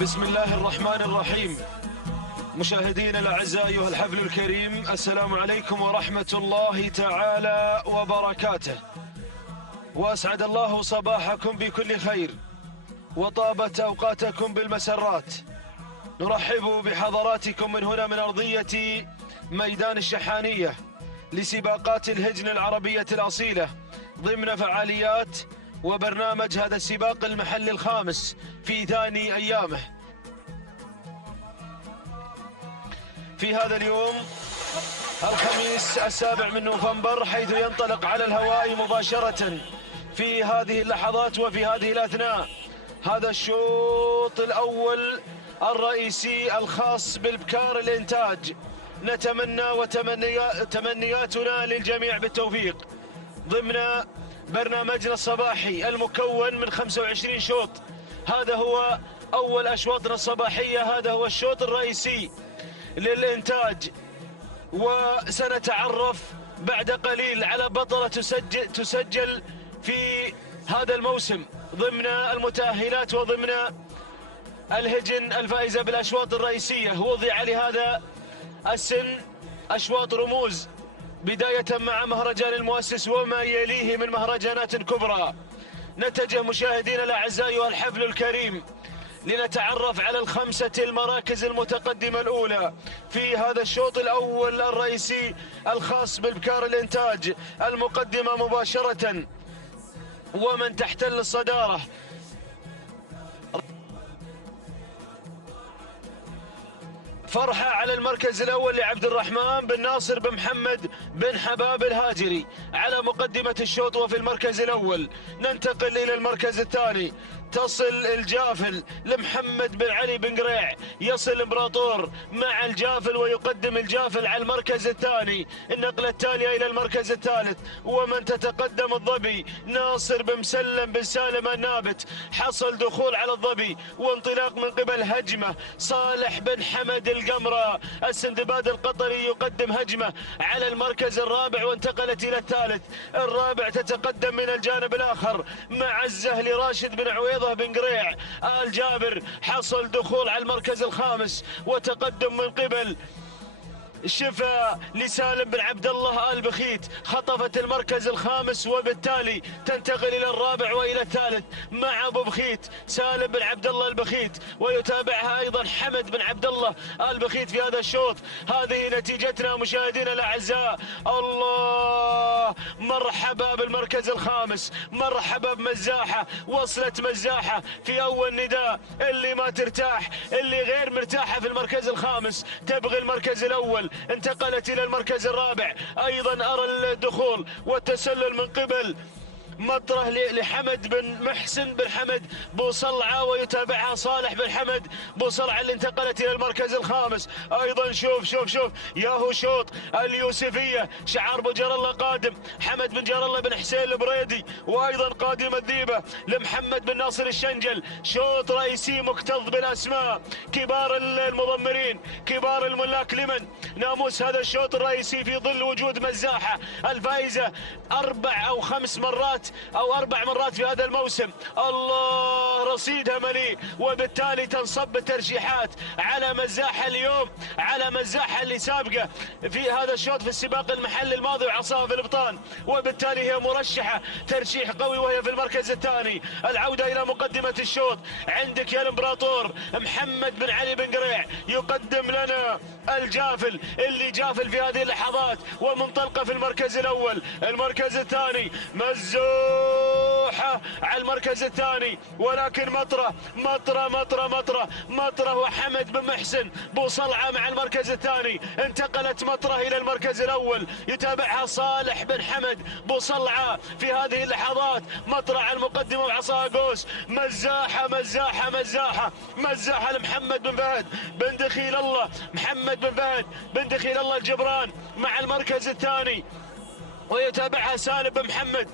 بسم الله الرحمن الرحيم. مشاهدينا الأعزاء أيها الحفل الكريم، السلام عليكم ورحمة الله تعالى وبركاته، وأسعد الله صباحكم بكل خير وطابت أوقاتكم بالمسرات. نرحب بحضراتكم من هنا من أرضية ميدان الشحانية لسباقات الهجن العربية الأصيلة ضمن فعاليات وبرنامج هذا السباق المحلي الخامس في ثاني أيامه. في هذا اليوم الخميس 7 من نوفمبر، حيث ينطلق على الهواء مباشرة في هذه اللحظات وفي هذه الأثناء هذا الشوط الأول الرئيسي الخاص بالبكار الإنتاج. نتمنى وتمنياتنا للجميع بالتوفيق ضمن برنامجنا الصباحي المكون من 25 شوط. هذا هو أول أشواطنا الصباحية، هذا هو الشوط الرئيسي للإنتاج، وسنتعرف بعد قليل على بطلة تسجل في هذا الموسم ضمن المتأهلات وضمن الهجن الفائزة بالأشواط الرئيسية. وضع لهذا السن أشواط رموز، بداية مع مهرجان المؤسس وما يليه من مهرجانات كبرى. نتجه مشاهدينا الأعزاء والحفل الكريم لنتعرف على الخمسة المراكز المتقدمة الأولى في هذا الشوط الأول الرئيسي الخاص بالبكار الإنتاج. المقدمة مباشرة ومن تحتل الصدارة فرحة على المركز الأول لعبد الرحمن بن ناصر بن محمد بن حباب الهاجري على مقدمة الشوط وفي المركز الأول. ننتقل إلى المركز الثاني، تصل الجافل لمحمد بن علي بن قريع، يصل الامبراطور مع الجافل ويقدم الجافل على المركز الثاني. النقلة التالية إلى المركز الثالث ومن تتقدم الظبي ناصر بن مسلم بن سالم النابت، حصل دخول على الظبي وانطلاق من قبل هجمة صالح بن حمد القمرة. السندباد القطري يقدم هجمة على المركز الرابع وانتقلت إلى الثالث. الرابع تتقدم من الجانب الآخر مع الزهلي راشد بن عويض بن قريع آل جابر، حصل دخول على المركز الخامس وتقدم من قبل الشفا لسالم بن عبد الله آل بخيت، خطفت المركز الخامس وبالتالي تنتقل إلى الرابع وإلى الثالث مع أبو بخيت سالم بن عبد الله البخيت، ويتابعها أيضا حمد بن عبد الله آل بخيت في هذا الشوط. هذه نتيجتنا مشاهدينا الأعزاء. الله، مرحبا بالمركز الخامس، مرحبا بمزاحة. وصلت مزاحة في أول نداء، اللي ما ترتاح، اللي غير مرتاحة في المركز الخامس تبغي المركز الأول، انتقلت إلى المركز الرابع. أيضا أرى الدخول والتسلل من قبل مطره لحمد بن محسن بن حمد بوصلعة، ويتابعها صالح بن حمد بوصلعة اللي انتقلت إلى المركز الخامس. أيضا شوف ياهو شوط اليوسفية، شعار بجار الله قادم، حمد بن جار الله بن حسين البريدي، وأيضا قادم الذيبة لمحمد بن ناصر الشنجل. شوط رئيسي مكتظ بالأسماء، كبار المضمرين، كبار الملاك لمن ناموس هذا الشوط الرئيسي في ظل وجود مزاحة الفائزة 4 أو 5 مرات أو 4 مرات في هذا الموسم. الله، رصيدها مليء، وبالتالي تنصب الترشيحات على مزاحة اليوم، على مزاحة اللي سابقة في هذا الشوط في السباق المحلي الماضي وعصاها في الابطال، وبالتالي هي مرشحة ترشيح قوي وهي في المركز الثاني. العودة إلى مقدمة الشوط، عندك يا الامبراطور محمد بن علي بن قريع يقدم لنا الجافل اللي جافل في هذه اللحظات ومنطلقة في المركز الأول. المركز الثاني مزوحة على المركز الثاني، ولكن مطرة وحمد بن محسن بوصلعة مع المركز الثاني. انتقلت مطرة إلى المركز الأول، يتابعها صالح بن حمد بوصلعة في هذه اللحظات. مطرة على المقدمة وعصاها قوس. مزاحة لمحمد بن فهد بن دخيل الله، محمد بن فهد بن دخيل الله الجبران مع المركز الثاني، ويتابعها سالم بن محمد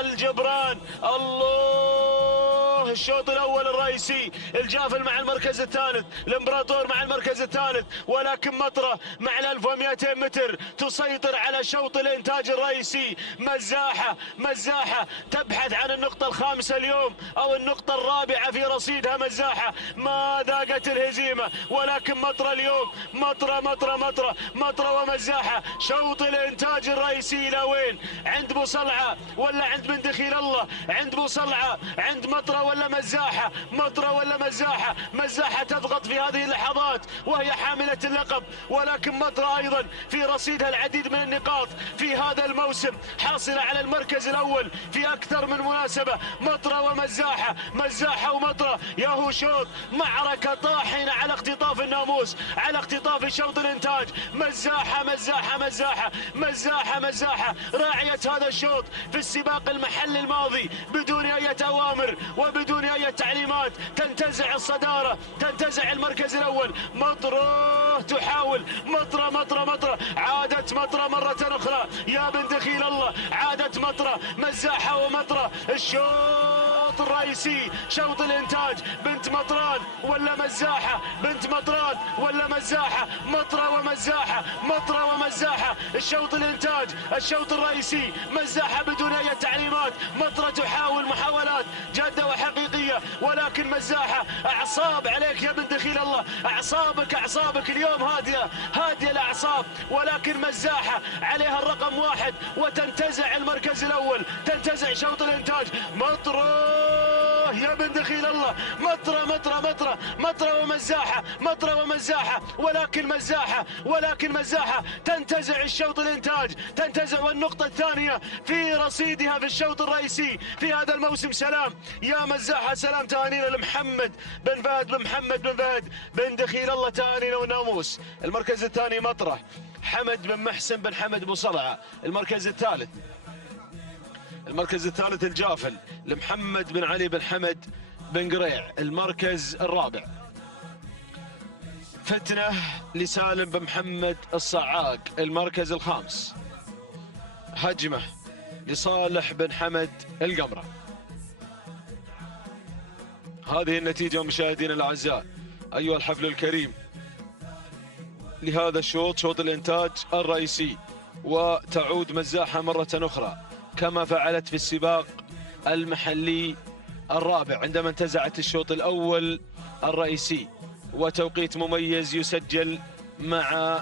الجبران. الله، مطره الشوط الاول الرئيسي، الجافل مع المركز الثالث، الامبراطور مع المركز الثالث، ولكن مطره مع 1200 متر تسيطر على شوط الانتاج الرئيسي. مزاحه تبحث عن النقطه الخامسه اليوم او النقطه الرابعه في رصيدها. مزاحه ما ذاقت الهزيمه، ولكن مطره اليوم مطره ومزاحه. شوط الانتاج الرئيسي الى وين؟ عند بوصلعه ولا عند بن دخيل الله؟ عند بوصلعه، عند مطره ولا مزاحه؟ مطره ولا مزاحه؟ مزاحه تضغط في هذه اللحظات وهي حامله اللقب، ولكن مطره ايضا في رصيدها العديد من النقاط في هذا الموسم، حاصله على المركز الاول في اكثر من مناسبه. مطره ومزاحه، مزاحه ومطره، ياهو شوط معركه طاحنه على اختطاف الناموس، على اختطاف شوط الانتاج. مزاحه راعيه هذا الشوط في السباق المحلي الماضي بدون اي اوامر وبدون اي تعليمات، تنتزع الصداره، تنتزع المركز الاول. مطره تحاول، مطره عادت مطره مره اخرى يا بن دخيل الله، عادت مطره. مزاحه ومطره الشوط الرئيسي، شوط الانتاج. بنت مطران ولا مزاحه؟ بنت مطران ولا مزاحه؟ مطره ومزاحه الشوط الانتاج، الشوط الرئيسي. مزاحه بدون اي تعليمات، مطره تحاول محاولات جاده وحقيقيه، ولكن مزاحه اعصاب عليك يا بن دخيل الله، اعصابك اليوم هاديه الاعصاب، ولكن مزاحه عليها الرقم واحد وتنتزع المركز الاول، تنتزع شوط الانتاج. مطره يا بن دخيل الله، مطره ومزاحه، ولكن مزاحه تنتزع الشوط الانتاج، تنتزع النقطه الثانيه في رصيدها في الشوط الرئيسي في هذا الموسم. سلام يا مزاحه، سلام، تهانينا لمحمد بن فهد بن دخيل الله، تهانينا والناموس. المركز الثاني مطره حمد بن محسن بن حمد بوصلعه. المركز الثالث الجافل لمحمد بن علي بن حمد بن قريع. المركز الرابع فتنة لسالم بن محمد الصعاق. المركز الخامس هجمة لصالح بن حمد القمرة. هذه النتيجة مشاهدينا الأعزاء، أيها الحفل الكريم لهذا الشوط، شوط الإنتاج الرئيسي. وتعود مزاحة مرة أخرى كما فعلت في السباق المحلي الرابع عندما انتزعت الشوط الأول الرئيسي، وتوقيت مميز يسجل مع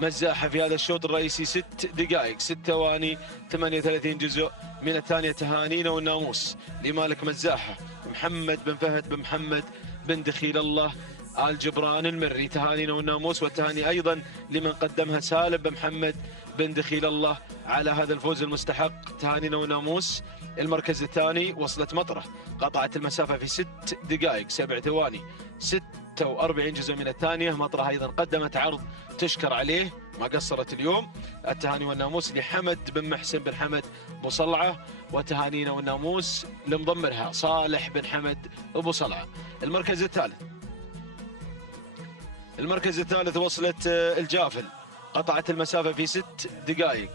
مزاحة في هذا الشوط الرئيسي 6 دقائق 6 ثواني 38 جزء من الثانية. تهانينا والناموس لمالك مزاحة محمد بن فهد بن محمد بن دخيل الله الجبران المري. تهانينا والناموس، والتهاني أيضا لمن قدمها سالم بن محمد بن دخيل الله على هذا الفوز المستحق. تهانينا وناموس. المركز الثاني وصلت مطره، قطعت المسافة في 6 دقائق 7 ثواني 46 جزء من الثانية. مطره أيضا قدمت عرض تشكر عليه، ما قصرت اليوم. التهاني والناموس لحمد بن محسن بن حمد بوصلعة، وتهانينا والناموس لمضمرها صالح بن حمد بوصلعة. المركز الثالث وصلت الجافل، قطعت المسافة في 6 دقائق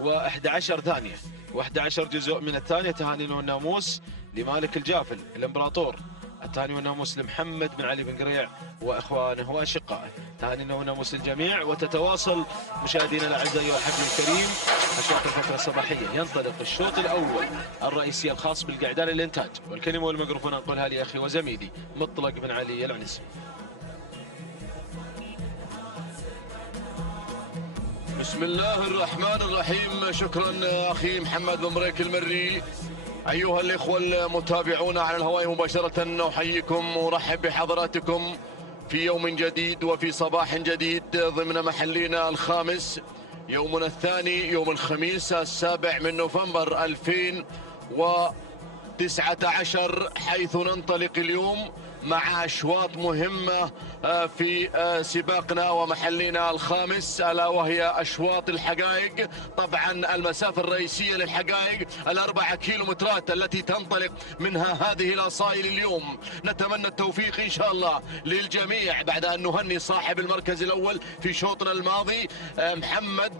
و11 ثانية و11 جزء من الثانية. تهانينا والناموس لمالك الجافل الامبراطور. التهاني والناموس لمحمد بن علي بن قريع واخوانه واشقائه. تهانينا والناموس للجميع. وتتواصل مشاهدينا الاعزاء والحفل الكريم اشواط الفترة الصباحية. ينطلق الشوط الاول الرئيسي الخاص بالقعدان الانتاج، والكلمة والميكروفون انقلها لاخي وزميلي مطلق بن علي العنسي. بسم الله الرحمن الرحيم. شكرا أخي محمد بن بريك المري. أيها الإخوة المتابعون على الهواء مباشرة، أحييكم وأرحب بحضراتكم في يوم جديد وفي صباح جديد ضمن محلينا الخامس، يومنا الثاني، يوم الخميس 7 من نوفمبر 2019، حيث ننطلق اليوم مع أشواط مهمة في سباقنا ومحلنا الخامس، ألا وهي أشواط الحقائق. طبعا المسافة الرئيسية للحقائق 4 كيلومترات التي تنطلق منها هذه الأصائل اليوم. نتمنى التوفيق إن شاء الله للجميع بعد أن نهني صاحب المركز الأول في شوطنا الماضي محمد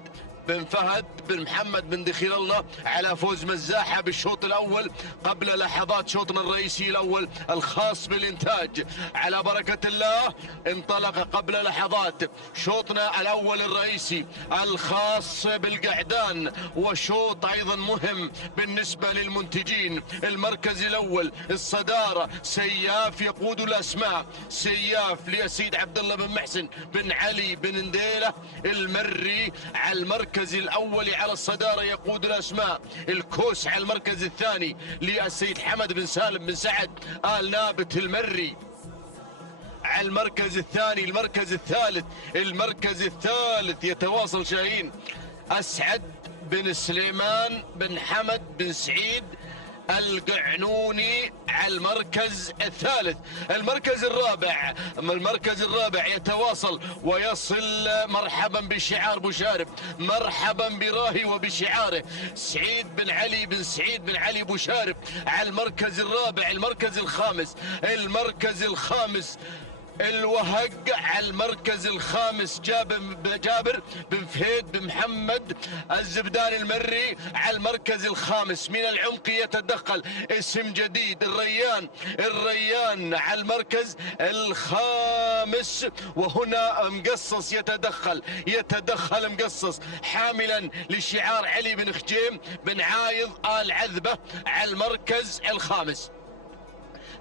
بن فهد بن محمد بن دخيل الله على فوز مزاحة بالشوط الأول قبل لحظات شوطنا الرئيسي الأول الخاص بالإنتاج. على بركة الله انطلق قبل لحظات شوطنا الأول الرئيسي الخاص بالقعدان، وشوط أيضا مهم بالنسبة للمنتجين. المركز الأول الصدارة سياف يقود الأسماء، سياف لسيد عبد الله بن محسن بن علي بن نديلة المري على المركز الأول على الصدارة يقود الأسماء. الكوس على المركز الثاني للسيد حمد بن سالم بن سعد آل نابت المري على المركز الثاني. المركز الثالث يتواصل شاهين أسعد بن سليمان بن حمد بن سعيد القعنوني على المركز الثالث. المركز الرابع يتواصل ويصل مرحبا بشعار بوشارب، مرحبا براهي وبشعاره سعيد بن علي بن سعيد بن علي بوشارب على المركز الرابع. المركز الخامس الوهق على المركز الخامس جابر بن فهيد بن محمد الزبدان المري على المركز الخامس. من العمق يتدخل اسم جديد الريان على المركز الخامس، وهنا مقصص يتدخل مقصص حاملا لشعار علي بن خجيم بن عايض آل عذبة على المركز الخامس.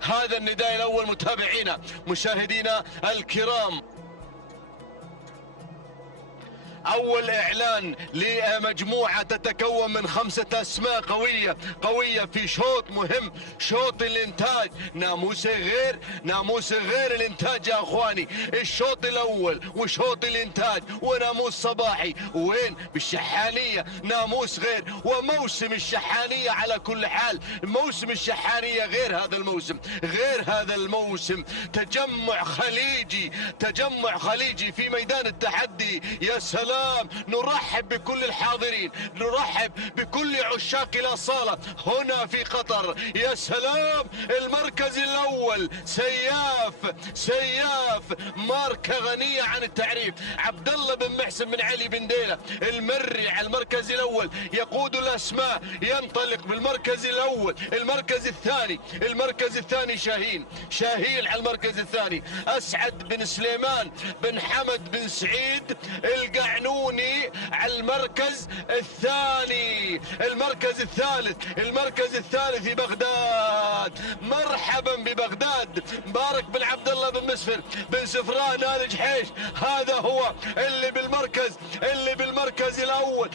هذا النداء الأول متابعينا مشاهدينا الكرام. أول إعلان لمجموعة تتكون من 5 أسماء قوية في شوط مهم، شوط الإنتاج. ناموس غير الإنتاج يا أخواني. الشوط الأول وشوط الإنتاج وناموس صباحي وين بالشحانية ناموس غير، وموسم الشحانية على كل حال. موسم الشحانية غير هذا الموسم تجمع خليجي في ميدان التحدي. يا سلام، نرحب بكل الحاضرين، نرحب بكل عشاق الأصالة هنا في قطر. يا سلام، المركز الأول سياف ماركة غنية عن التعريف. عبد الله بن محسن بن علي بن ديلة المري على المركز الأول يقود الأسماء، ينطلق بالمركز الأول. المركز الثاني شاهين على المركز الثاني. أسعد بن سليمان بن حمد بن سعيد القعنوني على المركز الثاني. المركز الثالث في بغداد. مرحبا ببغداد. مبارك بن عبد الله بن مسفر بن سفران آل جحيش، هذا هو اللي بالمركز الأول.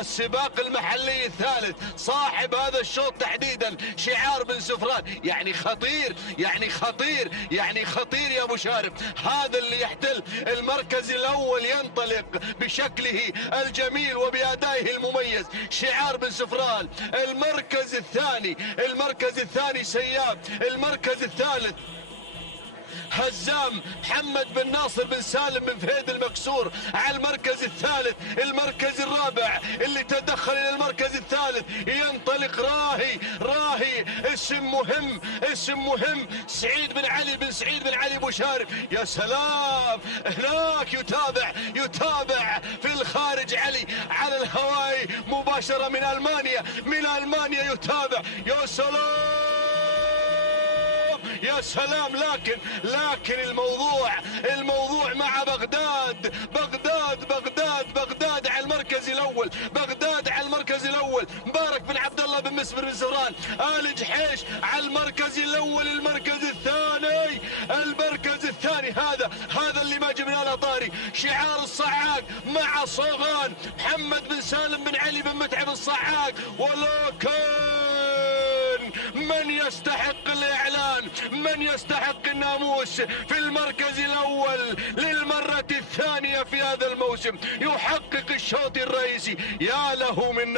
السباق المحلي الثالث صاحب هذا الشوط تحديدا شعار بن سفران. يعني خطير يا ابو شارب. هذا اللي يحتل المركز الأول ينطلق بشكله الجميل وبأدائه المميز شعار بن سفران. المركز الثاني سياب. المركز الثالث هزام محمد بن ناصر بن سالم بن فهيد المكسور على المركز الثالث. المركز الرابع اللي تدخل الى المركز الثالث ينطلق راهي اسم مهم سعيد بن علي بوشارب. يا سلام، هناك يتابع في الخارج علي على الهواء مباشرة من ألمانيا يتابع. يا سلام، لكن الموضوع مع بغداد على المركز الأول. مبارك بن عبد الله بن مسفر بن سفران آل جحيش على المركز الأول. المركز الثاني هذا اللي ما جبنا له طاري، شعار الصعاق مع صوغان محمد بن سالم بن علي بن متعب الصعاق. ولكن من يستحق الإعلان، من يستحق الناموس في المركز الأول للمرة الثانية في هذا الموسم، يحقق الشوط الرئيسي. يا له من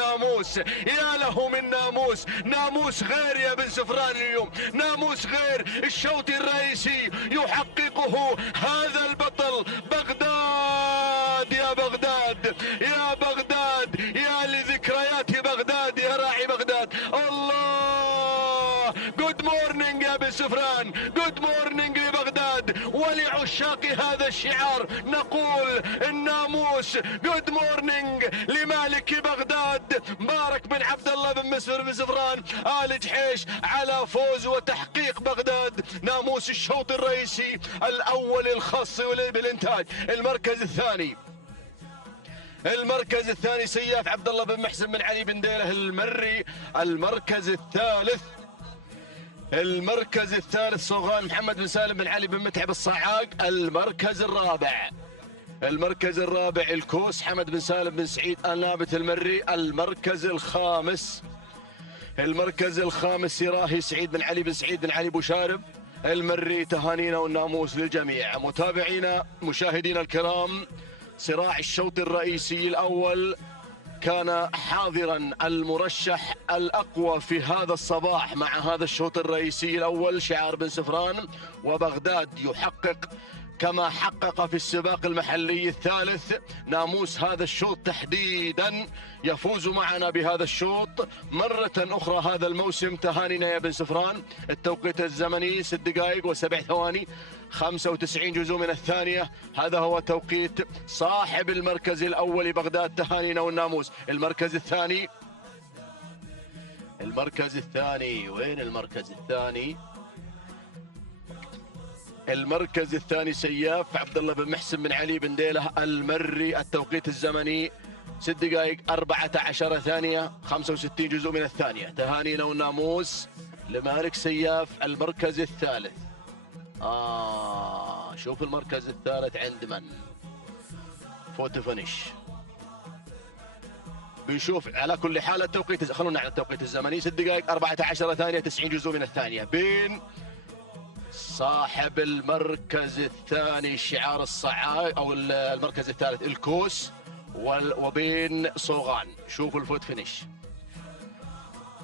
ناموس غير يا بن سفران اليوم، ناموس غير. الشوط الرئيسي يحققه هذا البطل بغداد. يا بغداد يا لذكريات بغداد يا راعي بغداد. الله، جود مورنينج يا بن سفران، جود مورنينج لبغداد. ولعشاق هذا الشعار نقول الناموس جود مورنينج لمالك بغداد مبارك بن عبد الله بن مسفر بن زفران آل جحيش على فوز وتحقيق بغداد ناموس الشوط الرئيسي الأول الخاص بالإنتاج. المركز الثاني سياف عبد الله بن محسن بن علي بن ديله المري. المركز الثالث صوغان محمد بن سالم بن علي بن متعب الصعاق. المركز الرابع الكوس حمد بن سالم بن سعيد النابت المري. المركز الخامس سراهي سعيد بن علي بن سعيد بن علي بوشارب المري. تهانينا والناموس للجميع. متابعينا مشاهدينا الكرام، صراع الشوط الرئيسي الأول كان حاضرا المرشح الأقوى في هذا الصباح مع هذا الشوط الرئيسي الأول شعار بن سفران، وبغداد يحقق كما حقق في السباق المحلي الثالث. ناموس هذا الشوط تحديدا يفوز معنا بهذا الشوط مرة أخرى هذا الموسم. تهانينا يا بن سفران. التوقيت الزمني 6 دقائق و7 ثواني 95 جزء من الثانية. هذا هو توقيت صاحب المركز الأول بغداد. تهانينا والناموس. المركز الثاني وين المركز الثاني؟ المركز الثاني سياف عبد الله بن محسن بن علي بن ديله المري. التوقيت الزمني 6 دقائق 14 ثانية 65 جزء من الثانية. تهانينا والناموس لمالك سياف. المركز الثالث شوف المركز الثالث عند من؟ فوتو فينيش. بنشوف على كل حال التوقيت. خلونا على التوقيت الزمني 6 دقائق 14 ثانية 90 جزء من الثانية بين صاحب المركز الثاني شعار الصعاق او المركز الثالث الكوس وبين صوغان. شوفوا الفوت فينيش.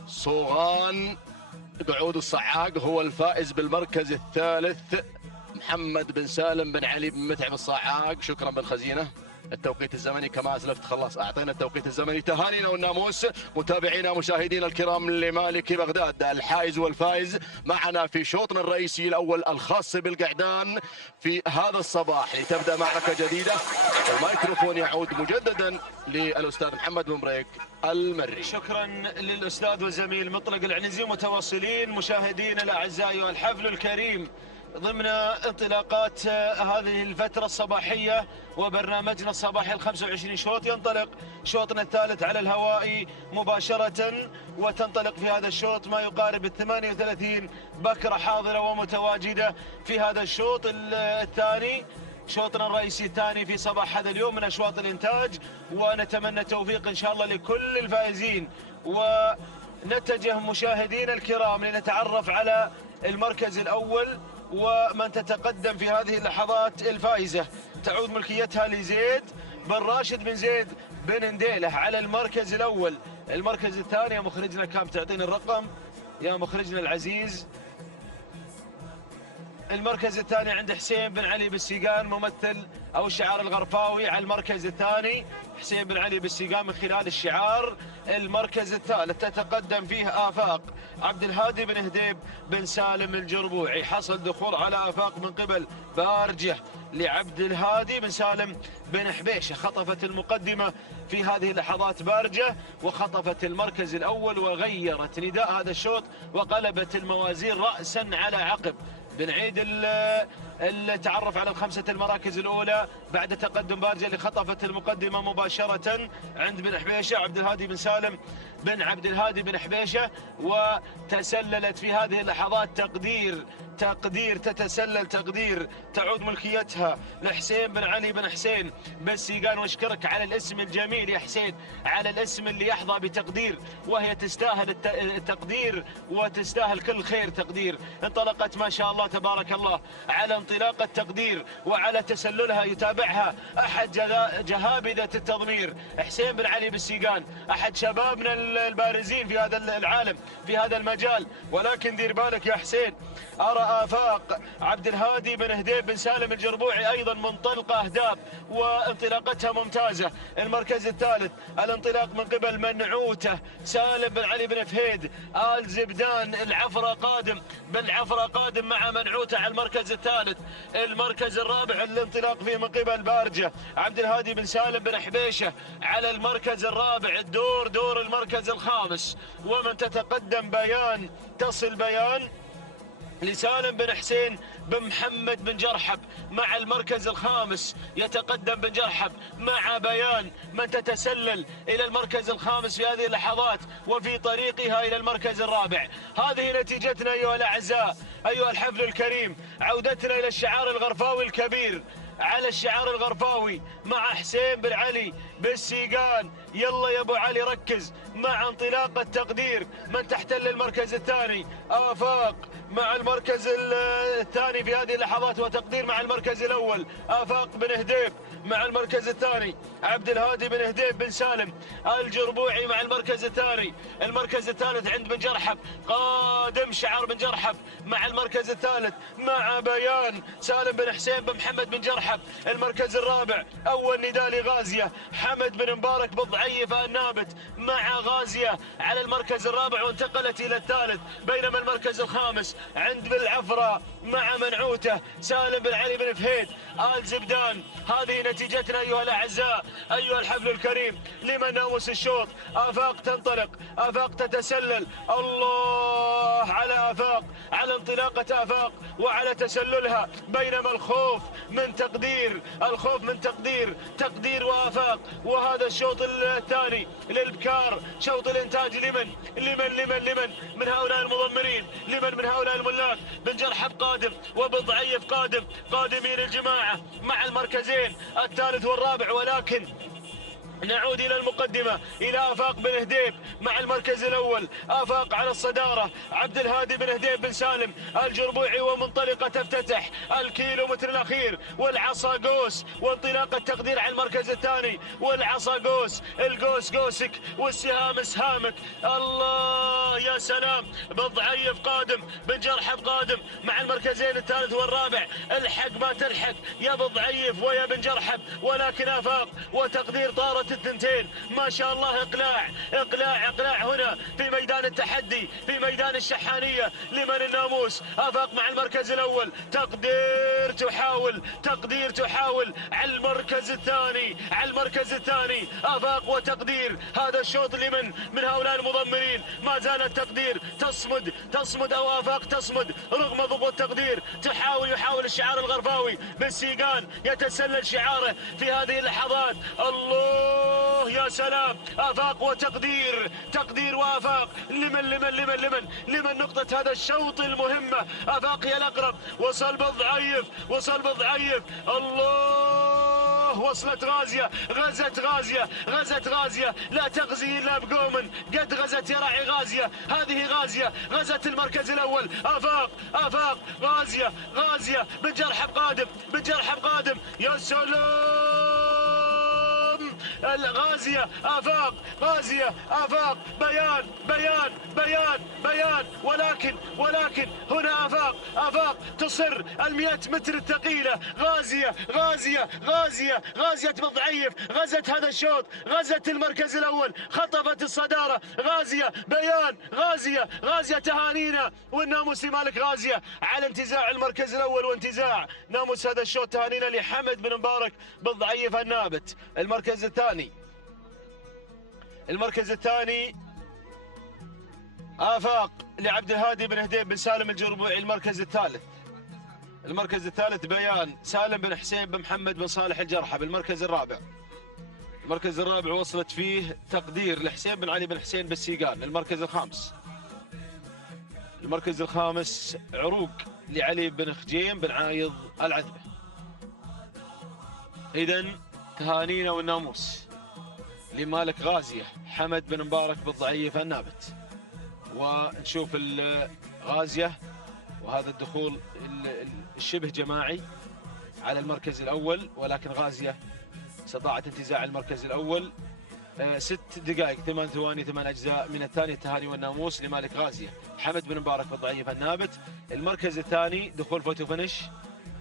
صوغان قعود الصعاق هو الفائز بالمركز الثالث. محمد بن سالم بن علي بن متعب الصعاق. شكرا بن خزينة. التوقيت الزمني كما أسلفت خلاص أعطينا التوقيت الزمني. تهانينا والناموس متابعينا مشاهدينا الكرام لمالك بغداد الحائز والفائز معنا في شوطنا الرئيسي الأول الخاص بالقعدان في هذا الصباح لتبدأ معركة جديدة. الميكروفون يعود مجددا للأستاذ محمد بن بريك المري. شكرا للأستاذ والزميل مطلق العنزي. متواصلين مشاهدينا الأعزاء والحفل الكريم ضمن انطلاقات هذه الفترة الصباحية وبرنامجنا الصباحي 25 شوط. ينطلق شوطنا الثالث على الهواء مباشرة، وتنطلق في هذا الشوط ما يقارب 38 بكرة حاضرة ومتواجدة في هذا الشوط الثاني، شوطنا الرئيسي الثاني في صباح هذا اليوم من أشواط الإنتاج. ونتمنى التوفيق إن شاء الله لكل الفائزين. ونتجه مشاهدينا الكرام لنتعرف على المركز الأول ومن تتقدم في هذه اللحظات الفائزة. تعود ملكيتها لزيد بن راشد بن زيد بن نديله على المركز الأول. المركز الثاني يا مخرجنا كم تعطيني الرقم يا مخرجنا العزيز؟ المركز الثاني عند حسين بن علي بالسيقان ممثل أو الشعار الغرفاوي على المركز الثاني. حسين بن علي بالسيقان من خلال الشعار. المركز الثالث تتقدم فيه آفاق عبد الهادي بن هديب بن سالم الجربوعي. حصل دخول على آفاق من قبل بارجه لعبد الهادي بن سالم بن حبيشه. خطفت المقدمة في هذه اللحظات بارجه وخطفت المركز الأول وغيرت نداء هذا الشوط وقلبت الموازين رأسا على عقب. بنعيد التعرف على الخمسة المراكز الأولى بعد تقدم بارجة اللي خطفت المقدمة مباشرة عند بن حبيشة عبد الهادي بن سالم بن عبد الهادي بن حبيشة. وتسللت في هذه اللحظات تتسلل تقدير تعود ملكيتها لحسين بن علي بن حسين بالسيقان. واشكرك على الاسم الجميل يا حسين، على الاسم اللي يحظى بتقدير، وهي تستاهل التقدير وتستاهل كل خير تقدير. انطلقت ما شاء الله تبارك الله على انطلاق التقدير وعلى تسللها يتابعها أحد جهابذة التضمير حسين بن علي بالسيقان، أحد شبابنا البارزين في هذا العالم في هذا المجال. ولكن دير بالك يا حسين، أرى آفاق عبد الهادي بن هديب بن سالم الجربوعي أيضا منطلقة أهداف وانطلاقتها ممتازة. المركز الثالث الانطلاق من قبل منعوته سالم بن علي بن فهيد آل زبدان العفرة قادم، بن عفرة قادم مع منعوته على المركز الثالث. المركز الرابع الانطلاق فيه من قبل بارجة عبد الهادي بن سالم بن حبيشة على المركز الرابع. دور المركز الخامس، ومن تتقدم بيان تصل بيان لسالم بن حسين بن محمد بن جرحب مع المركز الخامس. يتقدم بن جرحب مع بيان، من تتسلل إلى المركز الخامس في هذه اللحظات وفي طريقها إلى المركز الرابع. هذه نتيجتنا أيها الأعزاء، أيها الحفل الكريم، عودتنا إلى الشعار الغرفاوي الكبير، على الشعار الغرفاوي مع حسين بن علي بالسيقان. يلا يا ابو علي ركز مع انطلاق التقدير. من تحتل المركز الثاني آفاق مع المركز الثاني في هذه اللحظات، وتقدير مع المركز الاول آفاق بن هديب مع المركز الثاني عبد الهادي بن هديب بن سالم الجربوعي مع المركز الثاني. المركز الثالث عند بن جرحب، قادم شعار بن جرحب مع المركز الثالث مع بيان سالم بن حسين بن محمد بن جرحب. المركز الرابع أول نداء لغازية حمد بن مبارك بالضعيف النابت مع غازية على المركز الرابع، وانتقلت إلى الثالث. بينما المركز الخامس عند بالعفرة مع منعوته سالم بن علي بن فهيد آل زبدان. هذه نتيجتنا أيها الأعزاء، أيها الحفل الكريم، لمن ناموس الشوط. آفاق تنطلق، آفاق تتسلل. الله على آفاق، على انطلاقة آفاق وعلى تسللها. بينما الخوف من تقدير، الخوف من تقدير وآفاق. وهذا الشوط الثاني للبكار، شوط الإنتاج لمن من هؤلاء المضمرين، لمن من هؤلاء الملاك. بن جرحب قادم وبضعيف قادمين الجماعة مع المركزين الثالث والرابع. ولكن نعود إلى المقدمة، إلى آفاق بن هديب مع المركز الأول. آفاق على الصدارة، عبد الهادي بن هديب بن سالم الجربوعي، ومنطلقة تفتتح الكيلومتر الأخير. والعصا قوس، وانطلاق التقدير على المركز الثاني. والعصا قوس، القوس قوسك والسهام سهامك. الله يا سلام، بالضعيف قادم، بن جرحب قادم مع المركزين الثالث والرابع. الحق ما تلحق يا بالضعيف ويا بن جرحب. ولكن آفاق وتقدير طارت الثنتين، ما شاء الله. اقلاع هنا في ميدان التحدي، في ميدان الشحانية لمن الناموس. آفاق مع المركز الأول، تقدير تحاول على المركز الثاني، آفاق وتقدير. هذا الشوط لمن من هؤلاء المضمرين. ما زال التقدير تصمد أو آفاق تصمد رغم ضغوط التقدير. يحاول الشعار الغرفاوي بالسيقان، يتسلل شعاره في هذه اللحظات. الله يا سلام، آفاق تقدير وآفاق. لمن نقطة هذا الشوط المهمة. آفاق هي الأقرب، وصل بالضعيف. الله، وصلت غازية، غزت غازية، لا تغزي إلا بقوم قد غزت يا راعي غازية. هذه غازية غزت المركز الأول. آفاق غازية بن جرحب قادم، يا سلام. الغازية آفاق بيان. ولكن هنا آفاق تصر 100 متر الثقيلة. غازية بالضعيف، غزت هذا الشوط، غزت المركز الأول، خطفت الصدارة. بيان غازية تهانينا، والناموس لمالك غازية على انتزاع المركز الأول وانتزاع ناموس هذا الشوط. تهانينا لحمد بن مبارك بالضعيف النابت. المركز الثاني آفاق لعبد الهادي بن هديب بن سالم الجربوعي. المركز الثالث بيان سالم بن حسين بن محمد بن صالح الجرحب. المركز الرابع وصلت فيه تقدير لحسين بن علي بن حسين بالسيقان. المركز الخامس عروق لعلي بن خجيم بن عايض العذبة. إذن تهانينا والناموس لمالك غازية حمد بن مبارك بالضعيف النابت. ونشوف غازية وهذا الدخول الشبه جماعي على المركز الأول، ولكن غازية استطاعت انتزاع المركز الأول 6 دقائق 8 ثواني 8 أجزاء من الثاني. التهاني والناموس لمالك غازية. حمد بن مبارك بالضعيف النابت. المركز الثاني دخول فوتو فينش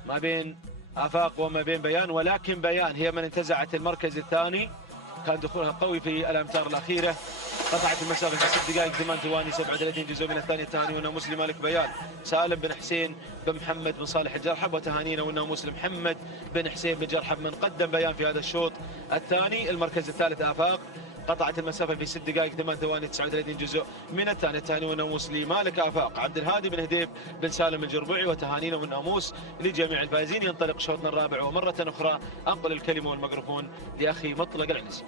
ما بين آفاق وما بين بيان، ولكن بيان هي من انتزعت المركز الثاني، كان دخولها قوي في الأمتار الأخيرة. قطعت المسافة في 6 دقائق 8 ثواني 37 جزء من الثانية. التهاني والناموس لمالك بيان. سالم بن حسين بن محمد بن صالح الجرحب، وتهانينا والناموس لمحمد بن حسين بن جرحب من قدم بيان في هذا الشوط الثاني. المركز الثالث آفاق، قطعت المسافة في 6 دقائق 8 ثواني 39 جزء من الثانية. التهاني والناموس لمالك آفاق عبد الهادي بن هديب بن سالم الجربوعي، وتهانينا والناموس لجميع الفائزين. ينطلق شوطنا الرابع، ومرة أخرى أنقل الكلمة والميكروفون لأخي مطلق العنسي.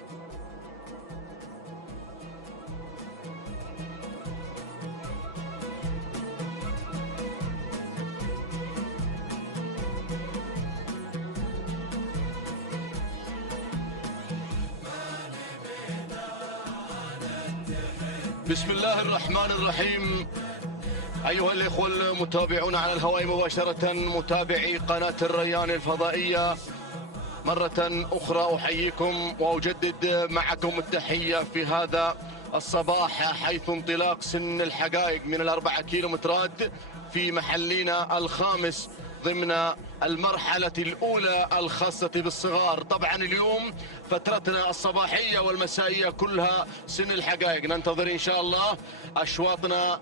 بسم الله الرحمن الرحيم. أيها الإخوة المتابعون على الهواء مباشرة، متابعي قناة الريان الفضائية، مرة أخرى أحييكم وأجدد معكم التحية في هذا الصباح، حيث انطلاق سن الحقائق من ال4 كيلومترات في محلنا الخامس ضمن المرحلة الأولى الخاصة بالصغار. طبعا اليوم فترتنا الصباحية والمسائية كلها سن الحقائق. ننتظر إن شاء الله أشواطنا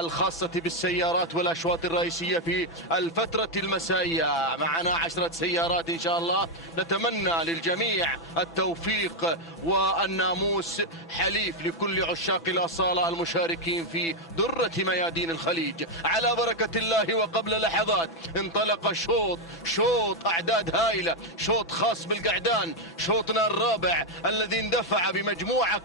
الخاصة بالسيارات والأشواط الرئيسية في الفترة المسائية. معنا 10 سيارات إن شاء الله. نتمنى للجميع التوفيق والناموس حليف لكل عشاق الأصالة المشاركين في درة ميادين الخليج. على بركة الله. وقبل لحظات انطلق شوط أعداد هائلة، شوط خاص بالقعدان، شوطنا الرابع الذي اندفع بمجموعة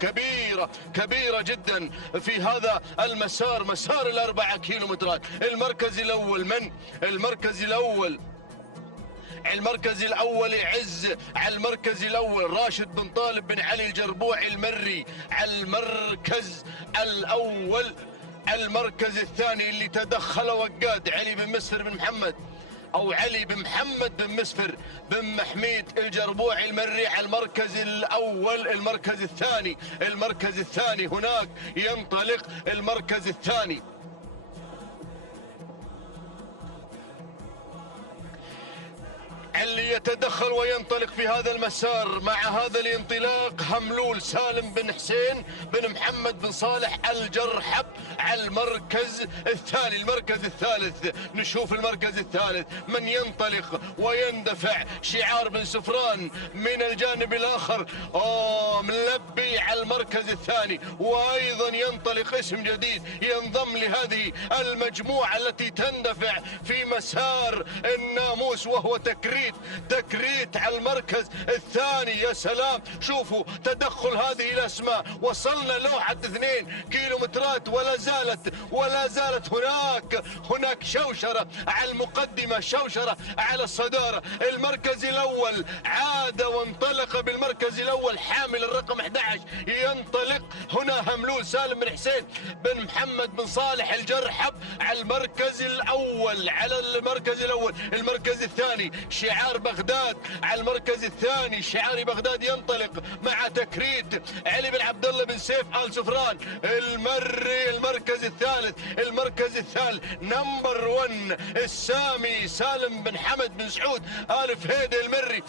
كبيرة جدا في هذا المسار، مسار ال4 كيلومترات. المركز الأول من؟ المركز الأول يعز على المركز الأول راشد بن طالب بن علي الجربوعي المري على المركز الأول. المركز الثاني اللي تدخل وقاد علي بن مسفر بن محمد، أو علي بن محمد بن مسفر بن محميد الجربوعي المري على المركز الأول. المركز الثاني هناك ينطلق المركز الثاني. اللي يتدخل وينطلق في هذا المسار مع هذا الانطلاق هملول سالم بن حسين بن محمد بن صالح الجرحب على المركز الثاني. المركز الثالث، نشوف المركز الثالث من ينطلق ويندفع. شعار بن سفران من الجانب الآخر ملبي على المركز الثاني. وأيضا ينطلق اسم جديد ينضم لهذه المجموعة التي تندفع في مسار الناموس، وهو تكريت على المركز الثاني. يا سلام، شوفوا تدخل هذه الأسماء. وصلنا لوحة 2 كيلومترات ولا زالت هناك شوشرة على المقدمة، شوشرة على الصدارة. المركز الأول عاد وانطلق بالمركز الأول حامل الرقم 11. ينطلق هنا هملول سالم بن حسين بن محمد بن صالح الجرحب على المركز الأول. المركز الثاني شعار بغداد على المركز الثاني. شعار بغداد ينطلق مع تكريت علي بن عبد الله بن سيف آل سفران المري. المركز الثالث نمبر 1 السامي سالم بن حمد بن سعود آل فهيد المري.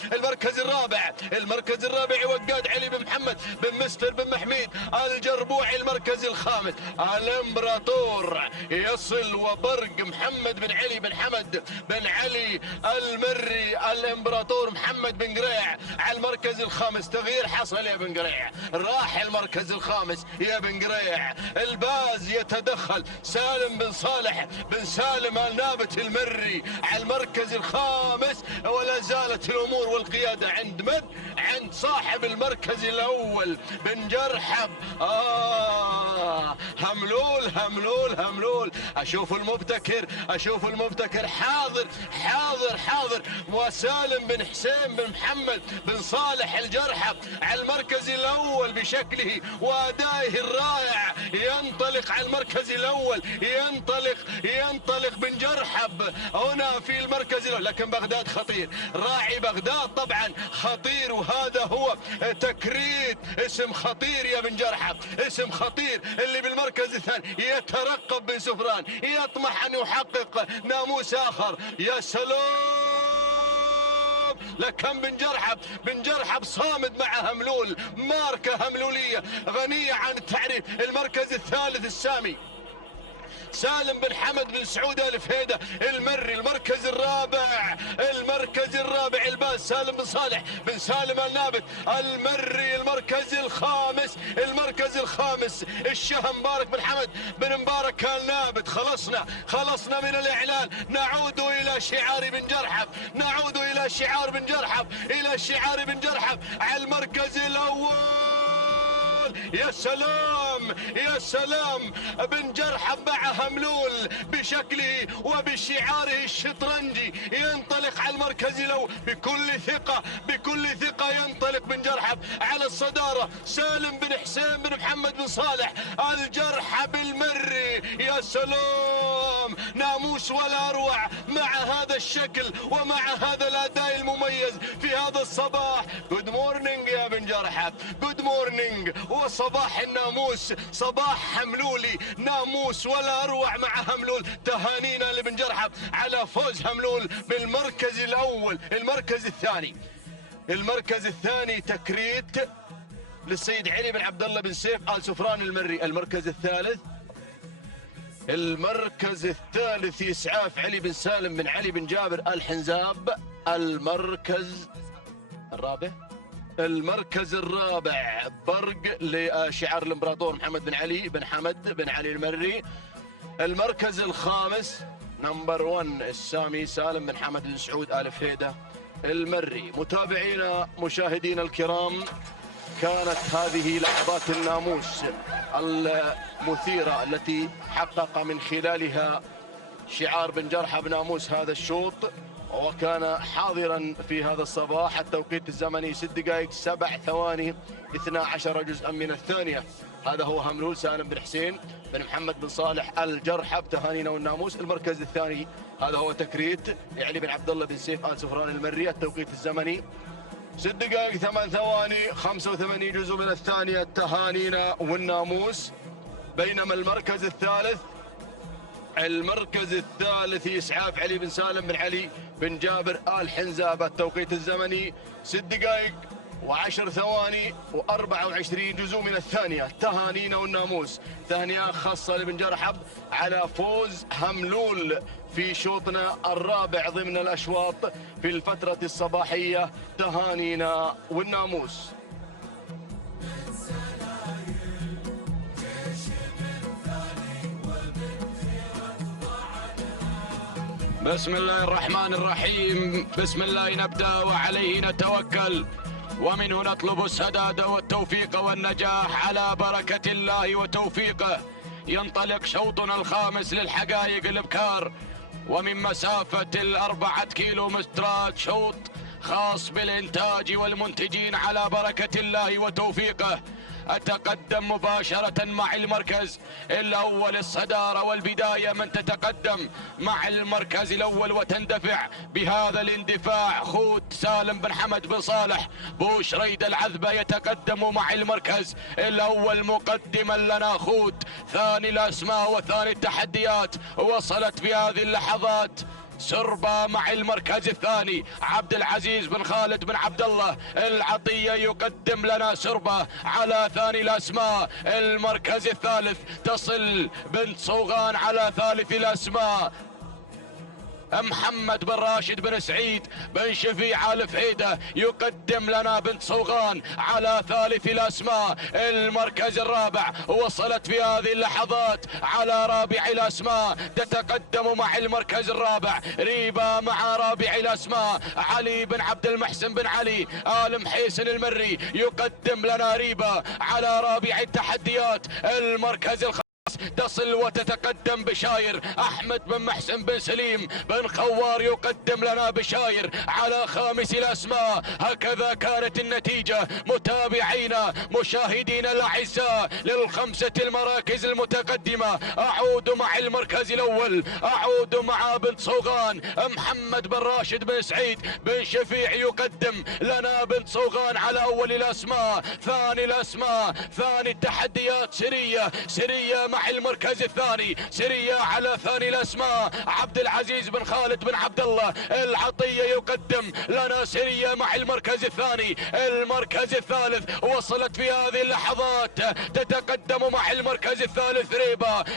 المركز الرابع وقاد علي بن محمد بن مسفر بن محميد الجربوعي. المركز الخامس الامبراطور يصل وبرق محمد بن علي بن حمد بن علي المري. الامبراطور محمد بن قريع على المركز الخامس. تغيير حصل يا بن قريع، راح المركز الخامس يا بن قريع. الباز يتدخل سالم بن صالح بن سالم النابت المري على المركز الخامس. ولا زالت الامور والقياده عند من؟ عند صاحب المركز الاول بن جرحب. هملول. اشوف المبتكر حاضر. وسالم بن حسين بن محمد بن صالح الجرحب على المركز الاول بشكله وادائه الرائع. ينطلق على المركز الاول. ينطلق بن جرحب هنا في المركز الاول. لكن بغداد خطير، راعي بغداد طبعا خطير وهائل. هذا هو تكريت، اسم خطير يا بن جرحة، اسم خطير اللي بالمركز الثاني يترقب بن سفران، يطمح أن يحقق ناموس آخر. يا سلام لكم بن جرحة، بن جرحة صامد مع هملول، ماركة هملولية غنية عن التعريف. المركز الثالث السامي سالم بن حمد بن سعود آل فهيدة المري. المركز الرابع الباس سالم بن صالح بن سالم النابت المري. المركز الخامس الشهم مبارك بن حمد بن مبارك النابت. خلصنا من الإعلان، نعود إلى شعار بن جرحة، إلى شعار بن جرحة على المركز الأول. يا سلام بن جرحة مع هملول بشكله وبشعاره الشطرنجي ينطلق على المركز الأول بكل ثقة ينطلق بن جرحة على الصدارة. سالم بن حسين بن محمد بن صالح الجرحة بالمري. يا سلام ناموس ولا أروع مع هذا الشكل ومع هذا الأداء المميز في هذا الصباح. جود مورنينج يا بن جرحة، جود مورنينج. وصباح الناموس، صباح هملولي، ناموس ولا أروع مع هملول. تهانينا لبن جرحة على فوز هملول بالمركز الأول. المركز الثاني تكريت للسيد علي بن عبد الله بن سيف آل سفران المري. المركز الثالث إسعاف علي بن سالم بن علي بن جابر آل حنزاب. المركز الرابع برق لشعار الامبراطور محمد بن علي بن حمد بن علي المري. المركز الخامس نمبر 1 السامي سالم بن حمد بن سعود آل فهيدة المري. متابعينا مشاهدينا الكرام، كانت هذه لحظات الناموس المثيرة التي حقق من خلالها شعار بن جرحة بناموس هذا الشوط، وكان حاضرا في هذا الصباح. التوقيت الزمني 6 دقائق 7 ثواني 12 جزءا من الثانية. هذا هو هملول سالم بن حسين بن محمد بن صالح الجرحة بتهانينا والناموس. المركز الثاني هذا هو تكريت علي بن عبد الله بن سيف آل سفران المري. التوقيت الزمني 6 دقائق 8 ثواني 85 جزء من الثانية. تهانينا والناموس. بينما المركز الثالث إسعاف علي بن سالم بن علي بن جابر آل حنزاب. التوقيت الزمني 6 دقائق و10 ثواني و24 جزء من الثانية. تهانينا والناموس. تهنئة خاصة لبن جرحة على فوز هملول في شوطنا الرابع ضمن الأشواط في الفترة الصباحية. تهانينا والناموس. بسم الله الرحمن الرحيم، بسم الله نبدأ وعليه نتوكل، ومنه نطلب السداد والتوفيق والنجاح على بركة الله وتوفيقه. ينطلق شوطنا الخامس للحقائق الابكار، ومن مسافة 4 كيلومترات، شوط خاص بالإنتاج والمنتجين على بركة الله وتوفيقه. أتقدم مباشرة مع المركز الأول. الصدارة والبداية من تتقدم مع المركز الأول وتندفع بهذا الاندفاع خود سالم بن حمد بن صالح بوش ريد العذبة يتقدم مع المركز الأول مقدما لنا خود. ثاني الأسماء وثاني التحديات وصلت في هذه اللحظات سربا مع المركز الثاني. عبد العزيز بن خالد بن عبد الله العطية يقدم لنا سربا على ثاني الأسماء. المركز الثالث تصل بنت صوغان على ثالث الأسماء. محمد بن راشد بن سعيد بن شفيع آل فهيدة يقدم لنا بنت صوغان على ثالث الأسماء. المركز الرابع وصلت في هذه اللحظات على رابع الأسماء. تتقدم مع المركز الرابع ريبة مع رابع الأسماء. علي بن عبد المحسن بن علي آل محيسن المري يقدم لنا ريبة على رابع التحديات. المركز تصل وتتقدم بشاير. أحمد بن محسن بن سليم بن خوار يقدم لنا بشاير على خامس الأسماء. هكذا كانت النتيجة متابعينا مشاهدينا الأعزاء للخمسة المراكز المتقدمة. أعود مع المركز الأول، أعود مع بن صوغان محمد بن راشد بن سعيد بن شفيع يقدم لنا بن صوغان على أول الأسماء. ثاني الأسماء، ثاني التحديات سرية مع المركز الثاني، سرية على ثاني الأسماء. عبد العزيز بن خالد بن عبد الله العطية يقدم لنا سرية مع المركز الثاني. المركز الثالث وصلت في هذه اللحظات تتقدم مع المركز الثالث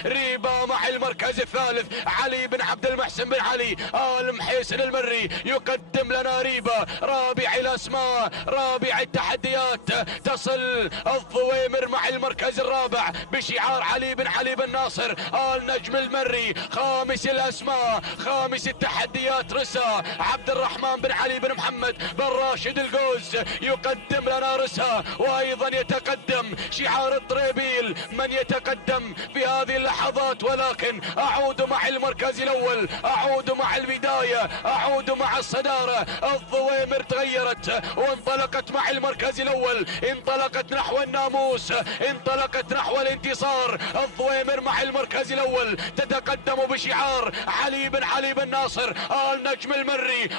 ريبة مع المركز الثالث. علي بن عبد المحسن بن علي آل محيسن المري يقدم لنا ريبة. رابع الأسماء، رابع التحديات، تصل الضويمر مع المركز الرابع بشعار علي بن ناصر آل نجم المري. خامس الأسماء، خامس التحديات رسا عبد الرحمن بن علي بن محمد بن راشد القوز يقدم لنا رسا. وأيضا يتقدم شعار الطريبيل من يتقدم في هذه اللحظات. ولكن أعود مع المركز الأول، أعود مع البداية، أعود مع الصدارة. الضويمر تغيرت وانطلقت مع المركز الأول، انطلقت نحو الناموس، انطلقت نحو الانتصار. الضويمر مع المركز الأول تتقدم بشعار علي بن ناصر آل نجم المري.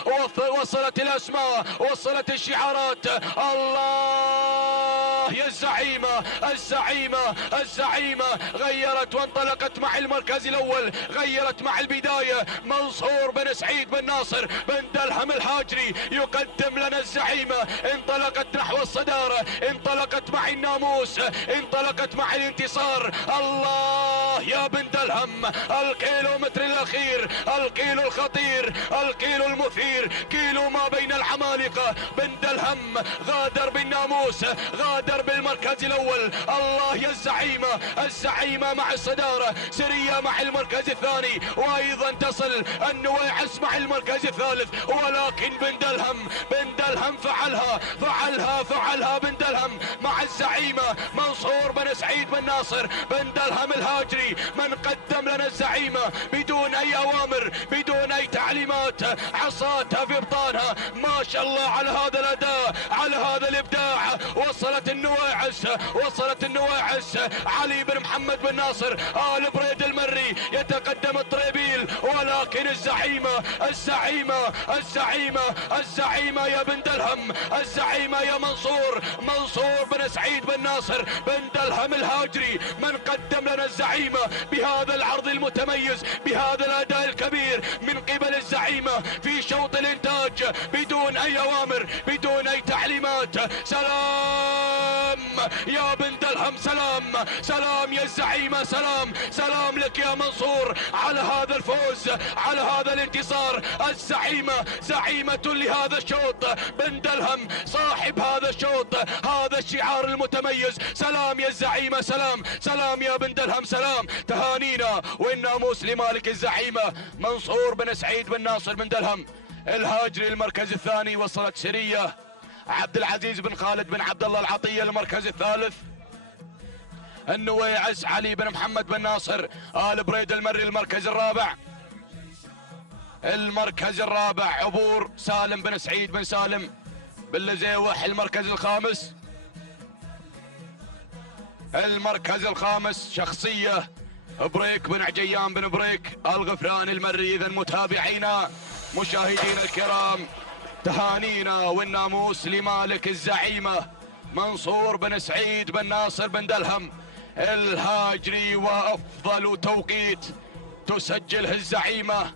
وصلت الأسماء، وصلت الشعارات. الله يا الزعيمة غيرت وانطلقت مع المركز الأول، غيرت مع البداية. منصور بن سعيد بن ناصر بن دلهم الهاجري يقدم لنا الزعيمة. انطلقت نحو الصدارة، انطلقت مع الناموس، انطلقت مع الانتصار. الله يا بن دلهم، الكيلومتر الأخير، الكيلو الخطير، الكيلو المثير، كيلو ما بين العمالقة. بن دلهم غادر بالناموس، غادر بالمركز الأول. الله يا الزعيمة مع الصدارة، سرية مع المركز الثاني، وأيضا تصل النواعس مع المركز الثالث. ولكن بن دلهم فعلها بن دلهم مع الزعيمة منصور بن سعيد بن ناصر بن دلهم الهاجري من قدم لنا الزعيمة بدون أي أوامر، بدون أي تعليمات، عصاتها في ابطانها. ما شاء الله على هذا الأداء، على هذا الإبداع. وصلت النواعس علي بن محمد بن ناصر آل بريد المري يتقدم الطريبيل. ولكن الزعيمة يا بن دلهم، الزعيمة يا منصور بن سعيد بن ناصر بن دلهم الهاجري من قدم لنا الزعيمة بهذا العرض المتميز، بهذا الأداء الكبير من قبل الزعيمة في شوط الإنتاج، بدون أي أوامر، بدون أي تعليمات. سلام يا بن دلهم، سلام يا الزعيمة، سلام لك يا منصور على هذا الفوز، على هذا الانتصار. الزعيمة زعيمة لهذا الشوط، بن دلهم صاحب هذا الشوط، هذا الشعار المتميز. سلام يا الزعيمة، سلام يا بن دلهم، سلام. تهانينا والناموس لمالك الزعيمة منصور بن سعيد بن ناصر بن دلهم الهاجري المركز الثاني. وصلت سرية عبد العزيز بن خالد بن عبد الله العطية المركز الثالث. النويعس علي بن محمد بن ناصر آل بريد المري المركز الرابع. المركز الرابع عبور سالم بن سعيد بن سالم باللزيوح المركز الخامس. المركز الخامس شخصية بريك بن عجيان بن بريك الغفران المري. إذا متابعينا مشاهدينا الكرام، تهانينا والناموس لمالك الزعيمة منصور بن سعيد بن ناصر بن دلهم الهاجري. وأفضل توقيت تسجله الزعيمة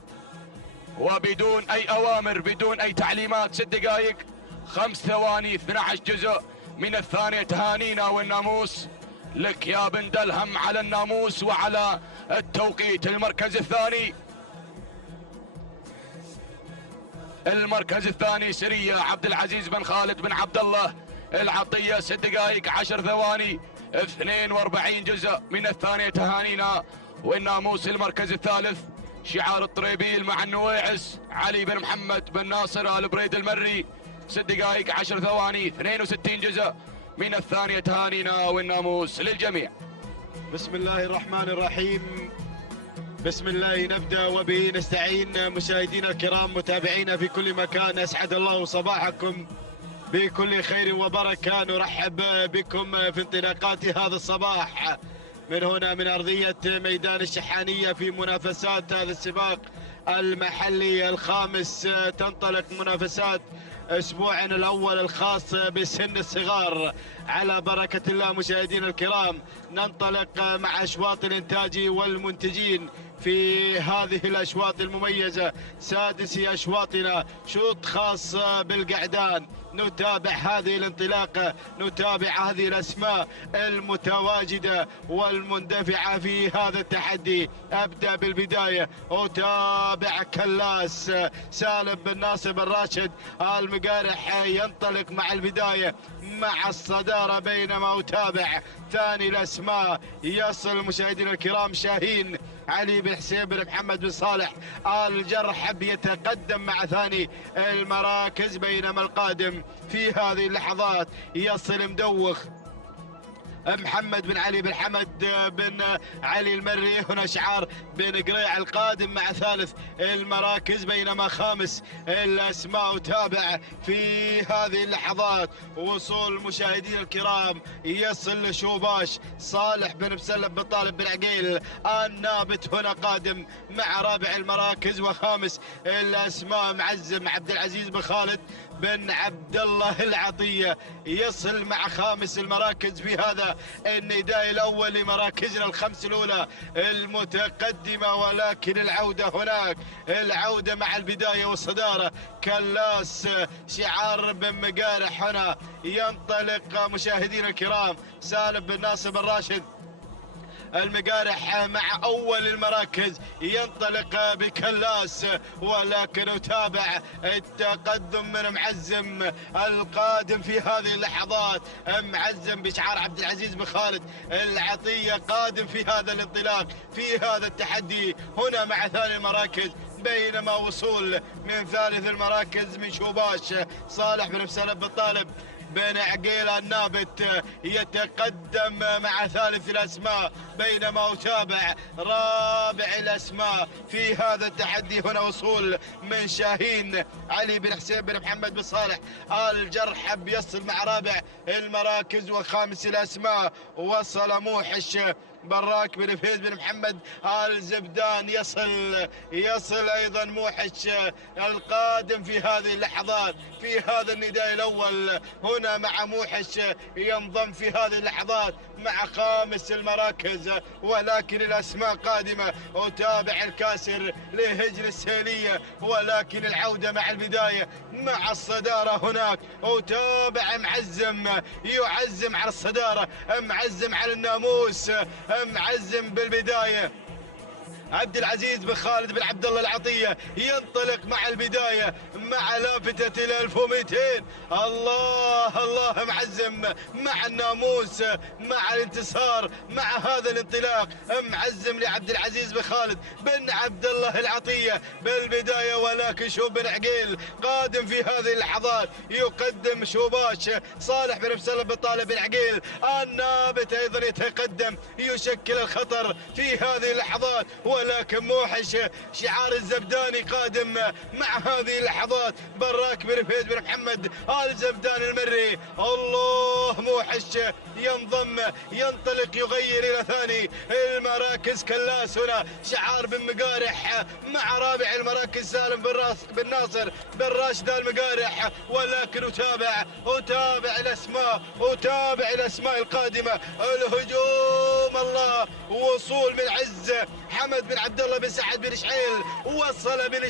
وبدون أي أوامر، بدون أي تعليمات، 6 دقائق 5 ثواني 12 جزء من الثانية. تهانينا والناموس لك يا بن دلهم على الناموس وعلى التوقيت. المركز الثاني، المركز الثاني سرية عبد العزيز بن خالد بن عبد الله العطية، 6 دقائق 10 ثواني 42 جزء من الثانية. تهانينا والناموس. المركز الثالث شعار الطريبيل مع النويعس علي بن محمد بن ناصر آل بريد المري، 6 دقائق 10 ثواني 62 جزء من الثانية. تهانينا والناموس للجميع. بسم الله الرحمن الرحيم. بسم الله نبدأ وبه نستعين. مشاهدينا الكرام متابعينا في كل مكان، أسعد الله صباحكم بكل خير وبركة. نرحب بكم في انطلاقات هذا الصباح من هنا من أرضية ميدان الشحانية في منافسات هذا السباق المحلي الخامس. تنطلق منافسات أسبوعنا الأول الخاص بسن الصغار. على بركة الله مشاهدينا الكرام ننطلق مع أشواط الإنتاج والمنتجين في هذه الأشواط المميزة. سادس أشواطنا شوط خاص بالقعدان. نتابع هذه الانطلاقة، نتابع هذه الأسماء المتواجدة والمندفعة في هذا التحدي. أبدأ بالبداية، أتابع كلاس سالم بن ناصر بن راشد المقارح ينطلق مع البداية مع الصدارة، بينما أتابع ثاني الأسماء يصل مشاهدينا الكرام شاهين علي بن حسين بن محمد بن صالح الجرحب يتقدم مع ثاني المراكز، بينما القادم في هذه اللحظات يصل مدوخ محمد بن علي بن حمد بن علي المري. هنا شعار بن قريع القادم مع ثالث المراكز، بينما خامس الأسماء تابع في هذه اللحظات. وصول مشاهدين الكرام يصل شوباش صالح بن مسلم بن طالب بن عقيل النابت هنا قادم مع رابع المراكز. وخامس الأسماء معزم عبد العزيز بن خالد بن عبد الله العطية يصل مع خامس المراكز في هذا النداء الأول لمراكزنا الخمس الأولى المتقدمة. ولكن العودة هناك، العودة مع البداية والصدارة. كلاس شعار بن مقارح هنا ينطلق مشاهدينا الكرام سالم بن ناصر بن راشد المقارح مع أول المراكز ينطلق بكلاس. ولكن أتابع التقدم من معزم القادم في هذه اللحظات. معزم بشعار عبد العزيز بن خالد العطية قادم في هذا الانطلاق في هذا التحدي هنا مع ثاني المراكز، بينما وصول من ثالث المراكز من شوباش صالح بن مسلم بن طالب بن عقيل النابت يتقدم مع ثالث الأسماء، بينما أتابع رابع الأسماء في هذا التحدي. هنا وصول من شاهين علي بن حسين بن محمد بن صالح الجرحب يصل مع رابع المراكز. وخامس الأسماء وصل موحش براك بن فهيز بن محمد الزبدان يصل أيضا موحش القادم في هذه اللحظات في هذا النداء الأول. هنا مع موحش ينضم في هذه اللحظات مع خامس المراكز. ولكن الأسماء قادمة. أتابع الكاسر لهجر السيلية، ولكن العودة مع البداية مع الصدارة هناك. أتابع معزم يعزم على الصدارة، معزم على الناموس، معزم بالبداية عبد العزيز بن خالد بن عبد الله العطية ينطلق مع البداية مع لافتة 1200. الله الله، معزم مع الناموس مع الانتصار مع هذا الانطلاق. معزم لعبد العزيز بن خالد بن عبد الله العطية بالبداية. ولكن شوب بن عقيل قادم في هذه اللحظات يقدم شوباش صالح بن مسلم بن طالب بن عقيل النابت أيضا يتقدم يشكل الخطر في هذه اللحظات. ولكن موحش شعار الزبداني قادم مع هذه اللحظات. براك بن فهيز بن محمد الزبداني المري. الله، موحش ينطلق يغير إلى ثاني المراكز. كلاس هنا شعار بن مقارح مع رابع المراكز سالم بن ناصر بن راشد المقارح. ولكن أتابع الأسماء القادمة. الهجوم، الله، وصول من عز حمد بن عبد الله بن سعد بن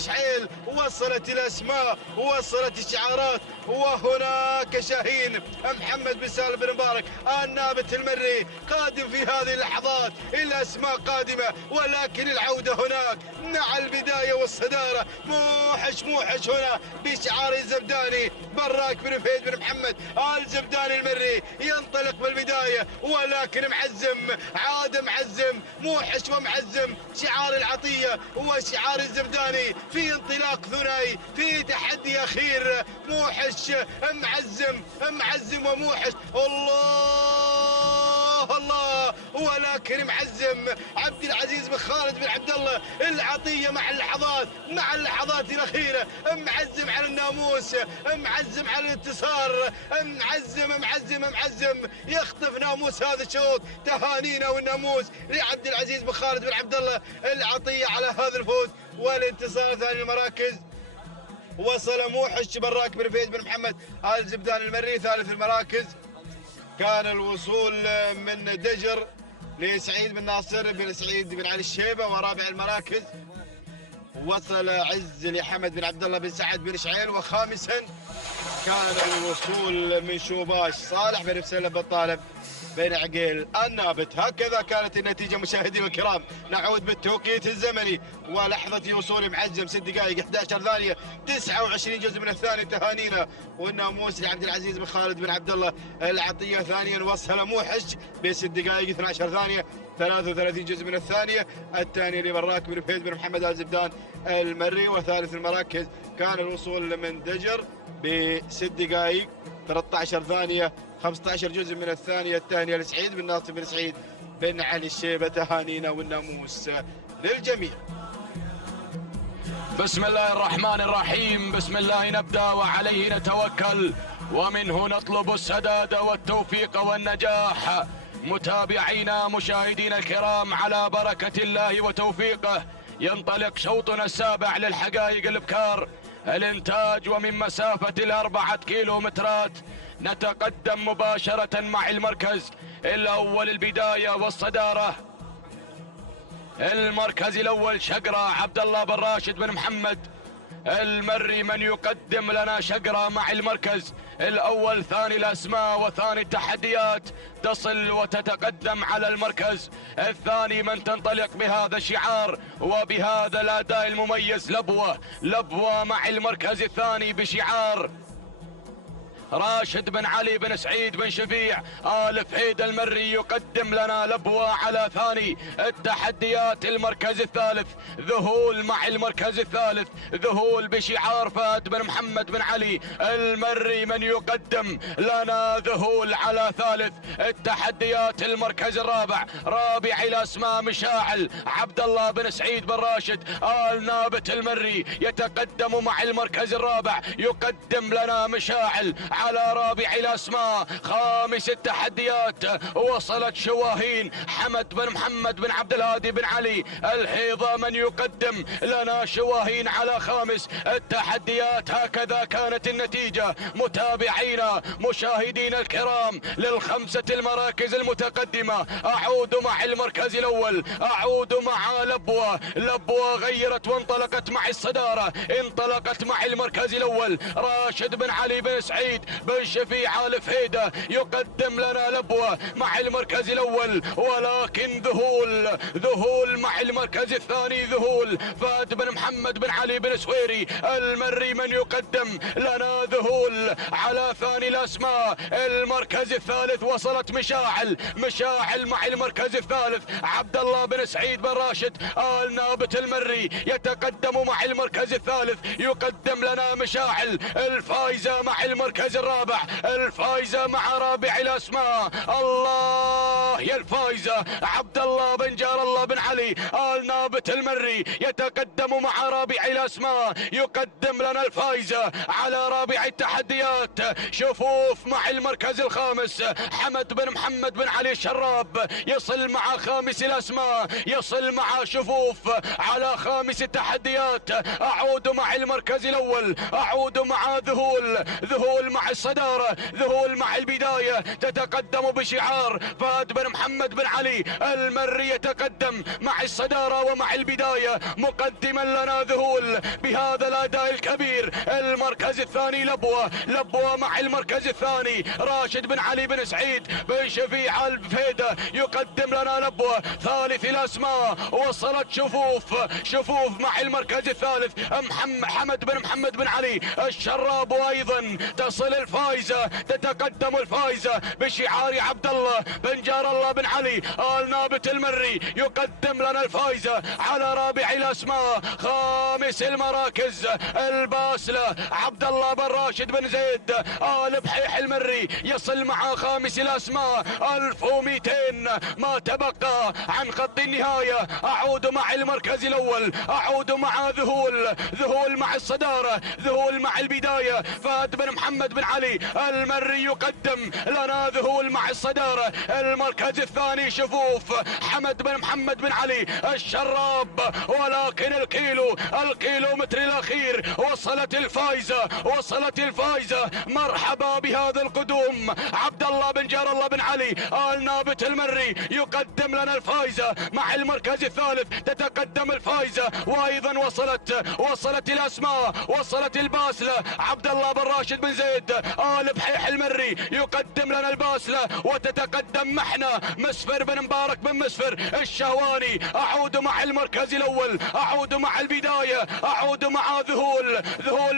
شحيل. وصلت الأسماء، وصلت الشعارات. وهناك شاهين محمد بن سالم بن مبارك النابت المري قادم في هذه اللحظات. الأسماء قادمة، ولكن العودة هناك مع البداية والصدارة. موحش هنا بشعار الزبداني. براك بن فهيد بن محمد الزبداني المري ينطلق بالبداية، ولكن معزم موحش ومعزم شعار العطية وشعار الزبداني في انطلاق ثنائي في تحدي أخير. موحش معزم وموحش. الله الله الله، ولكن معزم عبد العزيز بن خالد بن عبد الله العطية مع اللحظات الأخيرة، معزم على الناموس، معزم على الانتصار، معزم يخطف ناموس هذا الشوط. تهانينا والناموس لعبد العزيز بن خالد بن عبد الله العطية على هذا الفوز والانتصار. ثاني المراكز وصل موحش براك بن فهد بن محمد آل زبدان المري. ثالث المراكز كان الوصول من دجر لسعيد بن ناصر بن سعيد بن علي الشيبة. ورابع المراكز وصل عز لحمد بن عبد الله بن سعد بن شعيل. وخامسا كان الوصول من شوباش صالح بن مسلم بن طالب بن عقيل النابت. هكذا كانت النتيجة مشاهدينا الكرام. نعود بالتوقيت الزمني ولحظة وصول معزم 6 دقائق 11 ثانية 29 جزء من الثاني. تهانينا والناموس لعبد العزيز بن خالد بن عبد الله العطية. ثانيا وصل موحش ب6 دقائق 12 ثانية 33 جزء من الثانية. الثاني لبراك بن فهد بن محمد آل زبدان المري. وثالث المراكز كان الوصول من دجر ب6 دقائق 13 ثانية 15 جزء من الثانية. الثانية لسعيد بن ناصر بن سعيد بن علي الشيبة. تهانينا والناموس للجميع. بسم الله الرحمن الرحيم، بسم الله نبدأ وعليه نتوكل ومنه نطلب السداد والتوفيق والنجاح. متابعينا مشاهدينا الكرام، على بركة الله وتوفيقه ينطلق شوطنا السابع للحقائق الابكار الانتاج، ومن مسافة 4 كيلومترات نتقدم مباشرة مع المركز الأول. البداية والصدارة المركز الأول شقرة عبد الله بن راشد بن محمد المري من يقدم لنا شقرة مع المركز الأول. ثاني الأسماء وثاني التحديات تصل وتتقدم على المركز الثاني من تنطلق بهذا الشعار وبهذا الأداء المميز لبوة مع المركز الثاني بشعار راشد بن علي بن سعيد بن شفيع آل فهيد المري يقدم لنا لبوة على ثاني التحديات. المركز الثالث ذهول مع المركز الثالث ذهول بشعار فهد بن محمد بن علي المري من يقدم لنا ذهول على ثالث التحديات. المركز الرابع رابع الأسماء مشاعل عبد الله بن سعيد بن راشد آل نابت المري يتقدم مع المركز الرابع يقدم لنا مشاعل على رابع الأسماء. خامس التحديات وصلت شواهين حمد بن محمد بن عبد الهادي بن علي الحيضة من يقدم لنا شواهين على خامس التحديات. هكذا كانت النتيجة متابعينا مشاهدينا الكرام للخمسة المراكز المتقدمة. أعود مع المركز الأول، أعود مع لبوة غيرت وانطلقت مع الصدارة، انطلقت مع المركز الأول راشد بن علي بن سعيد بن شفيع آل فهيدة يقدم لنا لبوة مع المركز الأول. ولكن ذهول مع المركز الثاني ذهول فهد بن محمد بن علي بن سويري المري من يقدم لنا ذهول على ثاني الأسماء. المركز الثالث وصلت مشاعل مع المركز الثالث عبد الله بن سعيد بن راشد آل نابت المري يتقدم مع المركز الثالث يقدم لنا مشاعل. الفايزة مع المركز الرابع، الفايزة مع رابع الأسماء. الله يا الفايزة عبد الله بن جار الله بن علي آل نابت المري يتقدم مع رابع الأسماء يقدم لنا الفايزة على رابع التحديات. شفوف مع المركز الخامس حمد بن محمد بن علي الشراب يصل مع خامس الأسماء، يصل مع شفوف على خامس التحديات. أعود مع المركز الأول، أعود مع ذهول مع الصدارة، ذهول مع البداية تتقدم بشعار فهد بن محمد بن علي المري يتقدم مع الصدارة ومع البداية مقدما لنا ذهول بهذا الأداء الكبير. المركز الثاني لبوة مع المركز الثاني راشد بن علي بن سعيد بن شفيع آل فهيدة يقدم لنا لبوة. ثالث الأسماء وصلت شفوف مع المركز الثالث حمد بن محمد بن علي الشراب. وأيضا تصل الفايزة، تتقدم الفايزة بشعار عبد الله بن جار الله بن علي آل نابت المري يقدم يقدم لنا الفائزة على رابع الأسماء. خامس المراكز الباسلة عبد الله بن راشد بن زيد آل بحيح المري يصل مع خامس الأسماء 1200. ما تبقى عن خط النهاية. أعود مع المركز الأول، أعود مع ذهول مع الصدارة، ذهول مع البداية. فهد بن محمد بن علي المري يقدم لنا ذهول مع الصدارة. المركز الثاني شفوف حمد بن محمد بن علي الشراب، ولكن الكيلومتر الأخير وصلت الفائزة. مرحبا بهذا القدوم. عبد الله بن جار الله بن علي آل نابت المري يقدم لنا الفائزة مع المركز الثالث. تتقدم الفائزة وأيضا وصلت الأسماء، وصلت الباسلة عبد الله بن راشد بن زيد آل بحيح المري يقدم لنا الباسلة. وتتقدم محنا مسفر بن مبارك بن مسفر الشهواني. أعود مع المركز الأول، أعود مع البداية، أعود مع ذهول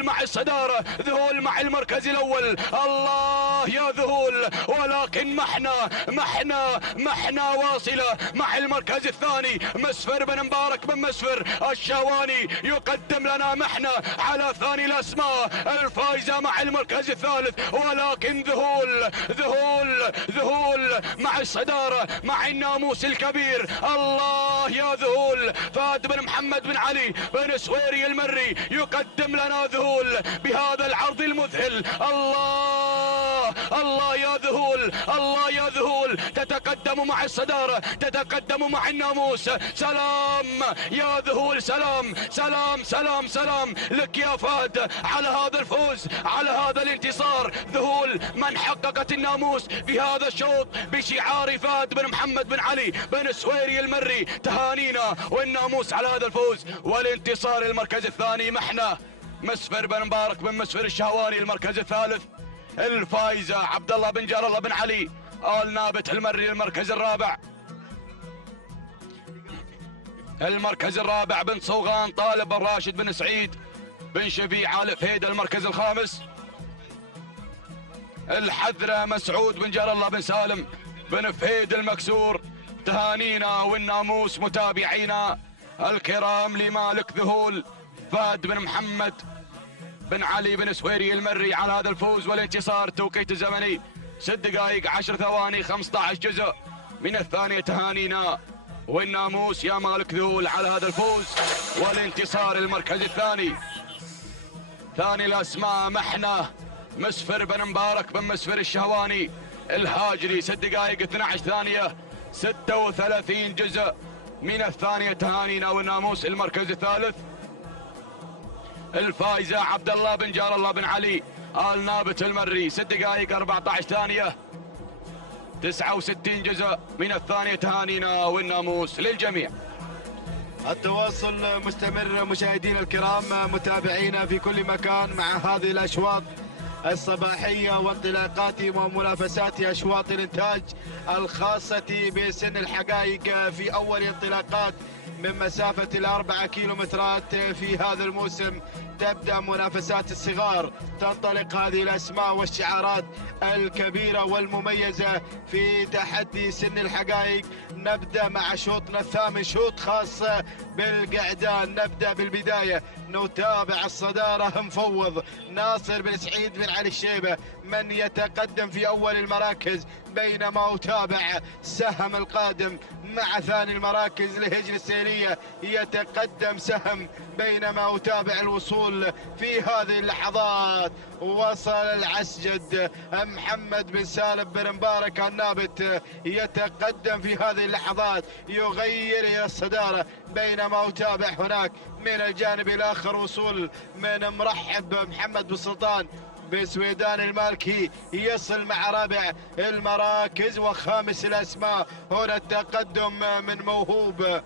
مع الصدارة، ذهول مع المركز الأول. الله يا ذهول، ولكن محنا واصلة مع المركز الثاني. مسفر بن مبارك بن مسفر الشهواني يقدم لنا محنا على ثاني الأسماء الفائزة مع المركز الثالث. ولكن ذهول مع الصدارة مع الناموس الكبير. الله يا ذهول. فهد بن محمد بن علي بن سويري المري يقدم لنا ذهول بهذا العرض المذهل. الله يا ذهول، الله يا ذهول. تتقدم مع الصدارة، تتقدم مع الناموس. سلام يا ذهول، سلام لك يا فهد على هذا الفوز، على هذا الانتصار. ذهول من حققت الناموس في هذا الشوط بشعار فهد بن محمد بن علي بن سويري المري. تهانينا والناموس على هذا الفوز والانتصار. المركز الثاني محنا مسفر بن مبارك بن مسفر الشهواني. المركز الثالث الفائزة عبد الله بن جار الله بن علي آل نابت المري. المركز الرابع بن صوغان طالب بن راشد بن سعيد بن شفيع آل فهيد. المركز الخامس الحذرة مسعود بن جار الله بن سالم بن فهيد المكسور. تهانينا والناموس متابعينا الكرام لمالك ذهول فهد بن محمد بن علي بن سويري المري على هذا الفوز والانتصار. توقيت الزمني 6 دقائق 10 ثواني 15 جزء من الثانية. تهانينا والناموس يا مالك ذهول على هذا الفوز والانتصار. المركز الثاني ثاني الأسماء محنا مسفر بن مبارك بن مسفر الشهواني الهاجري. 6 دقائق 12 ثانية 36 جزء من الثانية. تهانينا والناموس. المركز الثالث الفائزة عبد الله بن جار الله بن علي آل نابت المري. 6 دقائق 14 ثانية 69 جزء من الثانية. تهانينا والناموس للجميع. التواصل مستمر مشاهدينا الكرام، متابعينا في كل مكان مع هذه الأشواط الصباحية وانطلاقات ومنافسات أشواط الإنتاج الخاصة بسن الحقائق في أول انطلاقات من مسافة 4 كيلومترات في هذا الموسم. تبدأ منافسات الصغار، تنطلق هذه الأسماء والشعارات الكبيرة والمميزة في تحدي سن الحقائق. نبدأ مع شوطنا الثامن، شوط خاص بالقعدان. نبدأ بالبداية، نتابع الصدارة مفوض ناصر بن سعيد بن علي الشيبة من يتقدم في أول المراكز، بينما أتابع سهم القادم مع ثاني المراكز لهجن السيرية يتقدم سهم، بينما أتابع الوصول في هذه اللحظات. وصل العسجد محمد بن سالم بن مبارك النابت يتقدم في هذه اللحظات، يغير إلى الصدارة، بينما أتابع هناك من الجانب الآخر وصول من مرحب محمد بن سلطان بن سويدان المالكي يصل مع رابع المراكز وخامس الأسماء. هنا التقدم من موهوب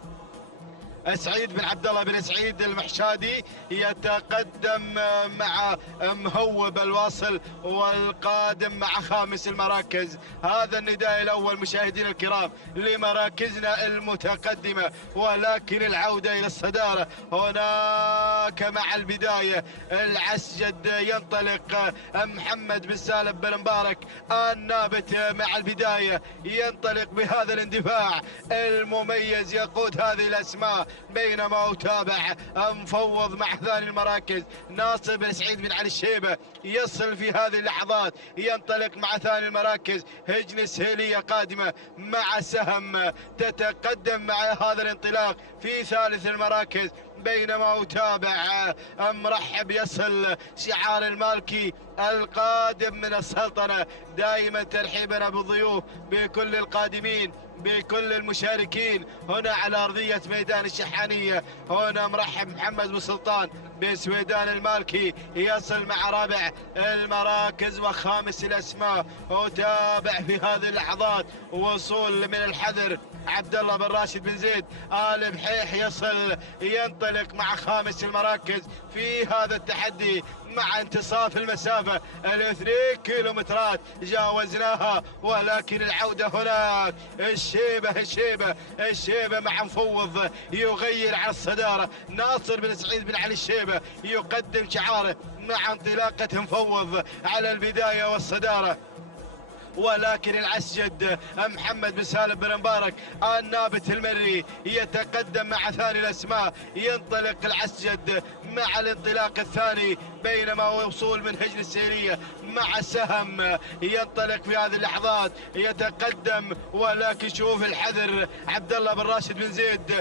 سعيد بن عبد الله بن سعيد المحشادي يتقدم مع مهوب الواصل، والقادم مع خامس المراكز. هذا النداء الأول مشاهدينا الكرام لمراكزنا المتقدمة، ولكن العودة إلى الصدارة هناك مع البداية العسجد ينطلق محمد بن سالم بن مبارك النابت مع البداية ينطلق بهذا الاندفاع المميز يقود هذه الأسماء، بينما أتابع مفوض مع ثاني المراكز ناصر بن سعيد بن علي الشيبة يصل في هذه اللحظات ينطلق مع ثاني المراكز. هجن السهيلية قادمة مع سهم تتقدم مع هذا الانطلاق في ثالث المراكز، بينما أتابع مرحب يصل شعار المالكي القادم من السلطنة. دائما ترحيبنا بالضيوف بكل القادمين بكل المشاركين هنا على أرضية ميدان الشحانية. هنا مرحب محمد بن سلطان بسويدان المالكي يصل مع رابع المراكز وخامس الأسماء. أتابع في هذه اللحظات وصول من الحذر عبد الله بن راشد بن زيد آل بحيح يصل ينطلق مع خامس المراكز في هذا التحدي مع انتصاف المسافة 2 كيلومترات جاوزناها، ولكن العودة هناك. الشيبة مع مفوض يغير على الصدارة. ناصر بن سعيد بن علي الشيبة يقدم شعاره مع انطلاقة مفوض على البداية والصدارة، ولكن العسجد محمد بن سالم بن مبارك النابت المري يتقدم مع ثاني الأسماء. ينطلق العسجد مع الانطلاق الثاني، بينما وصول من هجن السيرية مع سهم ينطلق في هذه اللحظات يتقدم، ولكن شوف الحذر عبد الله بن راشد بن زيد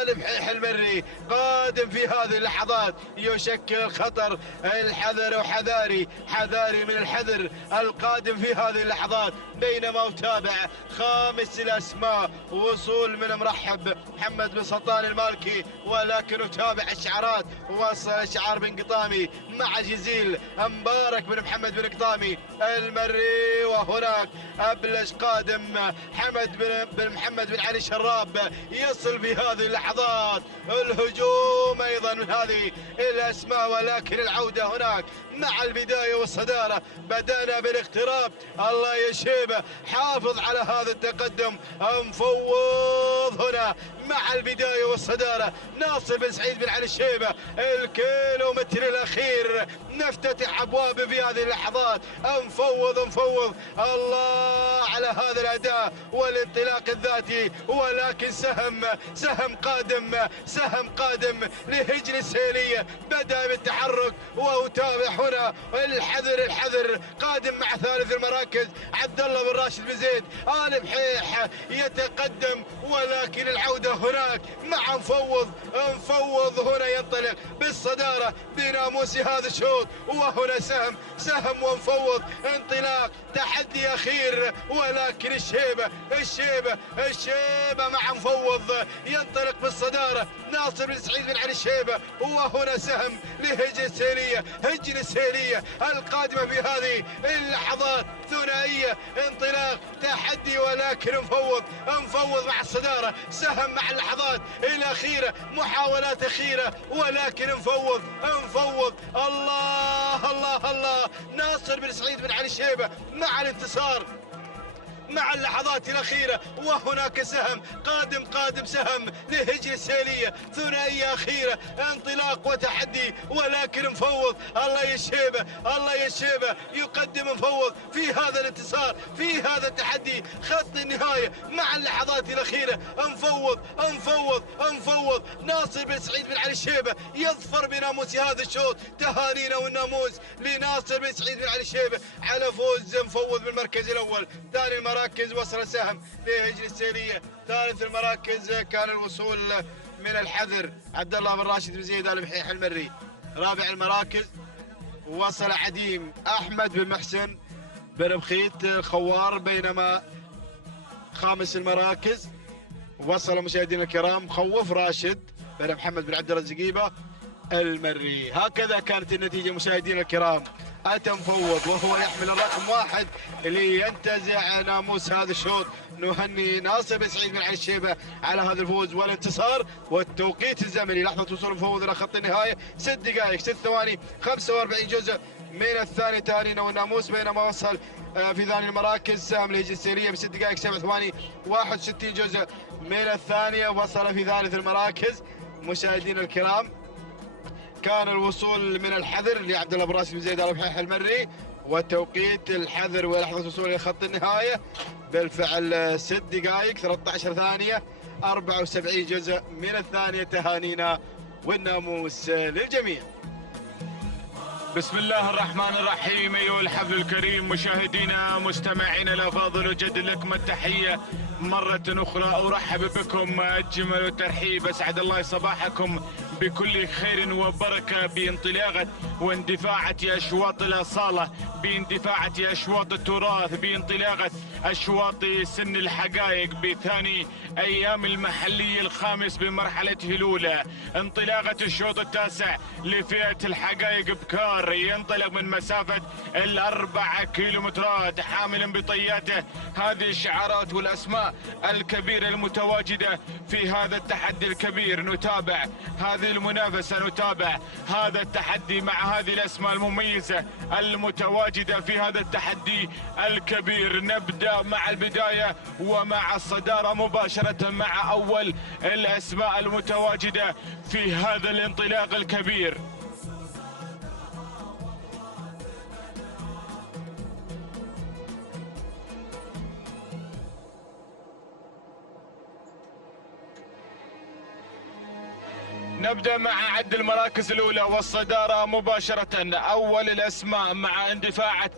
آل بحيح المري قادم في هذه اللحظات يشكل الخطر. الحذر وحذاري من الحذر القادم في هذه اللحظات، بينما أتابع خامس الأسماء وصول من مرحب محمد بن سلطان المالكي، ولكن أتابع الشعارات. وصل شعار بن قطامي مع جزيل مبارك بن محمد بن قطامي المري، وهناك أبلج قادم حمد بن محمد بن علي شراب يصل في هذه اللحظات. الهجوم أيضا من هذه الأسماء، ولكن العودة هناك مع البداية والصدارة. بدأنا بالاقتراب. الله يا شيبة حافظ على هذا التقدم. مفوض هنا مع البداية والصدارة. ناصر بن سعيد بن علي الشيبة الكيلومتر الأخير نفتتح أبواب في هذه اللحظات. مفوض الله على هذا الأداء والانطلاق الذاتي، ولكن سهم قادم لهجن السيلية. بدأ بالتحرك وأتابع هنا الحذر قادم مع ثالث المراكز عبد الله بن راشد بن زيد آل بحيح يتقدم، ولكن العودة هناك مع مفوض هنا ينطلق بالصدارة بناموس هذا الشوط. وهنا سهم ومفوض انطلاق تحدي أخير، ولكن الشيبة مع مفوض ينطلق بالصدارة. ناصر بن سعيد بن علي الشيبة، وهنا سهم لهجن السيلية القادمة في هذه اللحظات. ثنائية انطلاق تحدي، ولكن مفوض مع الصدارة. سهم مع اللحظات الأخيرة، محاولات أخيرة، ولكن مفوض الله. ناصر بن سعيد بن علي الشيبة مع الانتصار مع اللحظات الأخيرة، وهناك سهم قادم سهم لهجن السيلية. ثنائية أخيرة انطلاق وتحدي، ولكن مفوض. الله يا شيبة يقدم مفوض في هذا الانتصار في هذا التحدي. خط النهاية مع اللحظات الأخيرة. مفوض ناصر بن سعيد بن علي الشيبة يظفر بناموس هذا الشوط. تهانينا والناموس لناصر بن سعيد بن علي الشيبة على فوز مفوض بالمركز الأول. ثاني المراكز وصل سهم لهجن السيلية. ثالث المراكز كان الوصول من الحذر عبد الله بن راشد بن زيد آل بحيح المري. رابع المراكز وصل عديم أحمد بن محسن بن بخيت الخوار، بينما خامس المراكز وصل مشاهدينا الكرام خوف راشد بن محمد بن عبد الرزقيبة المري. هكذا كانت النتيجة مشاهدينا الكرام أتى مفوض وهو يحمل الرقم 1 اللي ينتزع ناموس هذا الشوط. نهني ناصر بن سعيد بن علي الشيبة على هذا الفوز والانتصار. والتوقيت الزمني لحظة وصول المفوض إلى خط النهاية 6 دقائق 6 ثواني 45 جزء من الثانية تهانينا والناموس. بينما وصل في ثاني المراكز سهم الهجة السيرية ب 6 دقائق 7 ثواني 61 جزء من الثانية. وصل في ثالث المراكز مشاهدينا الكرام كان الوصول من الحذر لعبد الله بن راشد بن زيد ال بحيح المري. وتوقيت الحذر ولحظة وصول إلى خط النهاية بالفعل 6 دقائق 13 ثانية 74 جزء من الثانية. تهانينا والناموس للجميع. بسم الله الرحمن الرحيم. أيها الحفل الكريم مشاهدينا مستمعينا الأفاضل، أجدد لكم التحية مرة أخرى. أرحب بكم أجمل الترحيب، أسعد الله صباحكم بكل خير وبركة بانطلاقة واندفاعة أشواط الأصالة، باندفاعة أشواط التراث، بانطلاقة أشواط سن الحقائق بثاني أيام المحلي الخامس بمرحلته الأولى. انطلاقة الشوط التاسع لفئة الحقائق بكار ينطلق من مسافة 4 كيلومترات حاملا بطياته هذه الشعارات والأسماء الكبيرة المتواجدة في هذا التحدي الكبير. نتابع هذه المنافسة، نتابع هذا التحدي مع هذه الأسماء المميزة المتواجدة في هذا التحدي الكبير. نبدأ مع البداية ومع الصدارة مباشرة مع أول الأسماء المتواجدة في هذا الانطلاق الكبير. نبدأ مع عد المراكز الأولى والصدارة مباشرة. أول الأسماء مع اندفاعة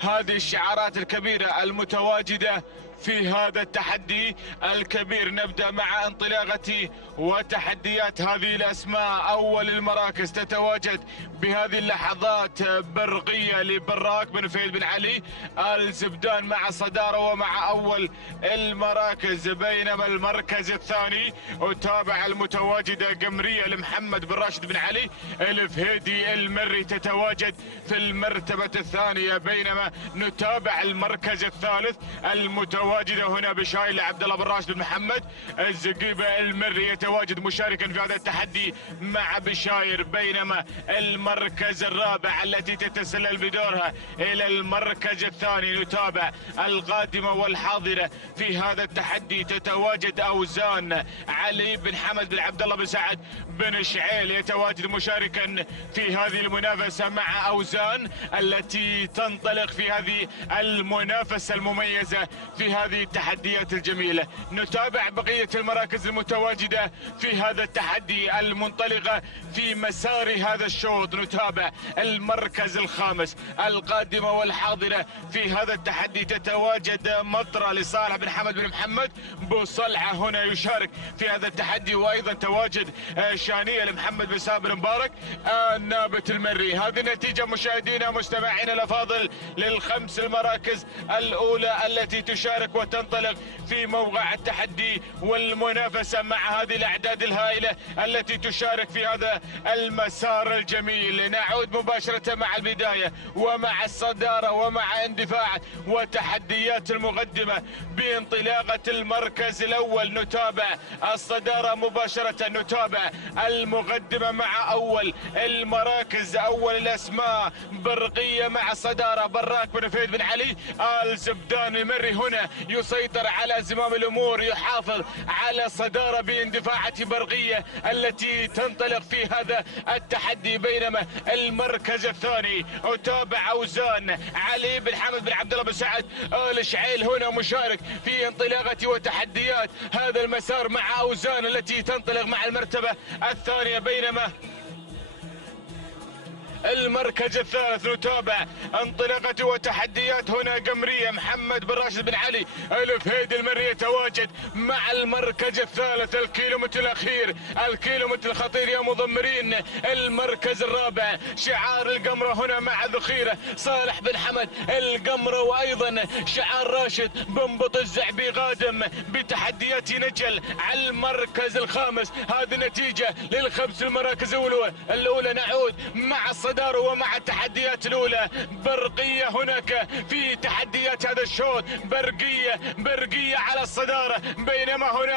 هذه الشعارات الكبيرة المتواجدة في هذا التحدي الكبير. نبدأ مع انطلاقة وتحديات هذه الأسماء. أول المراكز تتواجد بهذه اللحظات برقية لبراك بن فهد بن علي الزبدان مع الصدارة ومع أول المراكز. بينما المركز الثاني أتابع المتواجدة قمرية لمحمد بن راشد بن علي الفهيدي المري تتواجد في المرتبة الثانية. بينما نتابع المركز الثالث المتواجدة هنا بشايل عبد الله بن راشد بن محمد الزقيبة المري يتواجد مشاركا في هذا التحدي مع بشاير. بينما المركز الرابع التي تتسلل بدورها الى المركز الثاني نتابع القادمة والحاضرة في هذا التحدي تتواجد اوزان علي بن حمد بن عبد الله بن سعد بن شعيل يتواجد مشاركا في هذه المنافسة مع اوزان التي تنطلق في هذه المنافسة المميزة في هذه التحديات الجميلة. نتابع بقية المراكز المتواجدة في هذا التحدي المنطلقة في مسار هذا الشوط. نتابع المركز الخامس القادمة والحاضرة في هذا التحدي تتواجد مطرة لصالح بن حمد بن محمد بوصلعة هنا يشارك في هذا التحدي. وأيضا تواجد شانية لمحمد بن سابر مبارك النابت المري. هذه النتيجة مشاهدينا مستمعينا الأفاضل للخمس المراكز الأولى التي تشارك وتنطلق في موقع التحدي والمنافسة مع هذه الأعداد الهائلة التي تشارك في هذا المسار الجميل. نعود مباشرة مع البداية ومع الصدارة ومع اندفاع وتحديات المقدمة بانطلاقة المركز الأول. نتابع الصدارة مباشرة، نتابع المقدمة مع أول المراكز. أول الأسماء برقية مع الصدارة براك بن فهد بن علي الزبدان المري هنا يسيطر على زمام الأمور، يحافظ على الصدارة باندفاعة برقية التي تنطلق في هذا التحدي. بينما المركز الثاني أتابع أوزان علي بن حمد بن عبد الله بن سعد آل شعيل هنا مشارك في انطلاقة وتحديات هذا المسار مع أوزان التي تنطلق مع المرتبة الثانية. بينما المركز الثالث نتابع انطلاقة وتحديات هنا قمرية محمد بن راشد بن علي الفهيدي المري يتواجد مع المركز الثالث الكيلومتر الأخير، الكيلومتر الخطير يا مضمرين. المركز الرابع شعار القمرة هنا مع ذخيرة صالح بن حمد القمرة، وأيضا شعار راشد بن بط الزعبي قادم بتحديات نجل على المركز الخامس. هذه نتيجة للخمس المراكز الأولى. نعود مع الصدارة ومع التحديات الأولى. برقية هناك في تحديات هذا الشوط، برقية على الصدارة، بينما هنا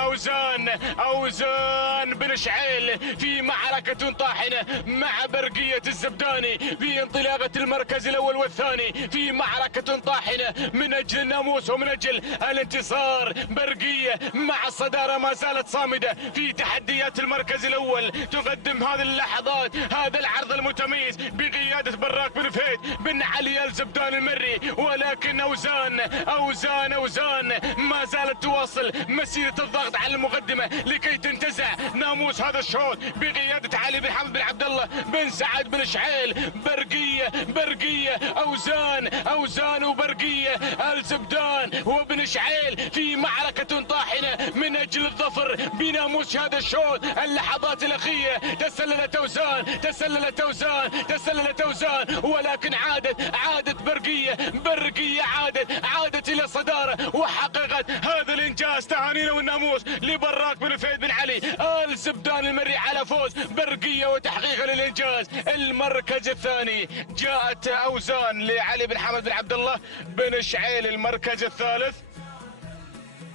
أوزان بن شعيل في معركة طاحنة مع برقية الزبداني في انطلاقة المركز الأول والثاني في معركة طاحنة من أجل الناموس ومن أجل الانتصار. برقية مع الصدارة ما زالت صامدة في تحديات المركز الأول، تقدم هذه اللحظات هذا العرض المتميز بقيادة براك بن فهد بن علي الزبداني المري، ولكن أوزان ما زالت تواصل مسيرة الضغط على المقدمة لكي تنتزع ناموس هذا الشوط بقيادة علي بن حمد بن عبد الله بن سعد بن شعيل. برقية أوزان وبرقية الزبدان وبن شعيل في معركة طاحنة من أجل الظفر بناموس هذا الشوط. اللحظات الأخيرة تسللت أوزان ولكن عادت برقية عادت إلى الصدارة وحققت هذا الإنجاز. تهانينا والناموس لبراك بن فهد بن علي الزبدان المري على فوز برقية وتحقيقا للإنجاز. المركز الثاني جاءت أوزان لعلي بن حمد بن عبد الله بن شعيل.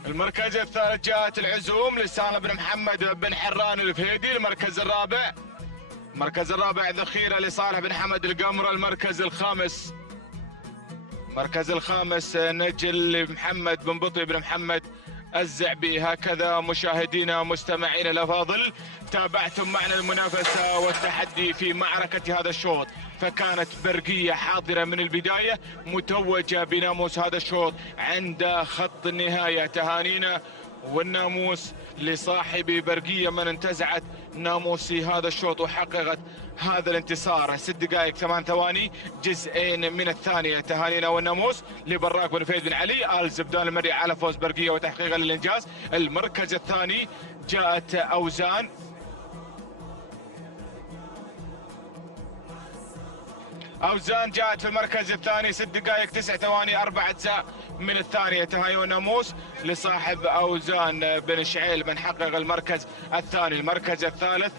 المركز الثالث جاءت العزوم لسالم بن محمد بن حران الفهيدي. المركز الرابع ذخيرة لصالح بن حمد القمر. المركز الخامس نجل محمد بن بطي بن محمد الزعبي. هكذا مشاهدينا مستمعينا الأفاضل تابعتم معنا المنافسة والتحدي في معركة هذا الشوط، فكانت برقية حاضرة من البداية متوجة بناموس هذا الشوط عند خط النهاية. تهانينا والناموس لصاحب برقية من انتزعت ناموس هذا الشوط وحققت هذا الانتصار. 6 دقائق 8 ثواني جزئين من الثانية. تهانينا والناموس لبراك بن فهد بن علي الزبدان المري على فوز برقية وتحقيقا للإنجاز. المركز الثاني جاءت أوزان جاءت في المركز الثاني 6 دقائق 9 ثواني 4 أجزاء من الثانية. تهاني وناموس لصاحب أوزان بن شعيل من حقق المركز الثاني. المركز الثالث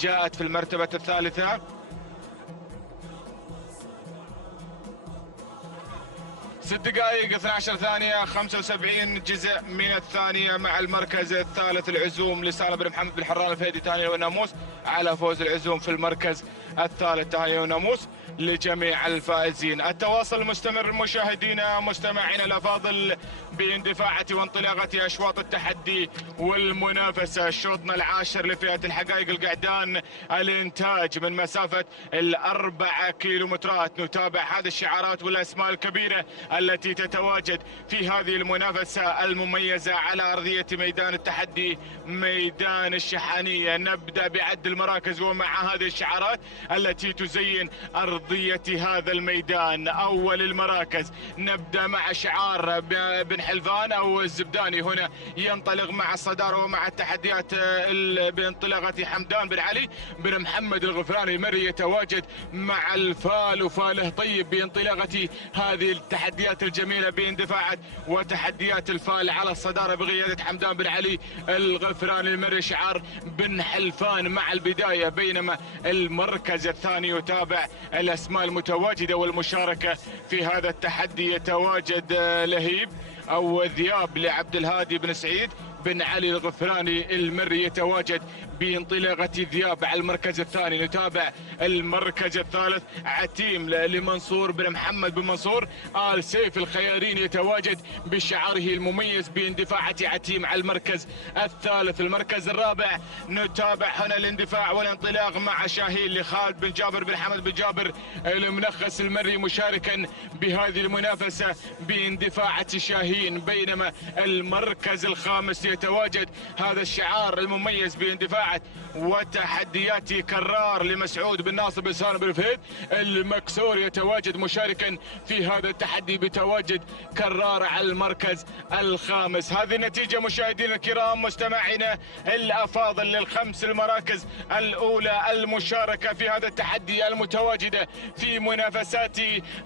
جاءت في المرتبة الثالثة 6 دقائق 12 ثانية 75 جزء من الثانية مع المركز الثالث العزوم لسالم بن محمد بن حران الفهيدي. تهاني وناموس على فوز العزوم في المركز الثالث. تهاني وناموس لجميع الفائزين. التواصل مستمر مشاهدينا مستمعينا الافاضل باندفاعة وانطلاقة اشواط التحدي والمنافسة. شوطنا العاشر لفئة الحقائق القعدان الانتاج من مسافة 4 كيلومترات. نتابع هذه الشعارات والاسماء الكبيرة التي تتواجد في هذه المنافسة المميزة على ارضية ميدان التحدي ميدان الشحانية. نبدأ بعد المراكز ومع هذه الشعارات التي تزين ارضية هذا الميدان. اول المراكز نبدأ مع شعار بن حلفان او الزبداني، هنا ينطلق مع الصدارة ومع التحديات بانطلاقة حمدان بن علي بن محمد الغفراني المري يتواجد مع الفال وفاله طيب بانطلاقة هذه التحديات الجميلة باندفاعات وتحديات الفال على الصدارة بقيادة حمدان بن علي الغفراني المري. شعار بن حلفان مع البداية، بينما المركز الثاني يتابع الاسماء المتواجدة والمشاركة في هذا التحدي. يتواجد لهيب او ذياب لعبد الهادي بن سعيد بن علي الغفراني المري يتواجد بانطلاقة ذياب على المركز الثاني. نتابع المركز الثالث عتيم لمنصور بن محمد بن منصور آل سيف الخيارين يتواجد بشعاره المميز باندفاعة عتيم على المركز الثالث. المركز الرابع نتابع هنا الاندفاع والانطلاق مع شاهين لخالد بن جابر بن حمد بن جابر المنخس المري مشاركا بهذه المنافسة باندفاعة شاهين. بينما المركز الخامس يتواجد هذا الشعار المميز باندفاعة وتحديات كرار لمسعود بن ناصر بن سالم بن فهد المكسور يتواجد مشاركا في هذا التحدي بتواجد كرار على المركز الخامس. هذه النتيجة مشاهدينا الكرام مستمعينا الافاضل للخمس المراكز الاولى المشاركة في هذا التحدي المتواجدة في منافسات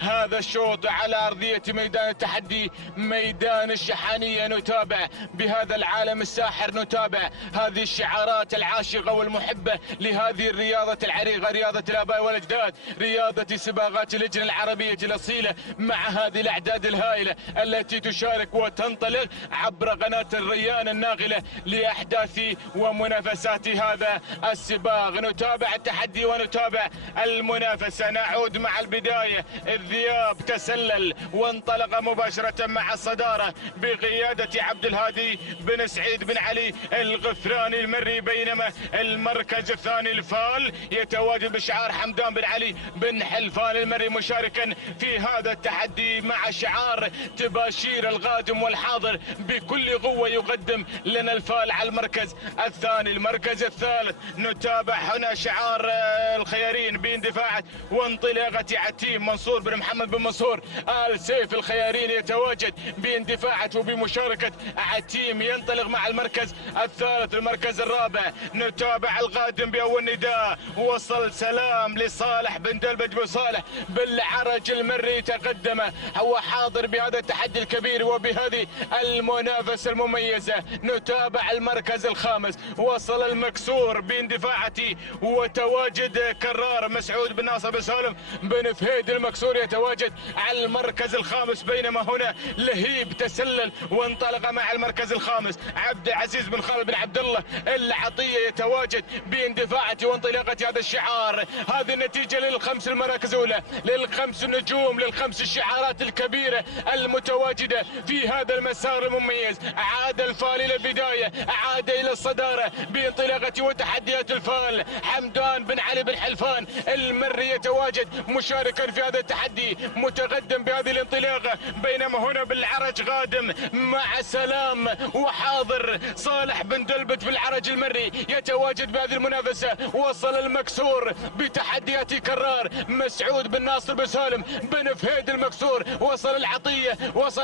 هذا الشوط على ارضية ميدان التحدي ميدان الشحانية. نتابع بهذا العالم الساحر، نتابع هذه الشعارات العاشقة والمحبة لهذه الرياضة العريقة، رياضة الآباء والأجداد، رياضة سباقات اللجنة العربية الأصيلة، مع هذه الأعداد الهائلة التي تشارك وتنطلق عبر قناة الريان الناقلة لأحداث ومنافسات هذا السباق. نتابع التحدي ونتابع المنافسة. نعود مع البداية. الذئاب تسلل وانطلق مباشرة مع الصدارة بقيادة عبد الهادي بن سعيد بن علي الغفراني المري، بينما المركز الثاني الفال يتواجد بشعار حمدان بن علي بن حلفان المري مشاركا في هذا التحدي مع شعار تباشير القادم والحاضر بكل قوة. يقدم لنا الفال على المركز الثاني. المركز الثالث نتابع هنا شعار الخيارين باندفاع وانطلاقة عتيم منصور بن محمد بن منصور آل سيف الخيارين يتواجد باندفاعه وبمشاركة عتيم، ينطلق مع المركز الثالث. المركز الرابع نتابع القادم بأول نداء، وصل سلام لصالح بن دلبج بن صالح بالعرج المري، تقدم هو حاضر بهذا التحدي الكبير وبهذه المنافسة المميزة. نتابع المركز الخامس، وصل المكسور باندفاعته وتواجد كرار مسعود بن ناصر بن سالم بن فهيد المكسور يتواجد على المركز الخامس، بينما هنا لهيب تسلل وانطلق مع المركز الخامس. عبد العزيز بن خالد بن عبد الله العطية يتواجد باندفاعته وانطلاقة هذا الشعار. هذه النتيجة للخمس المراكز الأولى، للخمس نجوم، للخمس الشعارات الكبيرة المتواجدة في هذا المسار المميز. عاد الفال إلى البداية، عاد إلى الصدارة بانطلاقة وتحديات الفال. حمدان بن علي بن حلفان المري يتواجد مشاركا في هذا التحدي، متقدم بهذه الانطلاقة، بينما هنا بالعرج قادم مع سلام وحاضر صالح بن دلبت في العرج المري يتواجد بهذه المنافسة. وصل المكسور بتحديات كرار مسعود بن ناصر بن سالم بن فهيد المكسور. وصل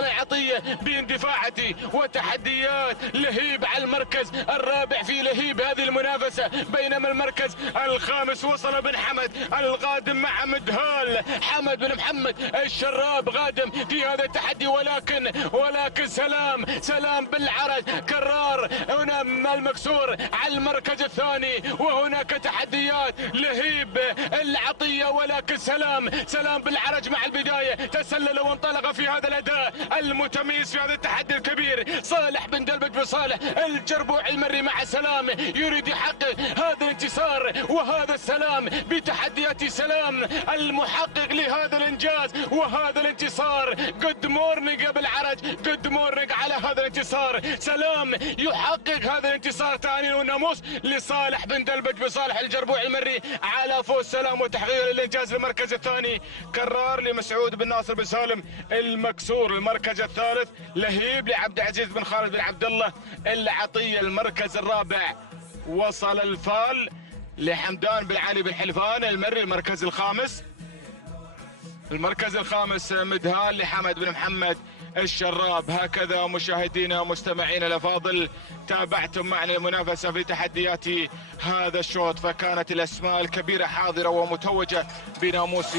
العطية باندفاعته وتحديات لهيب على المركز الرابع في لهيب هذه المنافسة، بينما المركز الخامس وصل بن حمد القادم مع مدهال حمد بن محمد الشراب قادم في هذا التحدي، ولكن سلام بالعرج كرار هنا المكسور على المركز الثاني. وهناك تحديات لهيب العطية، ولكن سلام بالعرج مع البداية تسلل وانطلق في هذا الأداء المتميز في هذا التحدي الكبير. صالح بن دلبج بن صالح الجربوع المري مع سلام يريد يحقق هذا الانتصار وهذا السلام بتحديات سلام المحقق لهذا الانجاز وهذا الانتصار. جود مورنينج بالعرج، جود مورنينج على هذا الانتصار. سلام يحقق هذا الانتصار ثاني والناموس لصالح بن دلبج بن صالح الجربوع المري على فوز سلام وتحقيق الانجاز للمركز الثاني. كرار لمسعود بن ناصر بن سالم المكسور. المركز الثالث لهيب لعبد العزيز بن خالد بن عبد الله العطية. المركز الرابع وصل الفال لحمدان بن علي بن حلفان المري. المركز الخامس مدهال لحمد بن محمد الشراب. هكذا مشاهدينا ومستمعينا الافاضل تابعتم معنا المنافسة في تحديات هذا الشوط، فكانت الاسماء الكبيرة حاضرة ومتوجة بناموس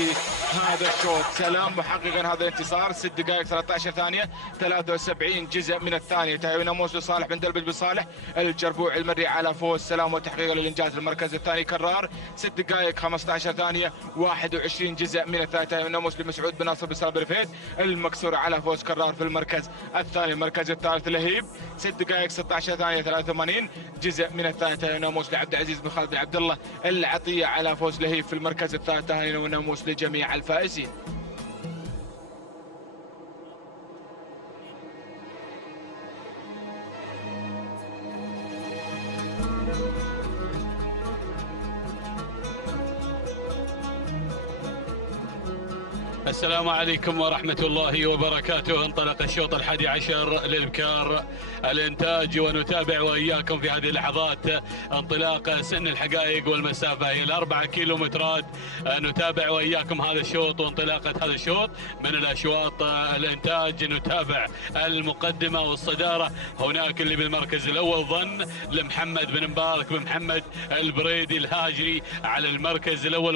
هذا الشوط. سلام محققا هذا الانتصار 6 دقائق 13 ثانية 73 جزء من الثانية. تهيئ ناموس لصالح بن دلبج بن صالح الجربوع المري على فوز سلام وتحقيق الانجاز. المركز الثاني كرار 6 دقائق 15 ثانية 21 جزء من الثانية. تهيئ ناموس لمسعود بن ناصر بن سالم بن فهيد المكسور على فوز كرار في المركز الثاني. المركز الثالث لهيب 6 دقائق 16 ثانية 83 جزء من الثانية. تهيئ ناموس لعبد العزيز بن خالد بن عبد الله العطية على فوز لهيب في المركز الثالث. تهيئ وناموس لجميع الفائزين. السلام عليكم ورحمة الله وبركاته. انطلق الشوط 11 للبكار الانتاج، ونتابع وإياكم في هذه اللحظات انطلاق سن الحقائق والمسافة إلى 4 كيلومترات. نتابع وإياكم هذا الشوط وانطلاقة هذا الشوط من الأشواط الانتاج. نتابع المقدمة والصدارة. هناك اللي بالمركز الأول ظن لمحمد بن مبارك بن محمد البريدي الهاجري على المركز الأول،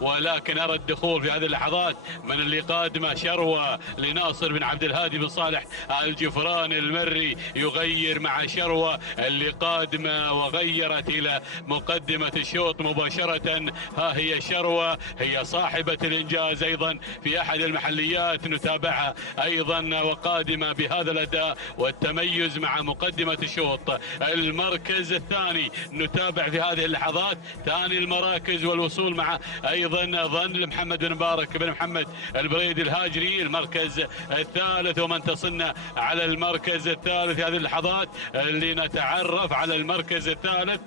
ولكن أرى الدخول في هذه اللحظات من اللي قادمه شروه لناصر بن عبد الهادي بن صالح الجفران المري، يغير مع شروه اللي قادمه وغيرت الى مقدمه الشوط مباشره. ها هي شروه، هي صاحبه الانجاز ايضا في احد المحليات، نتابعها ايضا وقادمه بهذا الاداء والتميز مع مقدمه الشوط. المركز الثاني نتابع في هذه اللحظات ثاني المراكز والوصول مع ايضا ظن محمد بن مبارك بن محمد البريدي الهاجري. المركز الثالث ومن تصلنا على المركز الثالث في هذه اللحظات اللي نتعرف على المركز الثالث.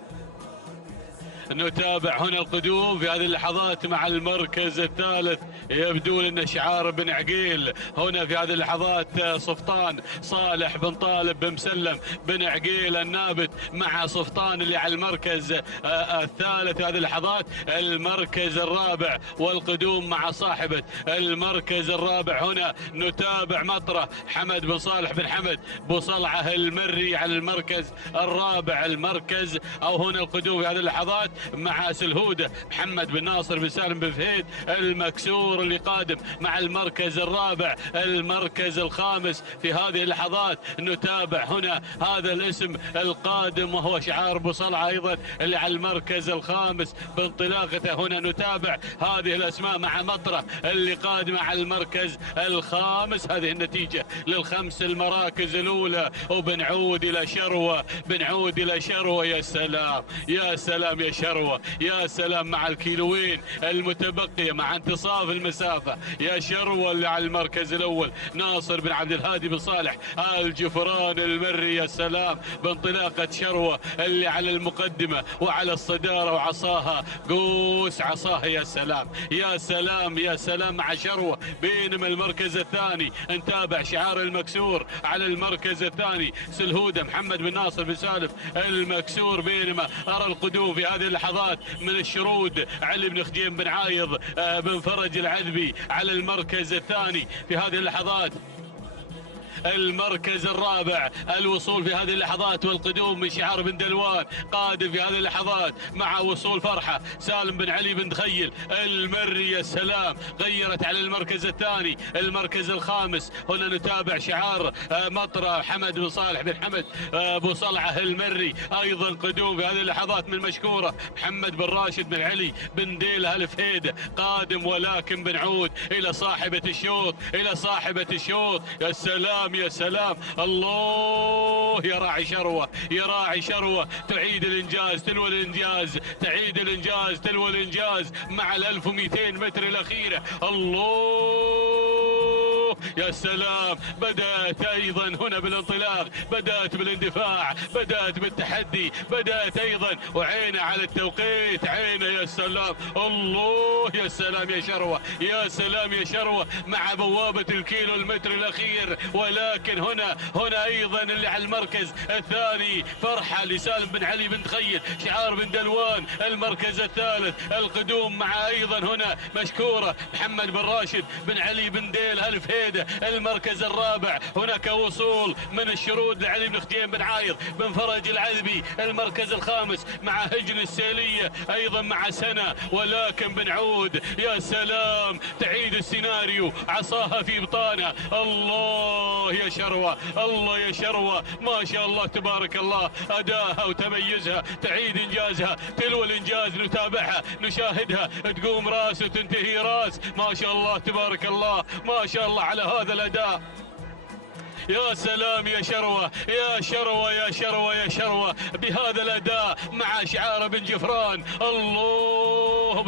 نتابع هنا القدوم في هذه اللحظات مع المركز الثالث، يبدو لنا شعار بن عقيل هنا في هذه اللحظات. صفطان صالح بن طالب بن مسلم بن عقيل النابت مع صفطان اللي على المركز الثالث في هذه اللحظات. المركز الرابع والقدوم مع صاحبة المركز الرابع. هنا نتابع مطرة حمد بن صالح بن حمد بوصلعة المري على المركز الرابع. المركز او هنا القدوم في هذه اللحظات مع سلهودة محمد بن ناصر بن سالم بن فهيد المكسور اللي قادم مع المركز الرابع. المركز الخامس في هذه اللحظات نتابع هنا هذا الاسم القادم وهو شعار بوصلعة ايضا اللي على المركز الخامس بانطلاقته. هنا نتابع هذه الاسماء مع مطرة اللي قادمة على المركز الخامس. هذه النتيجة للخمس المراكز الاولى، وبنعود الى شروة، بنعود الى شروة. يا سلام يا سلام يا شروة، يا سلام مع الكيلوين المتبقية مع انتصاف المسافة. يا شروة اللي على المركز الأول ناصر بن عبد الهادي بن صالح الجفران المري. يا سلام بانطلاقة شروة اللي على المقدمة وعلى الصدارة وعصاها قوس عصاها. يا سلام يا سلام يا سلام مع شروة. بينما المركز الثاني نتابع شعار المكسور على المركز الثاني سلهودة محمد بن ناصر بن سالف المكسور. بينما أرى القدوم في هذه اللحظات من الشرود علي بن خديم بن عايض بن فرج العذبي على المركز الثاني في هذه اللحظات. المركز الرابع الوصول في هذه اللحظات والقدوم من شعار بن دلوان قادم في هذه اللحظات مع وصول فرحة سالم بن علي بن دخيل المري. يا سلام غيرت على المركز الثاني. المركز الخامس هنا نتابع شعار مطرة حمد بن صالح بن حمد بوصلعة المري ايضا قدوم في هذه اللحظات من مشكورة محمد بن راشد بن علي بن ديله الفهيدة قادم. ولكن بنعود الى صاحبة الشوط، الى صاحبة الشوط. يا سلام يا سلام الله يا راعي شروة، يا راعي شروة تعيد الانجاز تلو الانجاز، تعيد الانجاز تلو الانجاز مع 1200 متر الاخيرة. الله يا سلام. بدأت ايضا هنا بالانطلاق، بدأت بالاندفاع، بدأت بالتحدي، بدأت ايضا وعينه على التوقيت، عينه. يا سلام الله يا سلام يا شروة، يا سلام يا شروة مع بوابة الكيلو المتر الاخير. ولكن هنا ايضا اللي على المركز الثاني فرحة لسالم بن علي بن دخيل شعار بن دلوان. المركز الثالث القدوم مع ايضا هنا مشكورة محمد بن راشد بن علي بن ديل الفهيدة. المركز الرابع هناك وصول من الشرود لعلي بن خديم بن عايض بن فرج العذبي. المركز الخامس مع هجن السيلية ايضا مع سنة. ولكن بنعود يا سلام تعيد السيناريو عصاها في بطانة. الله يا شروة، الله يا شروة ما شاء الله تبارك الله أداها وتميزها، تعيد إنجازها تلو الإنجاز. نتابعها نشاهدها تقوم راس وتنتهي راس. ما شاء الله تبارك الله، ما شاء الله على هذا الأداء. يا سلام يا شروة، يا شروة يا شروة يا شروة بهذا الأداء مع شعار بن جفران. الله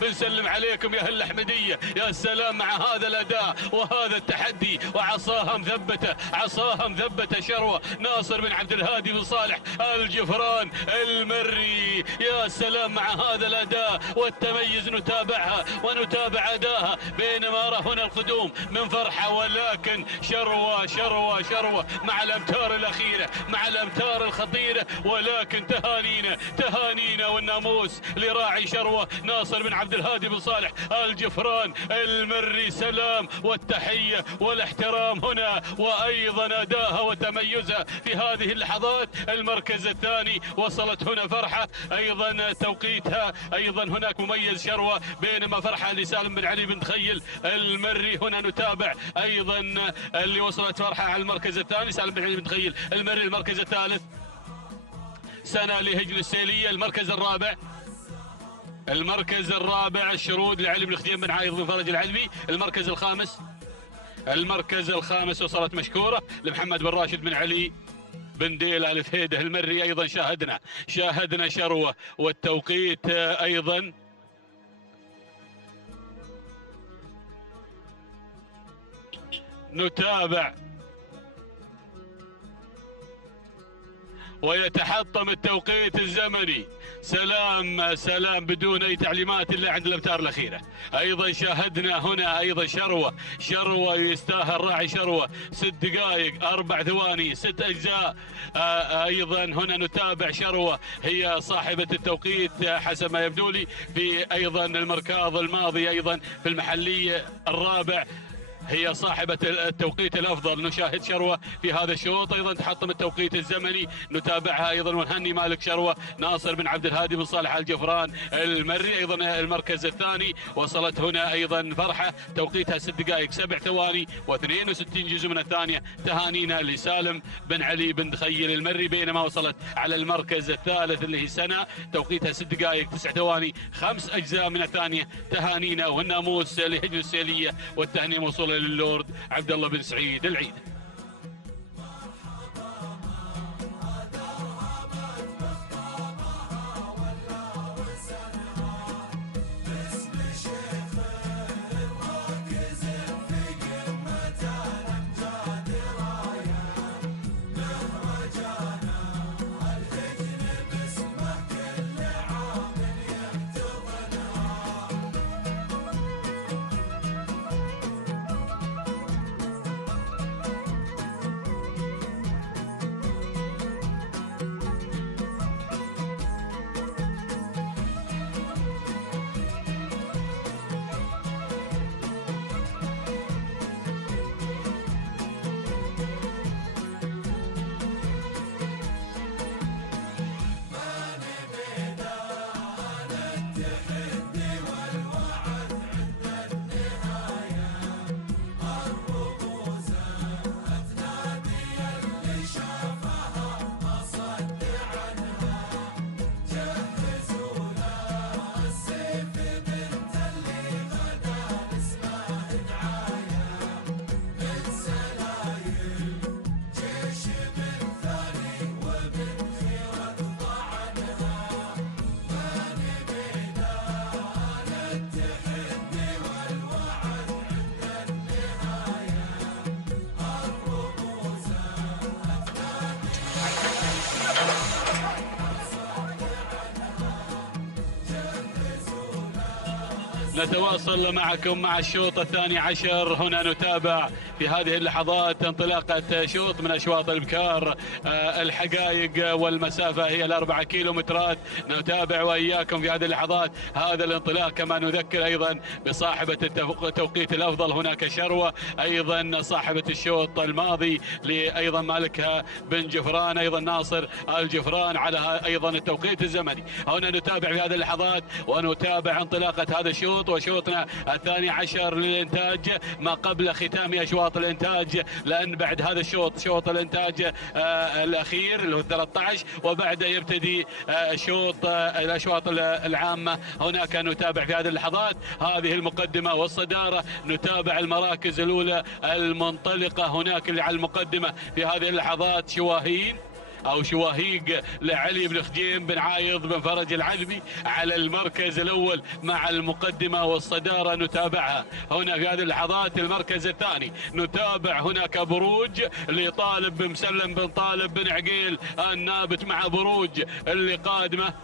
بنسلم عليكم يا أهل الأحمدية. يا سلام مع هذا الأداء وهذا التحدي وعصاها مثبتة، عصاها مثبتة شروة ناصر بن عبد الهادي بن صالح الجفران المري. يا سلام مع هذا الأداء والتميز نتابعها ونتابع أداها. بينما أرى هنا القدوم من فرحة. ولكن شروة شروة مع الأمتار الأخيرة، مع الأمتار الخطيرة، ولكن تهانينا والناموس لراعي شروة ناصر بن عبد الهادي بن صالح الجفران المري. سلام والتحية والاحترام هنا، وأيضا أداها وتميزها في هذه اللحظات. المركز الثاني وصلت هنا فرحة، أيضا توقيتها أيضا هناك مميز شروة، بينما فرحة لسالم بن علي بن تخيل المري. هنا نتابع أيضا اللي وصلت فرحة على المركز الثاني، سالم بن علي بن تخيل المري. المركز الثالث سنة لهجل السيلية. المركز الرابع الشرود لعلي بن خديم بن عايض بن فرج العلمي. المركز الخامس وصلت مشكورة لمحمد بن راشد بن علي بن ديل آل فهيده المري. أيضا شاهدنا شروة، والتوقيت أيضا نتابع ويتحطم التوقيت الزمني. سلام بدون اي تعليمات الا عند الامتار الاخيره. ايضا شاهدنا هنا ايضا شروه يستاهل راعي شروه 6 دقائق 4 ثواني 6 اجزاء. ايضا هنا نتابع شروه هي صاحبه التوقيت حسب ما يبدو لي في ايضا المركاض الماضي، ايضا في المحلي الرابع هي صاحبة التوقيت الأفضل. نشاهد شروة في هذا الشوط، أيضا تحطم التوقيت الزمني، نتابعها أيضا ونهني مالك شروة ناصر بن عبد الهادي بن صالح الجفران المري. أيضا المركز الثاني وصلت هنا أيضا فرحة، توقيتها 6 دقائق 7 ثواني و62 جزء من الثانية. تهانينا لسالم بن علي بن تخيل المري. بينما وصلت على المركز الثالث اللي هي سنة، توقيتها 6 دقائق 9 ثواني 5 أجزاء من الثانية. تهانينا والناموس لهجن السيلية، والتهنئة موصولة للورد عبد الله بن سعيد العيد. نتواصل معكم مع الشوط الثاني عشر. هنا نتابع في هذه اللحظات انطلاقة شوط من أشواط البكار. الحقائق والمسافة هي ال4 كيلومترات. نتابع وإياكم في هذه اللحظات هذا الانطلاق. كما نذكر أيضا بصاحبة التوقيت الأفضل هناك شروة، أيضا صاحبة الشوط الماضي أيضا مالكها بن جفران، أيضا ناصر الجفران على أيضا التوقيت الزمني. هنا نتابع في هذه اللحظات ونتابع انطلاقة هذا الشوط وشوطنا الثاني عشر للإنتاج ما قبل ختام أشواط الإنتاج، لأن بعد هذا الشوط شوط الإنتاج الأخير اللي هو 13 وبعد يبتدي شوط الأشواط العامة. هناك نتابع في هذه اللحظات هذه المقدمة والصدارة، نتابع المراكز الأولى المنطلقة. هناك اللي على المقدمة في هذه اللحظات شواهين أو شواهيق لعلي بن خديم بن عايض بن فرج العلمي على المركز الأول مع المقدمة والصدارة نتابعها. هنا في هذه اللحظات المركز الثاني نتابع هناك بروج لطالب بن مسلم بن طالب بن عقيل النابت مع بروج اللي قادمة.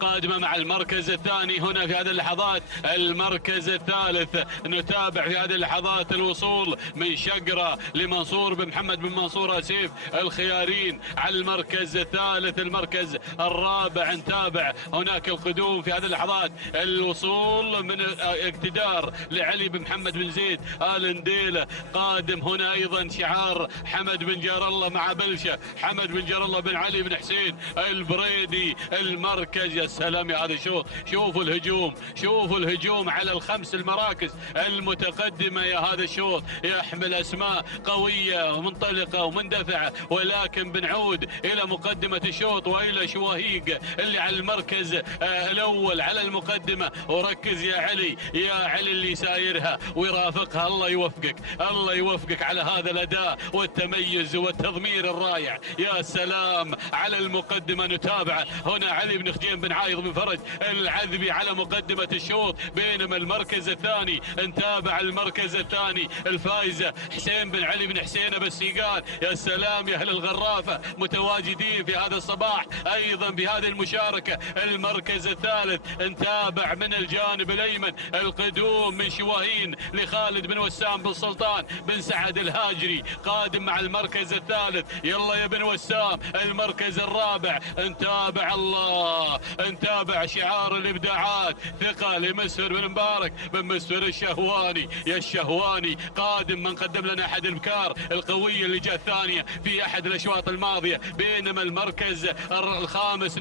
قادمة مع المركز الثاني هنا في هذه اللحظات. المركز الثالث نتابع في هذه اللحظات الوصول من شقرة لمنصور بن محمد بن منصور سيف الخيارين على المركز الثالث. المركز الرابع نتابع هناك القدوم في هذه اللحظات، الوصول من اقتدار لعلي بن محمد بن زيد آل نديلة. قادم هنا ايضا شعار حمد بن جار الله مع بلشة، حمد بن جار الله بن علي بن حسين البريدي. المركز يا سلام يا هذا الشوط، شوفوا الهجوم، شوفوا الهجوم على الخمس المراكز المتقدمة يا هذا الشوط، يحمل اسماء قوية ومنطلقة ومندفعة، ولكن بنعود الى مقدمة الشوط والى شواهيق اللي على المركز الاول على المقدمة. وركز يا علي، يا علي اللي سايرها ويرافقها، الله يوفقك، الله يوفقك على هذا الاداء والتميز والتضمير الرائع. يا سلام على المقدمة. نتابع هنا علي بن خجين بن عايض بن فرج العذبي على مقدمة الشوط، بينما المركز الثاني نتابع المركز الثاني الفائزة حسين بن علي بن حسين بالسيقان. يا سلام يا اهل الغرافة متواجدين في هذا الصباح ايضا بهذه المشاركة. المركز الثالث نتابع من الجانب الايمن القدوم من شواهين لخالد بن وسام بن سلطان بن سعد الهاجري، قادم مع المركز الثالث. يلا يا بن وسام. المركز الرابع نتابع الله، نتابع شعار الابداعات، ثقة لمسفر بن مبارك بن مسفر الشهواني. يا الشهواني قادم من قدم لنا احد البكار القوية اللي جاء الثانية في احد الاشواط الماضية. بينما المركز الخامس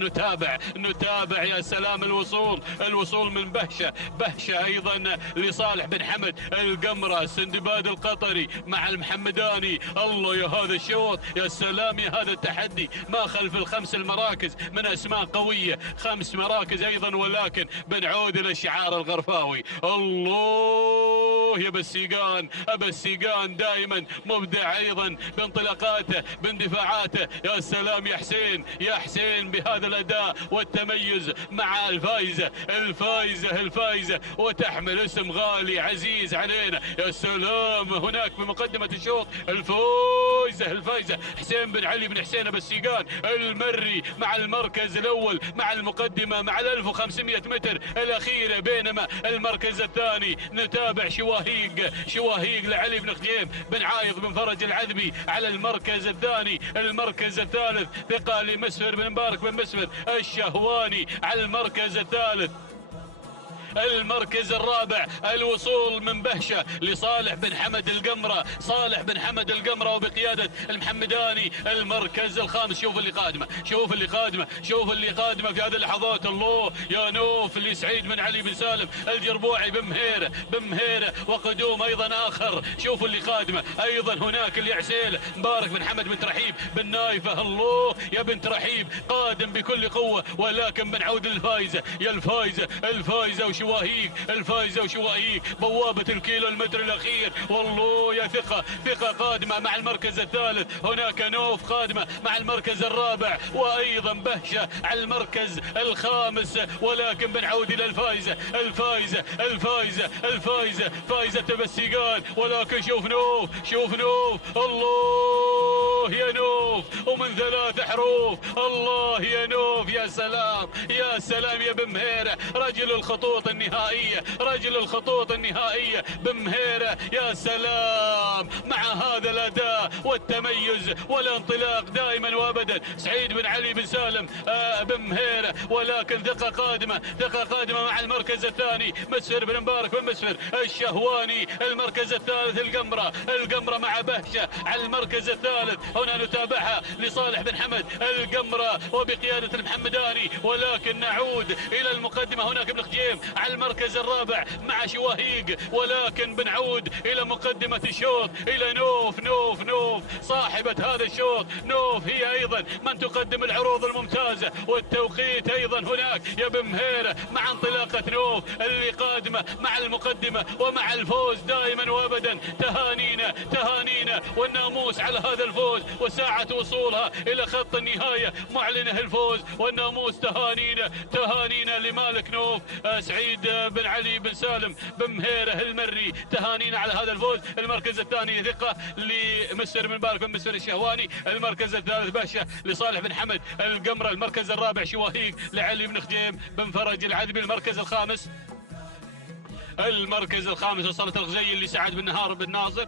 نتابع يا سلام الوصول من بهشة ايضا لصالح بن حمد القمرة السندباد القطري مع المحمداني. الله يا هذا الشوط، يا سلام يا هذا التحدي، ما خلف الخمس المراكز من اسماء قوية، 5 مراكز ايضا، ولكن بنعود الى الشعار الغرفاوي. الله يا بالسيقان، ابا السيقان دائما مبدع ايضا بانطلاقاته باندفاعاته. يا سلام يا حسين، يا حسين بهذا الاداء والتميز مع الفائزة وتحمل اسم غالي عزيز علينا. يا سلام هناك بمقدمة الشوط الفائزة حسين بن علي بن حسين بالسيقان المري مع المركز الاول مع المقدمة مع 1500 متر الاخيرة. بينما المركز الثاني نتابع شواهيق لعلي بن خجيم بن عايض بن فرج العذبي على المركز الثاني. المركز الثالث ثقة لمسفر بن مبارك بن مسفر الشهواني على المركز الثالث. المركز الرابع الوصول من بهشة لصالح بن حمد القمرة، صالح بن حمد القمرة وبقيادة المحمداني. المركز الخامس شوف اللي قادمة في هذه اللحظات. الله يا نوف لسعيد بن علي بن سالم الجربوعي بمهيرة وقدوم ايضا اخر. شوفوا اللي قادمة ايضا هناك اللي عسيل مبارك بن حمد بن ترحيب بن نايفة. الله يا بنت رحيب قادم بكل قوة، ولكن بنعود للفائزة. يا الفائزة وشواهيق بوابة الكيلو المتر الاخير. والله يا ثقة قادمة مع المركز الثالث. هناك نوف قادمة مع المركز الرابع، وايضا بهشة على المركز الخامس. ولكن بنعود الى الفائزة فائزة بالسيقان. ولكن شوف نوف الله يا نوف، ومن 3 حروف. الله يا نوف، يا سلام يا بمهيرة، رجل الخطوط النهائية بمهيرة. يا سلام مع هذا الأداء والتميز والانطلاق دائما وابدا. سعيد بن علي بن سالم بمهيرة، ولكن ثقة قادمة مع المركز الثاني. مسفر بن مبارك بن مسفر الشهواني. المركز الثالث القمرة مع بهشة على المركز الثالث. هنا نتابعها لصالح بن حمد القمرة وبقيادة المحمداني. ولكن نعود إلى المقدمة. هناك ابن خجيم على المركز الرابع مع شواهيق. ولكن بنعود إلى مقدمة الشوط إلى نوف صاحبة هذا الشوط. نوف هي أيضا من تقدم العروض الممتازة والتوقيت أيضا هناك يا بمهيرة مع انطلاقة نوف اللي قادمة مع المقدمة ومع الفوز دائما وابدا. تهانينا تهانينا والناموس على هذا الفوز وساعة وصولها إلى خط النهاية معلنه الفوز. والناموس تهانينا لمالك نوف سعيد بن علي بن سالم بن مهيره المري، تهانينا على هذا الفوز. المركز الثاني ثقة لمستر بن مبارك بن مستر الشهواني. المركز الثالث باشا لصالح بن حمد القمرة. المركز الرابع شواهيق لعلي بن خجيم بن فرج العذبي. المركز الخامس وصلت الغزي لسعد بن نهار بن ناصر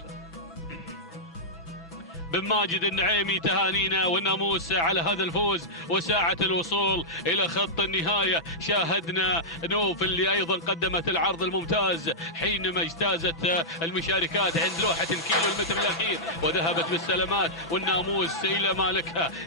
بن ماجد النعيمي، تهانينا والناموس على هذا الفوز وساعة الوصول إلى خط النهاية. شاهدنا نوف اللي أيضا قدمت العرض الممتاز حينما اجتازت المشاركات عند لوحة الكيلو المتر الأخير وذهبت بالسلامات، والناموس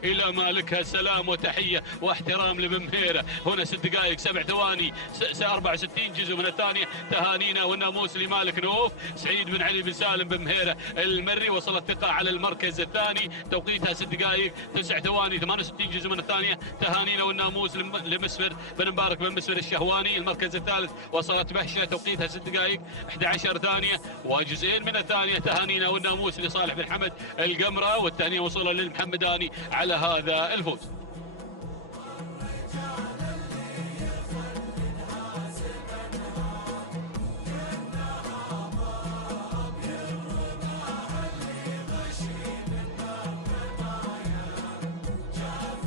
إلى مالكها سلام وتحية واحترام لبن مهيرة. هنا 6 دقائق 7 ثواني 64 جزء من الثانية. تهانينا والناموس لمالك نوف سعيد بن علي بن سالم بن مهيرة المري. وصلت ثقة على المركز الثاني، توقيتها 6 دقائق 9 ثواني 68 جزء من الثانية. تهانينا والناموس لمسفر بن مبارك بن مسفر الشهواني. المركز الثالث وصلت بهشة، توقيتها 6 دقائق 11 ثانية وجزئين من الثانية. تهانينا والناموس لصالح بن حمد القمرة، والثانية وصولا للمحمداني على هذا الفوز.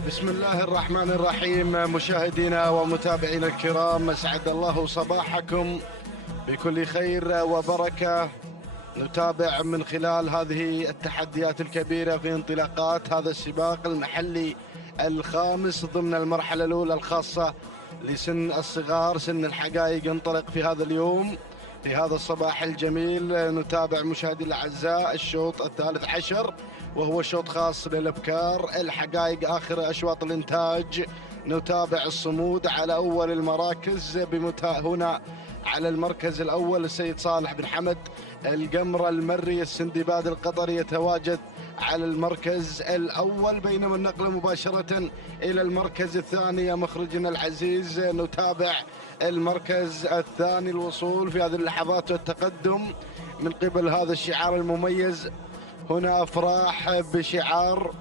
بسم الله الرحمن الرحيم. مشاهدينا ومتابعينا الكرام، اسعد الله صباحكم بكل خير وبركة. نتابع من خلال هذه التحديات الكبيرة في انطلاقات هذا السباق المحلي الخامس ضمن المرحلة الأولى الخاصة لسن الصغار، سن الحقائق. انطلق في هذا اليوم في هذا الصباح الجميل. نتابع مشاهدينا الأعزاء الشوط الثالث عشر، وهو شوط خاص للابكار الحقائق، اخر اشواط الانتاج. نتابع الصمود على اول المراكز هنا على المركز الاول السيد صالح بن حمد القمرة المري السندباد القطري يتواجد على المركز الاول، بينما النقل مباشرة الى المركز الثاني يا مخرجنا العزيز. نتابع المركز الثاني الوصول في هذه اللحظات والتقدم من قبل هذا الشعار المميز. هنا أفراح بشعار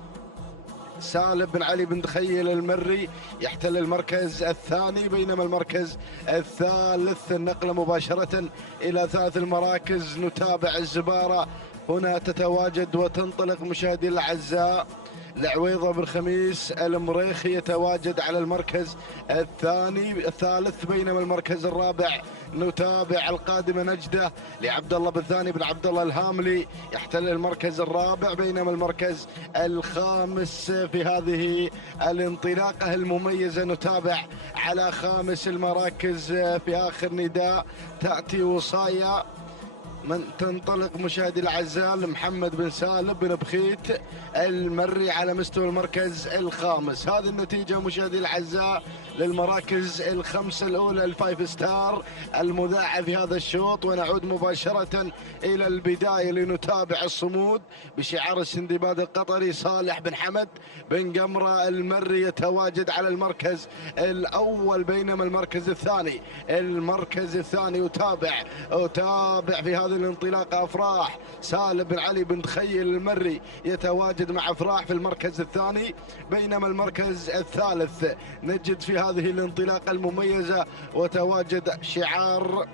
سالم بن علي بن دخيل المري يحتل المركز الثاني، بينما المركز الثالث النقلة مباشرة إلى ثالث المراكز. نتابع الزبارة هنا تتواجد وتنطلق مشاهدينا الأعزاء. العويضة بن خميس المريخي يتواجد على المركز الثالث، بينما المركز الرابع نتابع القادمة نجدة لعبد الله بن ثاني بن عبد الله الهاملي يحتل المركز الرابع، بينما المركز الخامس في هذه الانطلاقة المميزة. نتابع على خامس المراكز في آخر نداء تأتي وصايا من تنطلق مشاهدي الأعزاء محمد بن سالم بن بخيت المري على مستوى المركز الخامس. هذه النتيجة مشاهدي الأعزاء للمراكز الخمسة الأولى الفايف ستار المذاعة في هذا الشوط. ونعود مباشرة إلى البداية لنتابع الصمود بشعار السندباد القطري. صالح بن حمد بن قمرة المري يتواجد على المركز الأول، بينما المركز الثاني أتابع في هذه الانطلاقة أفراح سالم بن علي بن دخيل المري يتواجد مع أفراح في المركز الثاني، بينما المركز الثالث نجد في هذه الانطلاقة المميزة وتواجد شعار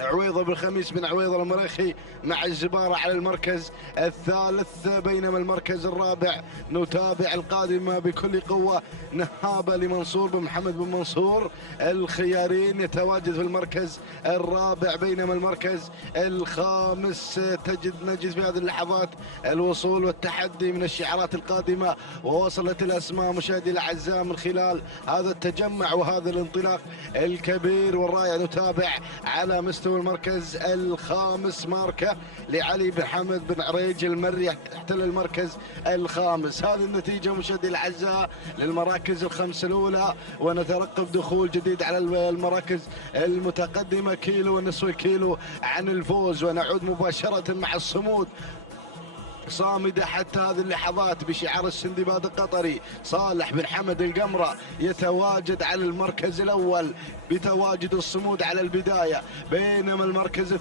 عويضة بن خميس بن عويضة المريخي مع الزبارة على المركز الثالث، بينما المركز الرابع نتابع القادمة بكل قوة نهابة لمنصور بن محمد بن منصور الخيارين يتواجد في المركز الرابع، بينما المركز الخامس نجد في هذه اللحظات الوصول والتحدي من الشعارات القادمة، ووصلت الأسماء مشاهدي الأعزاء من خلال هذا التجمع وهذا الانطلاق الكبير والرائع. نتابع على مستوى المركز الخامس ماركة لعلي بن حمد بن عريج المري يحتل المركز الخامس. هذه النتيجة مشاهدي الأعزاء للمراكز الخمس الأولى، ونترقب دخول جديد على المراكز المتقدمة كيلو ونصف كيلو عن الفوز. ونعود مباشرة مع الصمود صامدة حتى هذه اللحظات بشعار السندباد القطري. صالح بن حمد القمرة يتواجد على المركز الأول بتواجد الصمود على البداية، بينما المركز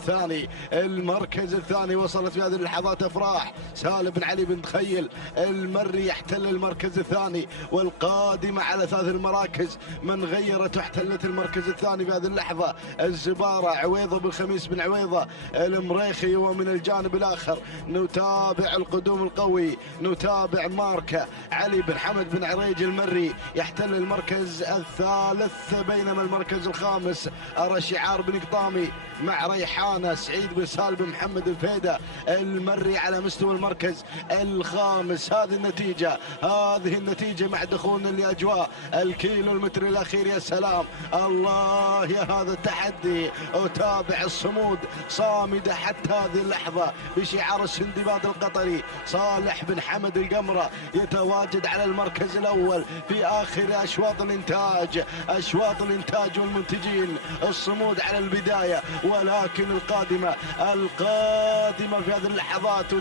الثاني وصلت في هذه اللحظات أفراح سالم بن علي بن تخيل المري يحتل المركز الثاني، والقادمة على 3 المراكز من غيرت واحتلت المركز الثاني في هذه اللحظة الزبارة عويضة بن خميس بن عويضة المريخي. ومن الجانب الآخر نتابع القدوم القوي، نتابع ماركة علي بن حمد بن عريج المري يحتل المركز الثالث، بينما المركز الخامس أرى شعار بن قطامي مع ريحانة سعيد بن سالم بن محمد الفيدة المري على مستوى المركز الخامس. هذه النتيجة مع دخولنا لأجواء الكيلو المتر الأخير. يا سلام الله يا هذا التحدي. أتابع الصمود صامدة حتى هذه اللحظة بشعار السندباد القطري. صالح بن حمد القمرة يتواجد على المركز الأول في آخر أشواط الإنتاج والمنتجين. الصمود على البداية، ولكن القادمة في هذه اللحظات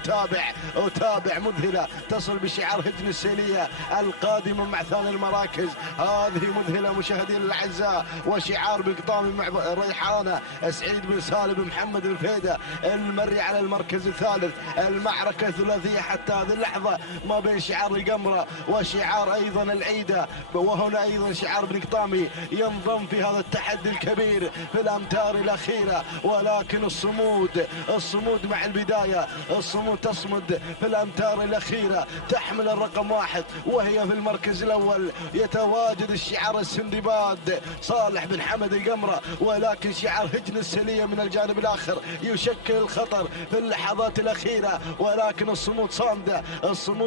أتابع مذهلة تصل بشعار هجن السيلية القادمة مع 3 المراكز. هذه مذهلة مشاهدين الأعزاء، وشعار بن قطامي مع ريحانة سعيد بن سالم بن محمد الفيدة المري على المركز الثالث. المعركة ثلاثية حتى هذه اللحظة ما بين شعار القمرة وشعار أيضا العيدة، وهنا أيضا شعار بن قطامي ينضم في هذا التحدي الكبير في الأمتار الأخيرة. ولكن الصمود مع البداية، الصمود تصمد في الأمتار الأخيرة، تحمل الرقم 1 وهي في المركز الأول. يتواجد الشعار السندباد صالح بن حمد القمرة، ولكن شعار هجن السلية من الجانب الآخر يشكل الخطر في اللحظات الأخيرة. ولكن الصمود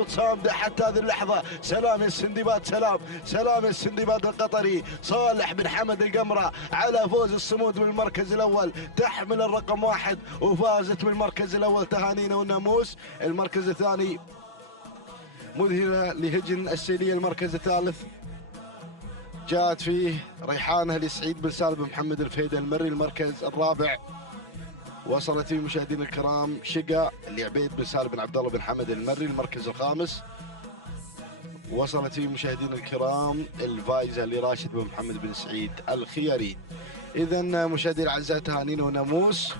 صامدة حتى هذه اللحظة. سلام يا السندباد، سلام يا السندباد القطري. صالح بن حمد القمرة على فوز الصمود بالمركز الأول، تحمل الرقم 1 وفازت بالمركز الأول. تهانينا والناموس. المركز الثاني مذهلة لهجن السيلية. المركز الثالث جاءت فيه ريحانة لسعيد بن سالم بن محمد الفيدة المري. المركز الرابع وصلت فيه مشاهدينا الكرام شقة لعبيد بن سالم بن عبد الله بن حمد المري. المركز الخامس وصلت فيه مشاهدينا الكرام الفايزة لراشد بن محمد بن سعيد الخياري. إذا مشاهدينا الأعزاء تهانينا وناموس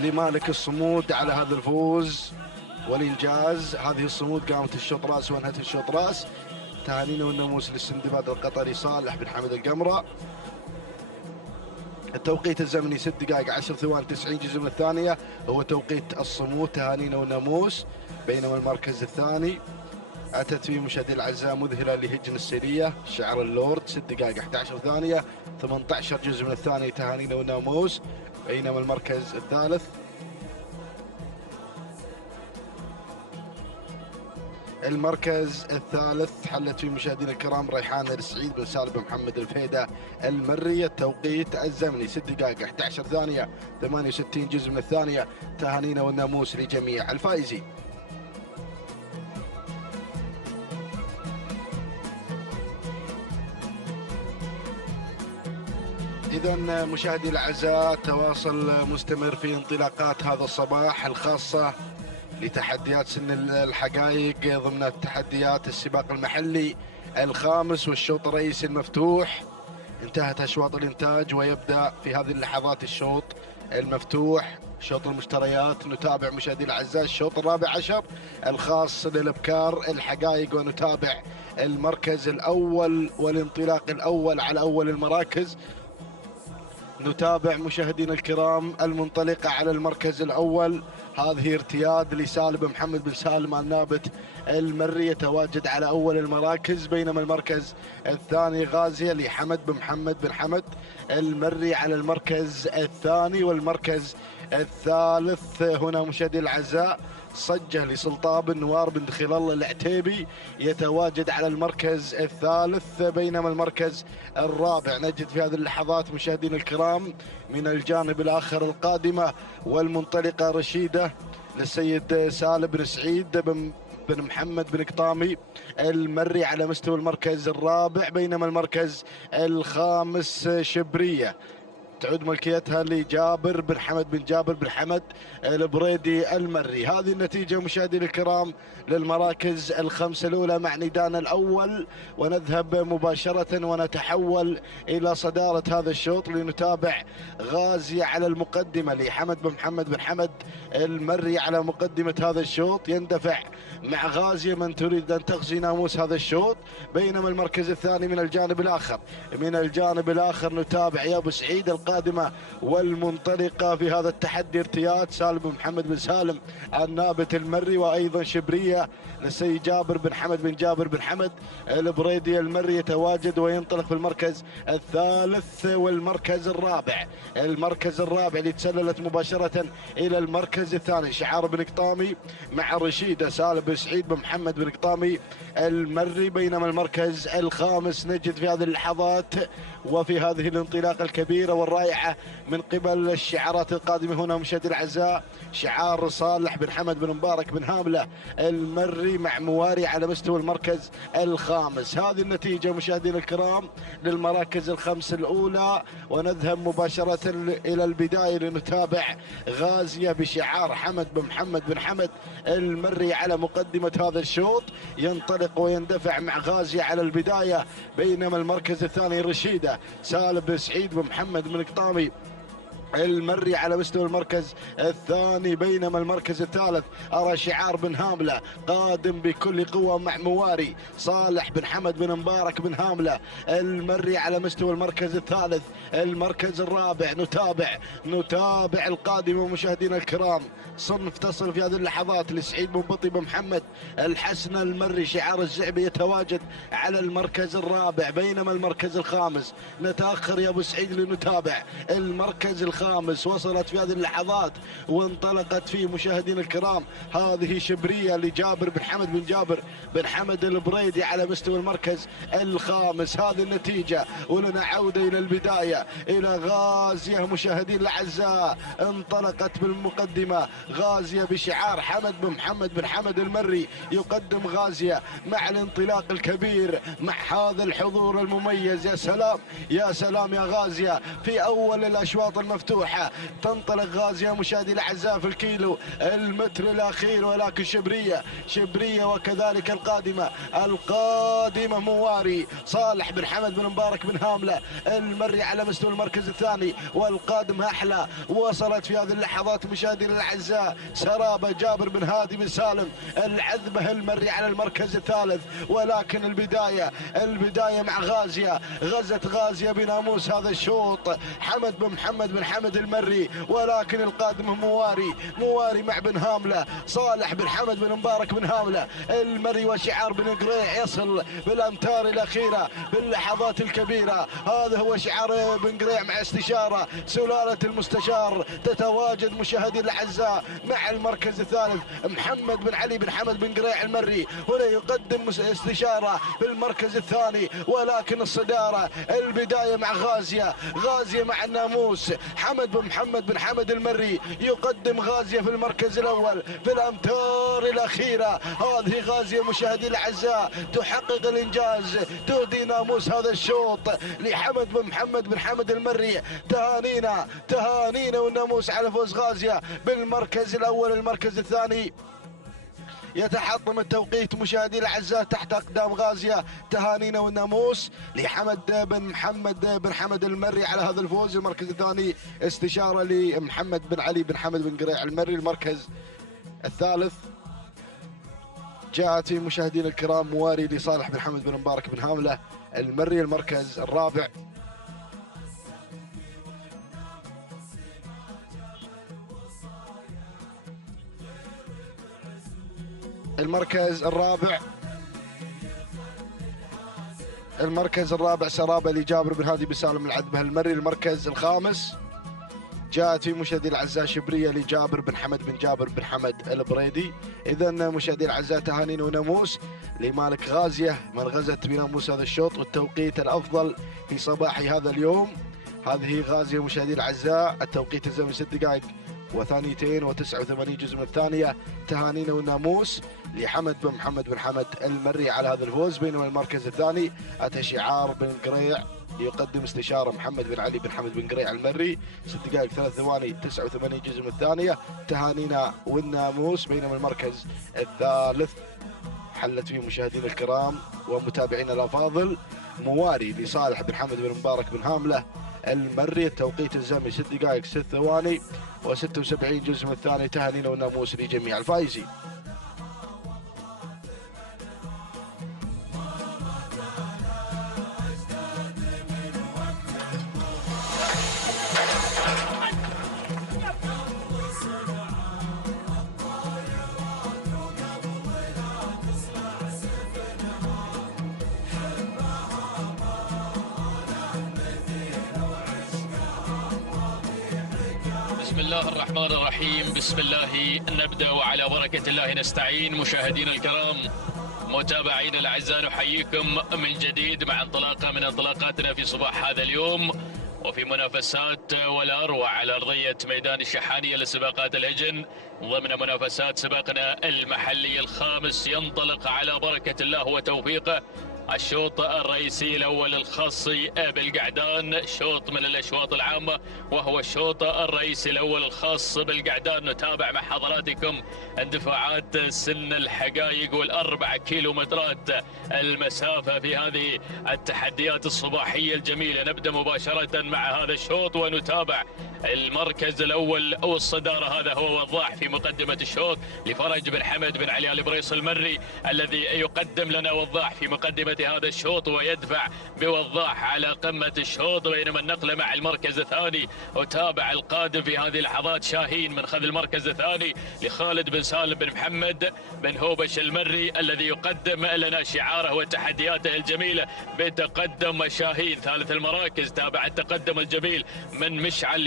لمالك الصمود على هذا الفوز والإنجاز. هذه الصمود قامت الشوط راس وانهت الشوط راس. تهانينا والناموس للسندباد القطري صالح بن حمد القمرة. التوقيت الزمني 6 دقائق 10 ثواني 90 جزء من الثانية هو توقيت الصمود. تهانينا والناموس. بينما المركز الثاني أتت فيه مشاهدينا الأعزاء مذهلة لهجن السيلية شعر اللورد 6 دقائق 11 ثانية 18 جزء من الثانية. تهانينا والناموس. بينما المركز الثالث حلت فيه مشاهدينا الكرام ريحانة لسعيد بن سالم بن محمد الفيدة المري. التوقيت الزمني 6 دقائق 11 ثانية 68 جزء من الثانية. تهانينا والناموس لجميع الفائزين. إذا مشاهدي الأعزاء تواصل مستمر في انطلاقات هذا الصباح الخاصة لتحديات سن الحقائق ضمن تحديات السباق المحلي الخامس والشوط الرئيسي المفتوح. انتهت أشواط الإنتاج ويبدأ في هذه اللحظات الشوط المفتوح شوط المشتريات. نتابع مشاهدي الأعزاء الشوط الرابع عشر الخاص للأبكار الحقائق، ونتابع المركز الأول والانطلاق الأول على أول المراكز. نتابع مشاهدينا الكرام المنطلقة على المركز الأول. هذه ارتياد لسالم محمد بن سالم النابت المري يتواجد على أول المراكز. بينما المركز الثاني غازية لحمد بن محمد بن حمد المري على المركز الثاني. والمركز الثالث هنا مشاهدينا الأعزاء صجه لسلطان بن نوار بن خلال الله العتيبي يتواجد على المركز الثالث. بينما المركز الرابع نجد في هذه اللحظات مشاهدينا الكرام من الجانب الآخر القادمة والمنطلقة رشيدة للسيد سالم بن سعيد بن محمد بن قطامي المري على مستوى المركز الرابع. بينما المركز الخامس شبرية تعود ملكيتها لجابر بن حمد بن جابر بن حمد البريدي المري. هذه النتيجة مشاهدينا الكرام للمراكز الخمسة الأولى مع نيدان الأول، ونذهب مباشرة ونتحول إلى صدارة هذا الشوط لنتابع غازية على المقدمة لحمد بن محمد بن حمد المري على مقدمة هذا الشوط، يندفع مع غازية من تريد أن تغزي ناموس هذا الشوط. بينما المركز الثاني من الجانب الآخر نتابع يا أبو سعيد القادمة والمنطلقة في هذا التحدي ارتياد سالم بن محمد بن سالم النابت المري، وأيضا شبرية للسيد جابر بن حمد بن جابر بن حمد البريدي المري يتواجد وينطلق في المركز الثالث والمركز الرابع. المركز الرابع اللي تسللت مباشرة إلى المركز الثاني شعار بن قطامي مع رشيدة سالم بن سعيد بن محمد بن قطامي المري. بينما المركز الخامس نجد في هذه اللحظات وفي هذه الانطلاقة الكبيرة والرائعة من قبل الشعارات القادمة هنا مشاهدينا الأعزاء شعار صالح بن حمد بن مبارك بن هاملة المري مع مواري على مستوى المركز الخامس. هذه النتيجة مشاهدينا الكرام للمراكز الخمس الأولى، ونذهب مباشرة إلى البداية لنتابع غازية بشعار حمد بن محمد بن حمد المري على مقدمة هذا الشوط، ينطلق ويندفع مع غازية على البداية. بينما المركز الثاني رشيدة سالم بن سعيد بن محمد بن قطامي المري على مستوى المركز الثاني. بينما المركز الثالث أرى شعار بن هاملة قادم بكل قوة مع مواري صالح بن حمد بن مبارك بن هاملة المري على مستوى المركز الثالث. المركز الرابع نتابع القادمة مشاهدينا الكرام صنف تصل في هذه اللحظات لسعيد بن بطي بن محمد الحسن المري شعار الزعبي يتواجد على المركز الرابع. بينما المركز الخامس نتأخر يا أبو سعيد لنتابع المركز الخامس وصلت في هذه اللحظات وانطلقت فيه مشاهدينا الكرام هذه شبرية لجابر بن حمد بن جابر بن حمد البريدي على مستوى المركز الخامس. هذه النتيجة ولنا عودة إلى البداية إلى غازية مشاهدين الأعزاء انطلقت بالمقدمة غازية بشعار حمد بن محمد بن حمد المري يقدم غازية مع الانطلاق الكبير مع هذا الحضور المميز. يا سلام يا سلام يا غازية في أول الأشواط المفتوحة تنطلق غازية مشاهدي الأعزاء في الكيلو المتر الأخير، ولكن شبرية وكذلك القادمة مواري صالح بن حمد بن مبارك بن هاملة المري على مستوى المركز الثاني، والقادم أحلى وصلت في هذه اللحظات مشاهدينا الأعزاء سرابة جابر بن هادي بن سالم العذبة المري على المركز الثالث. ولكن البداية مع غازية غزت غازية بناموس هذا الشوط حمد بن محمد بن حمد المري، ولكن القادم مواري مع بن هاملة صالح بن حمد بن مبارك بن هاملة المري وشعار بن قريع يصل بالأمتار الأخيرة باللحظات الكبيرة. هذا هو شعار بن قريع مع استشارة سلالة المستشار تتواجد مشاهدي الأعزاء مع المركز الثالث محمد بن علي بن حمد بن قريع المري هنا يقدم استشارة بالمركز الثاني. ولكن الصدارة البداية مع غازية مع الناموس حمد بن محمد بن حمد المري يقدم غازية في المركز الأول في الأمتار الأخيرة. هذه غازية مشاهدي الأعزاء تحقق الإنجاز تهدي ناموس هذا الشوط لحمد بن محمد بن حمد المري. تهانينا والناموس على فوز غازية بالمركز الأول. المركز الثاني يتحطم التوقيت مشاهدي الأعزاء تحت أقدام غازية. تهانينا والناموس لحمد بن محمد بن حمد المري على هذا الفوز. المركز الثاني استشارة لمحمد بن علي بن حمد بن قريع المري. المركز الثالث جاءت في مشاهدينا الكرام مواري لصالح بن حمد بن مبارك بن هاملة المري. المركز الرابع سرابة لجابر بن هادي بن سالم العذبة المري. المركز الخامس جاءت في مشاهدي الأعزاء شبرية لجابر بن حمد بن جابر بن حمد البريدي. إذا مشاهدي الأعزاء تهانينا وناموس لمالك غازية من غزت بناموس هذا الشوط والتوقيت الأفضل في صباح هذا اليوم. هذه غازية مشاهدي الأعزاء التوقيت الزمني 6 دقائق و2 و89 جزء من الثانية. تهانينا والناموس لحمد بن محمد بن حمد المري على هذا الفوز. بينما المركز الثاني أتى شعار بن قريع يقدم استشارة محمد بن علي بن حمد بن قريع المري. 6 دقائق 3 ثواني 89 جزء من الثانية. تهانينا والناموس. بينما المركز الثالث حلت فيه مشاهدينا الكرام ومتابعينا الافاضل مواري لصالح بن حمد بن مبارك بن هامله المري. التوقيت الزمني 6 دقائق 6 ثواني و76 جزء من الثانية. تهانينا والناموس لجميع الفائزين. بسم الله الرحمن الرحيم. بسم الله نبدأ وعلى بركة الله نستعين. مشاهدينا الكرام متابعينا الأعزاء نحييكم من جديد مع انطلاقة من انطلاقاتنا في صباح هذا اليوم وفي منافسات ولا أروع على أرضية ميدان الشحانية لسباقات الهجن ضمن منافسات سباقنا المحلي الخامس. ينطلق على بركة الله وتوفيقه الشوط الرئيسي الأول الخاص بالقعدان، شوط من الأشواط العامة وهو الشوط الرئيسي الأول الخاص بالقعدان. نتابع مع حضراتكم اندفاعات سن الحقائق والأربع كيلومترات المسافة في هذه التحديات الصباحية الجميلة. نبدأ مباشرة مع هذا الشوط ونتابع المركز الأول أو الصدارة. هذا هو وضاح في مقدمة الشوط لفرج بن حمد بن علي آل بريص المري الذي يقدم لنا وضاح في مقدمة هذا الشوط ويدفع بوضاح على قمة الشوط. بينما النقلة مع المركز الثاني أتابع القادم في هذه اللحظات شاهين من خذ المركز الثاني لخالد بن سالم بن محمد بن هوبش المري الذي يقدم لنا شعاره وتحدياته الجميلة بتقدم شاهين. ثالث المراكز تابع التقدم الجميل من مشعل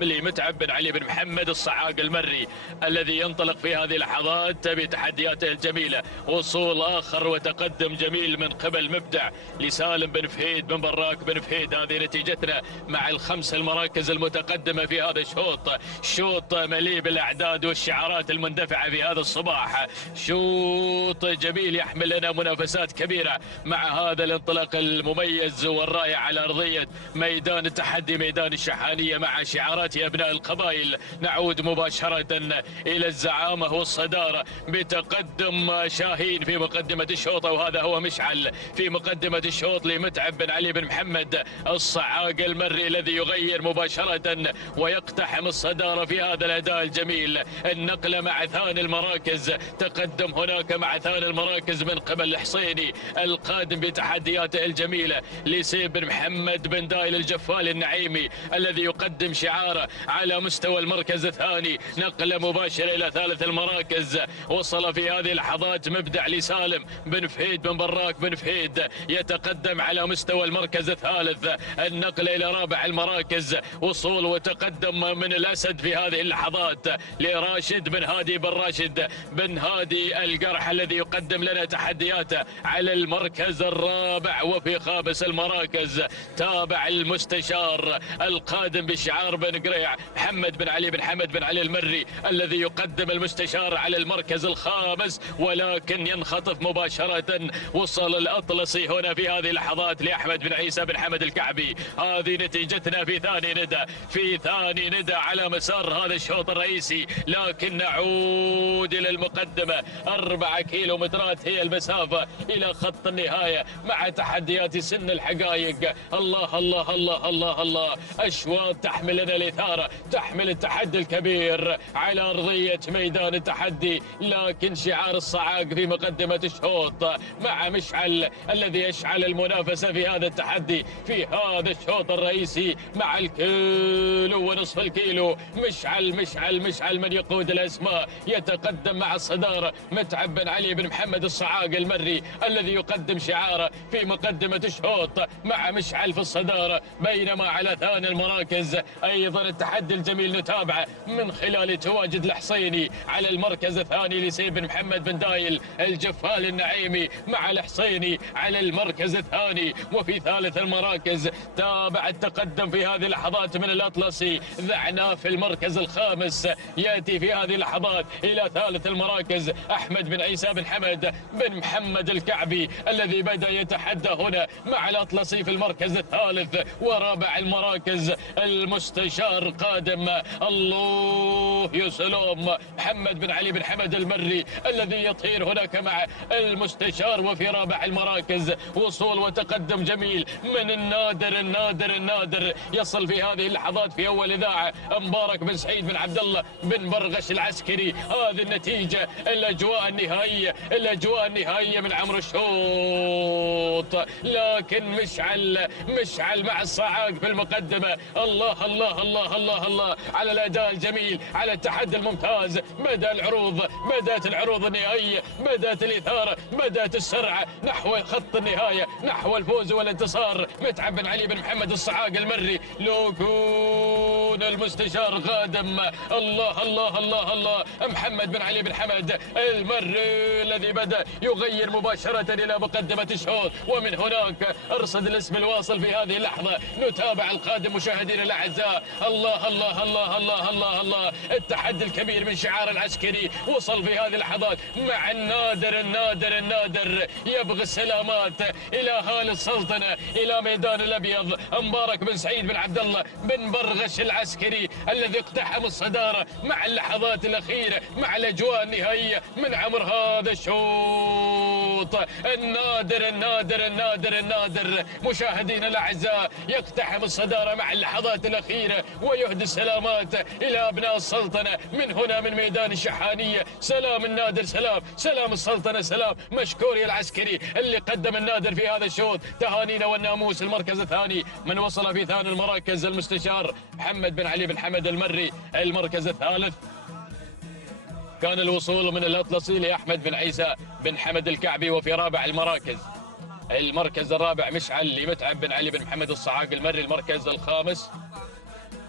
لمتعب بن علي بن محمد الصعاق المري الذي ينطلق في هذه اللحظات بتحدياته الجميلة. وصول آخر وتقدم جميل من قبل مبدع لسالم بن فهيد بن براك بن فهيد. هذه نتيجتنا مع الخمس المراكز المتقدمة في هذا الشوط. شوط مليء بالأعداد والشعارات المندفعة في هذا الصباح. شوط جميل يحمل لنا منافسات كبيرة مع هذا الانطلاق المميز والرائع على أرضية ميدان التحدي ميدان الشحانية مع شعارات أبناء القبائل. نعود مباشرة إلى الزعامة والصدارة بتقدم شاهين في مقدمة الشوط وهذا هو مشعل في مقدمة الشوط لمتعب بن علي بن محمد الصعاق المري الذي يغير مباشرة ويقتحم الصدارة في هذا الأداء الجميل. النقلة مع ثاني المراكز تقدم هناك مع ثاني المراكز من قبل الحصيني القادم بتحدياته الجميلة لسيب بن محمد بن دايل الجفال النعيمي الذي يقدم شعاره على مستوى المركز الثاني. نقلة مباشرة إلى ثالث المراكز وصل في هذه اللحظات مبدع لسالم بن فهيد بن براك بن فهيد يتقدم على مستوى المركز الثالث. النقل إلى رابع المراكز وصول وتقدم من الأسد في هذه اللحظات لراشد بن هادي بن راشد بن هادي القرح الذي يقدم لنا تحدياته على المركز الرابع. وفي خامس المراكز تابع المستشار القادم بشعار بن قريع محمد بن علي بن حمد بن علي المري الذي يقدم المستشار على المركز الخامس ولكن ينخطف مباشرة. وصل الأطلسي هنا في هذه اللحظات لأحمد بن عيسى بن حمد الكعبي. هذه نتيجتنا في ثاني ندى على مسار هذا الشوط الرئيسي. لكن نعود إلى المقدمة. 4 كيلومترات هي المسافة إلى خط النهاية مع تحديات سن الحقائق. الله الله الله الله الله. أشواط تحمل لنا الإثارة تحمل التحدي الكبير على أرضية ميدان التحدي. لكن شعار الصعاق في مقدمة الشوط مع مشعل الذي يشعل المنافسة في هذا التحدي في هذا الشوط الرئيسي مع الكيلو ونصف الكيلو. مشعل من يقود الأسماء يتقدم مع الصدارة متعب بن علي بن محمد الصعاق المري الذي يقدم شعاره في مقدمة الشوط مع مشعل في الصدارة. بينما على ثاني المراكز أيضا التحدي الجميل نتابعه من خلال تواجد الحصيني على المركز الثاني لسيب بن محمد بن دايل الجفال النعيمي مع الحصيني الثاني على المركز الثاني. وفي ثالث المراكز تابع التقدم في هذه اللحظات من الأطلسي ذعناه في المركز الخامس. يأتي في هذه اللحظات إلى ثالث المراكز أحمد بن عيسى بن حمد بن محمد الكعبي الذي بدأ يتحدى هنا مع الأطلسي في المركز الثالث. ورابع المراكز المستشار قادم الله يسلم محمد بن علي بن حمد المري الذي يطير هناك مع المستشار. وفي رابع المراكز وصول وتقدم جميل من النادر يصل في هذه اللحظات في أول إذاعة مبارك بن سعيد بن عبد الله بن برغش العسكري. هذه النتيجة الأجواء النهائية من عمرو الشوط. لكن مشعل مع الصعاق في المقدمة. الله الله الله الله الله على الأداء الجميل، على التحدي الممتاز. بدأت العروض النهائية، بدأت الإثارة، بدأت السرعة نحو خط النهاية، نحو الفوز والانتصار. متعب بن علي بن محمد الصعاق المري لو كون المستشار قادم. الله الله الله الله محمد بن علي بن حمد المري الذي بدأ يغير مباشرة إلى مقدمة الشوط. ومن هناك أرصد الاسم الواصل في هذه اللحظة. نتابع القادم مشاهدينا الأعزاء. الله الله الله الله الله الله التحدي الكبير من شعار العسكري وصل في هذه اللحظات مع النادر يبغي السلامات إلى أهالي السلطنة، إلى ميدان الأبيض. مبارك بن سعيد بن عبد الله بن برغش العسكري الذي اقتحم الصدارة مع اللحظات الأخيرة، مع الأجواء النهائية من عمر هذا الشوط. النادر مشاهدينا الأعزاء يقتحم الصدارة مع اللحظات الأخيرة ويهدي السلامات إلى أبناء السلطنة من هنا من ميدان الشحانية. سلام النادر، سلام السلطنة، سلام مشكوري العسكري اللي قدم النادر في هذا الشوط. تهانينا والناموس. المركز الثاني من وصل في ثاني المراكز المستشار محمد بن علي بن حمد المري. المركز الثالث كان الوصول من الأطلسي لأحمد بن عيسى بن حمد الكعبي. وفي رابع المركز الرابع مشعل لمتعب بن علي بن محمد الصعاق المري.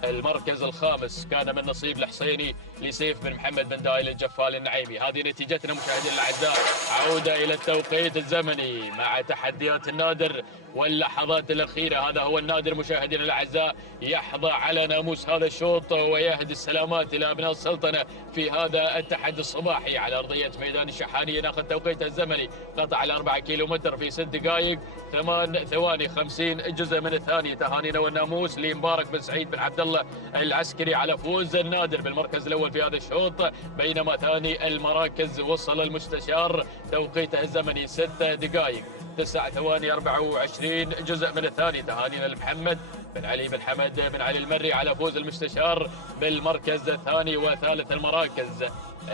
المركز الخامس كان من نصيب الحصيني لسيف بن محمد بن دايل الجفال النعيمي. هذه نتيجتنا مشاهدينا الأعزاء. عودة إلى التوقيت الزمني مع تحديات النادر واللحظات الأخيرة. هذا هو النادر مشاهدينا الأعزاء يحظى على ناموس هذا الشوط ويهدي السلامات إلى أبناء السلطنة في هذا التحدي الصباحي على أرضية ميدان الشحانية. ناخذ توقيته الزمني قطع على 4 كيلومتر في 6 دقائق 8 ثواني 50 جزء من الثانية. تهانينا والناموس لمبارك بن سعيد بن عبد الله العسكري على فوز النادر بالمركز الأول في هذا الشوط. بينما ثاني المراكز وصل المستشار توقيته الزمني 6 دقائق 9 ثواني 24 جزء من الثاني. تهانينا لمحمد بن علي بن حمد بن علي المري على فوز المستشار بالمركز الثاني وثالث المراكز.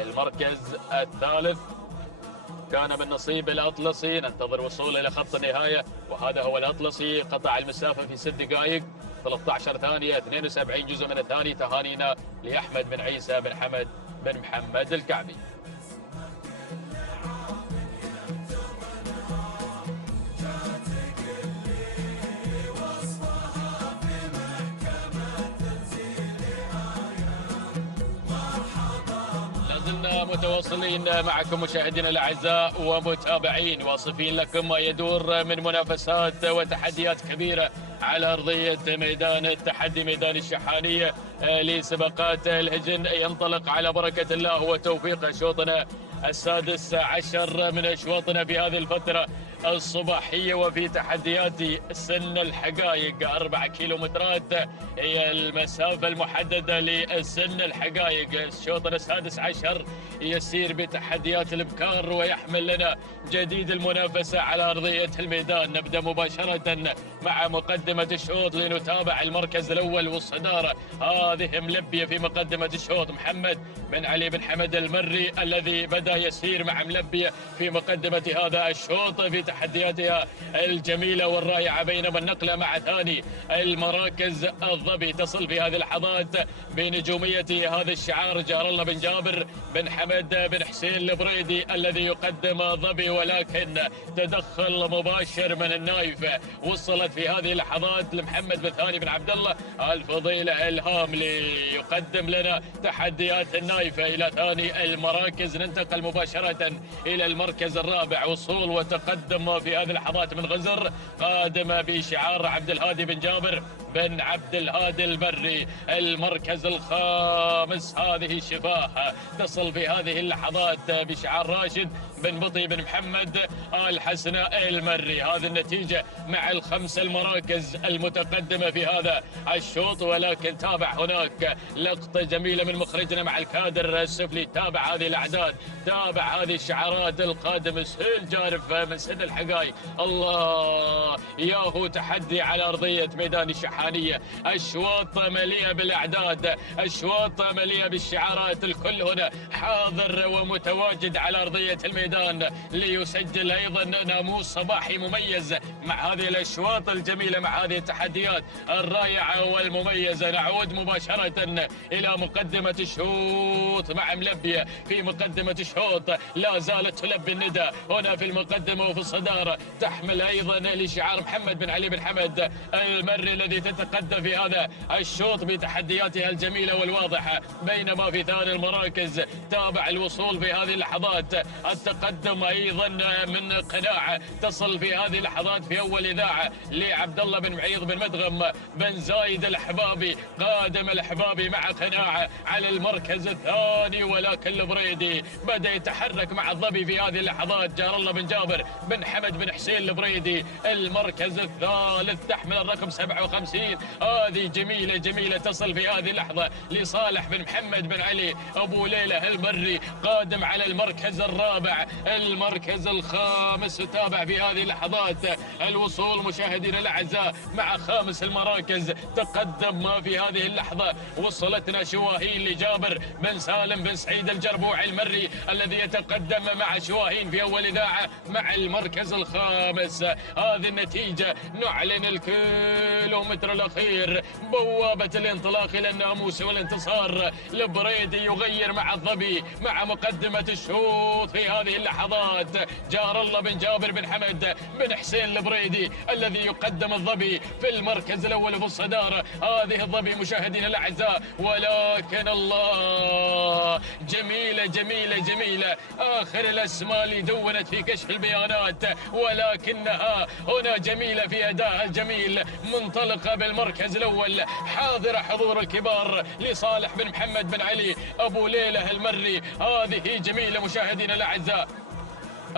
المركز الثالث كان من نصيب الأطلسي. ننتظر وصوله إلى خط النهاية وهذا هو الأطلسي. قطع المسافة في 6 دقائق 13 ثانية 72 جزء من الثاني. تهانينا لأحمد بن عيسى بن حمد بن محمد الكعبي. متواصلين معكم مشاهدينا الاعزاء ومتابعين، واصفين لكم ما يدور من منافسات وتحديات كبيره على ارضيه ميدان التحدي ميدان الشحانيه لسباقات الهجن. ينطلق على بركه الله وتوفيقه شوطنا السادس عشر من اشواطنا في هذه الفتره الصباحية وفي تحديات سن الحقائق. 4 كيلومترات هي المسافة المحددة لسن الحقائق. شوطنا السادس عشر يسير بتحديات الابكار ويحمل لنا جديد المنافسة على أرضية الميدان. نبدأ مباشرة مع مقدمة الشوط لنتابع المركز الأول والصدارة. هذه ملبية في مقدمة الشوط محمد بن علي بن حمد المري الذي بدأ يسير مع ملبية في مقدمة هذا الشوط في تحدياتها الجميلة والرائعة. بينما النقلة مع ثاني المراكز الظبي تصل في هذه اللحظات بنجومية هذا الشعار جار الله بن جابر بن حمد بن حسين البريدي الذي يقدم ظبي، ولكن تدخل مباشر من النايف وصلت في هذه اللحظات لمحمد بن ثاني بن عبد الله الفضيلة الهام ليقدم لنا تحديات النايفة إلى ثاني المراكز. ننتقل مباشرة إلى المركز الرابع. وصول وتقدم التقدم في هذه اللحظات من غزر، قادم بشعار عبد الهادي بن جابر بن عبد الهادي المري. المركز الخامس هذه الشفاه تصل في هذه اللحظات بشعار راشد بن بطي بن محمد آل حسناء المري. هذه النتيجة مع الخمس المراكز المتقدمة في هذا الشوط. ولكن تابع هناك لقطة جميلة من مخرجنا مع الكادر السفلي، تابع هذه الأعداد، تابع هذه الشعارات القادمة. سهيل جارف من سد الحقايق، الله ياهو تحدي على أرضية ميدان الشحانية. أشواط مليئة بالأعداد، أشواط مليئة بالشعارات، الكل هنا حاضر ومتواجد على أرضية الميدان ليسجل أيضا ناموس صباحي مميز مع هذه الأشواط الجميلة، مع هذه التحديات الرائعة والمميزة. نعود مباشرة إلى مقدمة الشوط مع ملبية في مقدمة الشوط، لا زالت تلبي الندى هنا في المقدمة وفي الصدارة، تحمل أيضا لشعار محمد بن علي بن حمد المري الذي تتقدم في هذا الشوط بتحدياتها الجميلة والواضحة. بينما في ثاني المراكز تابع الوصول في هذه اللحظات، التقدم أيضا من قناع، تصل في هذه اللحظات في أول إذاعة لعبد الله بن معيض بن مدغم بن زايد الأحبابي. قادم الأحبابي مع قناعة على المركز الثاني، ولكن البريدي بدأ يتحرك مع الظبي في هذه اللحظات. جار الله بن جابر بن حمد بن حسين البريدي المركز الثالث، تحمل الرقم 57. هذه جميلة جميلة تصل في هذه اللحظة لصالح بن محمد بن علي أبو ليلى المري، قادم على المركز الرابع. المركز الخامس تابع في هذه اللحظات الوصول مشاهدينا الأعزاء مع خامس المراكز. تقدم في هذه اللحظة، وصلتنا شواهين لجابر بن سالم بن سعيد الجربوع المري الذي يتقدم مع شواهين في أول إذاعة مع المركز الخامس. هذه النتيجة نعلن الكيلومتر الأخير، بوابة الانطلاق إلى الناموس والانتصار. البريدي يغير مع الظبي مع مقدمة الشوط في هذه اللحظات. جار الله بن جابر بن حمد بن حسين البريدي الذي يقدم الظبي في المركز الأول في الصدارة. هذه الظبي مشاهدينا الأعزاء، ولكن الله جميلة جميلة جميلة. آخر الأسماء اللي دونت في كشف البيانات، ولكنها هنا جميلة في أداء الجميل، منطلقة بالمركز الأول، حاضر حضور الكبار لصالح بن محمد بن علي أبو ليلى المري. هذه جميلة مشاهدينا الأعزاء.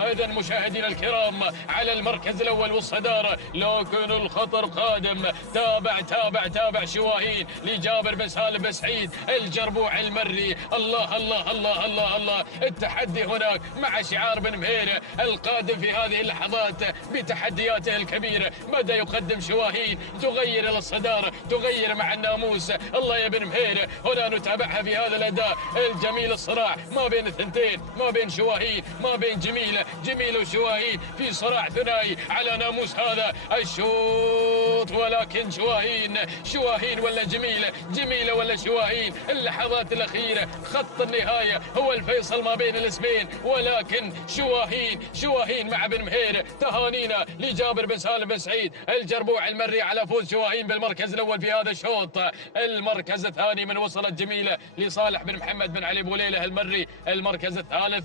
أيضا مشاهدينا الكرام على المركز الأول والصدارة، لكن الخطر قادم. تابع تابع تابع شواهين لجابر بن سالم بن سعيد الجربوع المري. الله الله الله الله الله، التحدي هناك مع شعار بن مهيرة القادم في هذه اللحظات بتحدياته الكبيرة. بدأ يقدم شواهين، تغير إلى الصدارة، تغير مع الناموس. الله يا بن مهيرة، هنا نتابعها في هذا الأداء الجميل، الصراع ما بين الثنتين، ما بين شواهين، ما بين جميلة وشواهين في صراع ثنائي على ناموس هذا الشوط. ولكن شواهين ولا جميلة ولا شواهين. اللحظات الأخيرة، خط النهاية هو الفيصل ما بين الاسمين، ولكن شواهين مع بن مهيرة. تهانينا لجابر بن سالم بن سعيد الجربوع المري على فوز شواهين بالمركز الأول في هذا الشوط. المركز الثاني من وصلت جميلة لصالح بن محمد بن علي أبو ليلى المري. المركز الثالث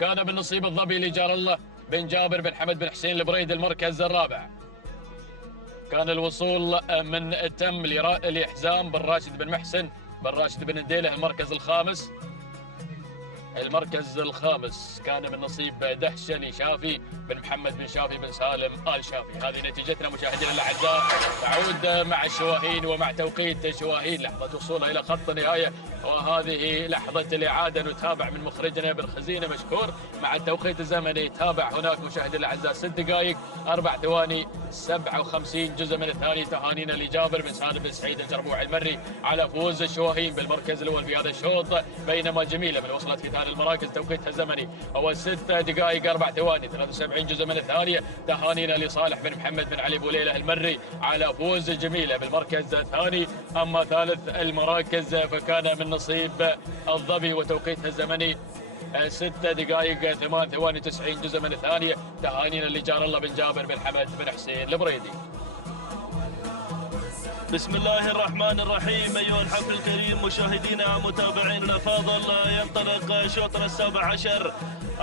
كان بالنصيب الظبي لجار الله بن جابر بن حمد بن حسين البريد. المركز الرابع كان الوصول من تم لحزام بن راشد بن محسن بن راشد بن الديله. المركز الخامس كان من نصيب دهشه لشافي بن محمد بن شافي بن سالم آل شافي. هذه نتيجتنا مشاهدينا الاعزاء. تعود مع الشواهين ومع توقيت شواهين لحظه وصولها الى خط النهايه، وهذه لحظه الاعاده. نتابع من مخرجنا بن خزينه مشكور مع التوقيت الزمني. تابع هناك مشاهدينا الاعزاء 6 دقائق 4 ثواني 57 جزء من الثاني. تهانينا لجابر بن سالم بن سعيد الجربوع المري على فوز الشواهين بالمركز الاول في هذا الشوط. بينما جميله من وصلت في ثاني المراكز توقيتها الزمني هو 6 دقائق 4 ثواني 73 جزء من الثانيه. تهانينا لصالح بن محمد بن علي أبو ليلى المري على فوز جميله بالمركز الثاني. اما ثالث المراكز فكان من نصيب الظبي وتوقيتها الزمني 6 دقائق 98 جزء من الثانيه. تهانينا لجار الله بن جابر بن حمد بن حسين البريدي. بسم الله الرحمن الرحيم. أيها الحفل الكريم مشاهدينا متابعين الأفاضل، ينطلق شوطنا السابع عشر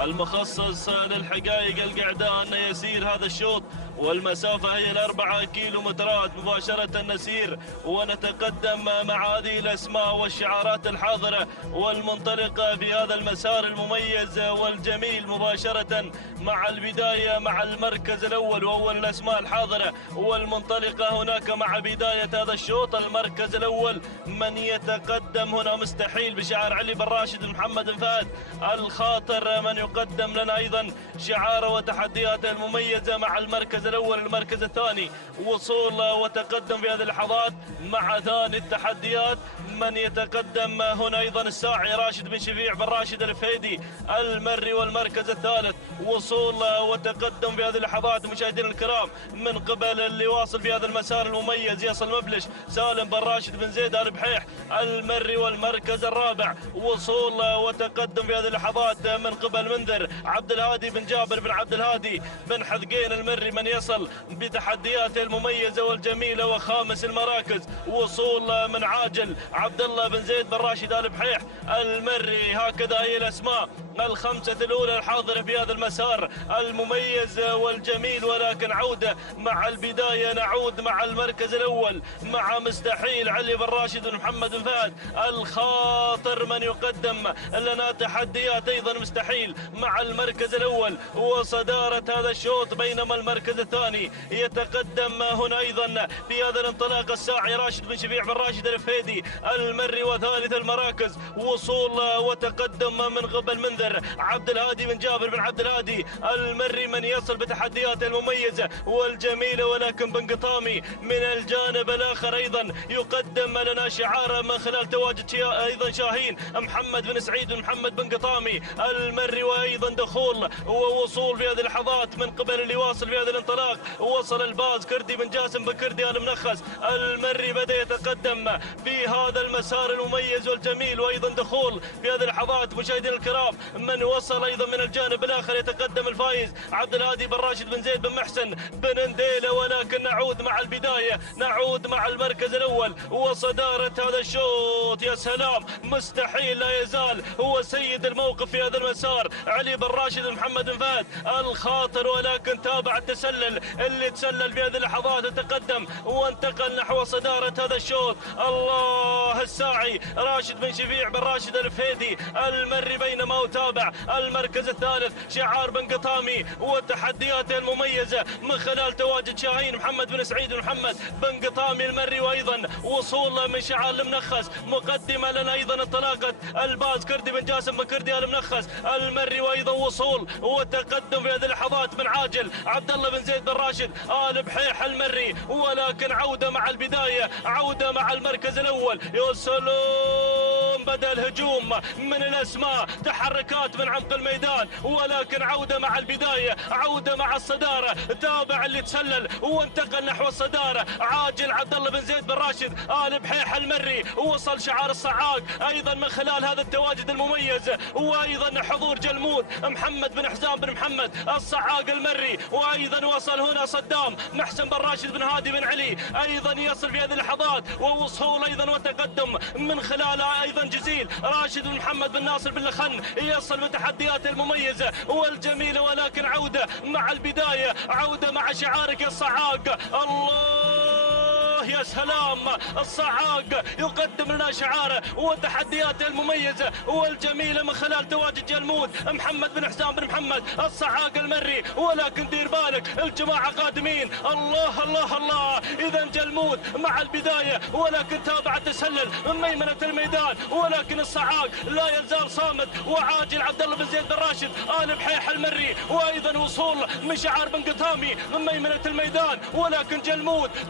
المخصص للحقائق القعدان. يسير هذا الشوط والمسافة هي 4 كيلومترات. مباشرة نسير ونتقدم مع هذه الأسماء والشعارات الحاضرة والمنطلقة في هذا المسار المميز والجميل. مباشرة مع البداية مع المركز الأول وأول الأسماء الحاضرة والمنطلقة هناك مع بداية هذا الشوط. المركز الأول من يتقدم هنا مستحيل بشعار علي بن راشد بن محمد بن فهد الخاطر، من يقدم لنا أيضا شعاره وتحدياته المميزة مع المركز الأول. المركز الثاني وصول وتقدم في هذه اللحظات مع ثاني التحديات. من يتقدم هنا أيضا الساعي راشد بن شفيع بن راشد الفهيدي المري. والمركز الثالث وصول وتقدم في هذه اللحظات مشاهدينا الكرام من قبل اللي واصل في هذا المسار المميز يصل مبلش سالم بن راشد بن زيد آل بحيح المري. والمركز الرابع وصول وتقدم في هذه اللحظات من قبل منذر عبد الهادي بن جابر بن عبد الهادي بن حذقين المري، من يصل بتحدياته المميزة والجميلة. وخامس المراكز وصول من عاجل عبد الله بن زيد بن راشد آل بحيح المري. هكذا هي الأسماء الخمسة الأولى الحاضرة في هذا المسار المميز والجميل. ولكن عودة مع البداية، نعود مع المركز الأول مع مستحيل علي بن راشد بن محمد بن فهد الخاطر، من يقدم لنا تحديات أيضا مستحيل مع المركز الأول وصدارة هذا الشوط. بينما المركز الثاني يتقدم هنا أيضا في هذا الانطلاق الساعي راشد بن شفيع بن راشد الفهيدي المري. وثالث المراكز وصول وتقدم من قبل منذر عبد الهادي بن جابر بن عبد الهادي المري، من يصل بتحدياته المميزة والجميلة. ولكن بن قطامي من الجانب الآخر أيضا يقدم لنا شعاره من خلال تواجد أيضا شاهين محمد بن سعيد بن محمد بن قطامي المري. وأيضا دخول ووصول في هذه اللحظات من قبل اللي واصل في هذا الانطلاق. وصل الباز كردي بن جاسم بن كردي آل منخس المري، بدأ يتقدم في هذا المسار المميز والجميل. وأيضا دخول في هذه اللحظات مشاهدينا الكرام من وصل أيضا من الجانب الآخر يتقدم الفايز عبد الهادي بن راشد بن زيد بن محسن بن انديله. ولكن نعود مع البداية، نعود مع المركز الأول وصدارة هذا الشوط. يا سلام، مستحيل لا يزال هو سيد الموقف في هذا المسار علي بن راشد بن محمد بن فهد الخاطر. ولكن تابع التسلل اللي تسلل في هذه اللحظات وتقدم وانتقل نحو صدارة هذا الشوط. الله، الساعي راشد بن شفيع بن راشد الفهيدي المري. بينما وتابع المركز الثالث شعار بن قطامي وتحدياته المميزة من خلال تواجد شاهين محمد بن سعيد بن محمد بن قطامي المري. وأيضا وصول من شعار المنخس مقدمة لنا أيضا انطلاقة الباز كردي بن جاسم بن كردي آل منخس المري. وأيضا وصول وتقدم في هذه اللحظات من عاجل عبد الله بن زيد بن راشد آل بحيح المري. ولكن عودة مع البداية، عودة مع المركز الأول. يا سلام، بدأ الهجوم من الأسماء، تحركات من عمق الميدان. ولكن عودة مع البداية، عودة مع الصدارة. تابع اللي تسلل وانتقل نحو الصدارة عاجل عبد الله بن زيد بن راشد آل بحيح المري. وصل شعار الصعاق أيضا من خلال هذا التواجد المميز. وأيضا حضور جلمود محمد بن حزام بن محمد الصعاق المري. وأيضا وصل هنا صدام محسن بن راشد بن هادي بن علي أيضا يصل في هذه اللحظات. ووصول أيضا وتقدم من خلال أيضا جزيل راشد بن محمد بن ناصر بن لخن يصل بتحدياته المميزة والجميلة. ولكن عودة مع البداية، عودة مع شعارك يا الصعاق. الله، يا سلام، الصعاق يقدم لنا شعاره وتحدياته المميزة والجميلة من خلال تواجد جلمود محمد بن حسام بن محمد الصعاق المري. ولكن دير بالك، الجماعة قادمين. الله الله الله، إذا جلمود مع البداية. ولكن تابع التسلل من ميمنة الميدان. ولكن الصعاق لا يزال صامت. وعاجل عبد الله بن زيد بن راشد آل بحيح المري. وأيضا وصول من شعار بن قطامي من ميمنة الميدان. ولكن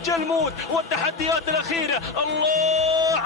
جلمود والتحديات الأخيرة. الله،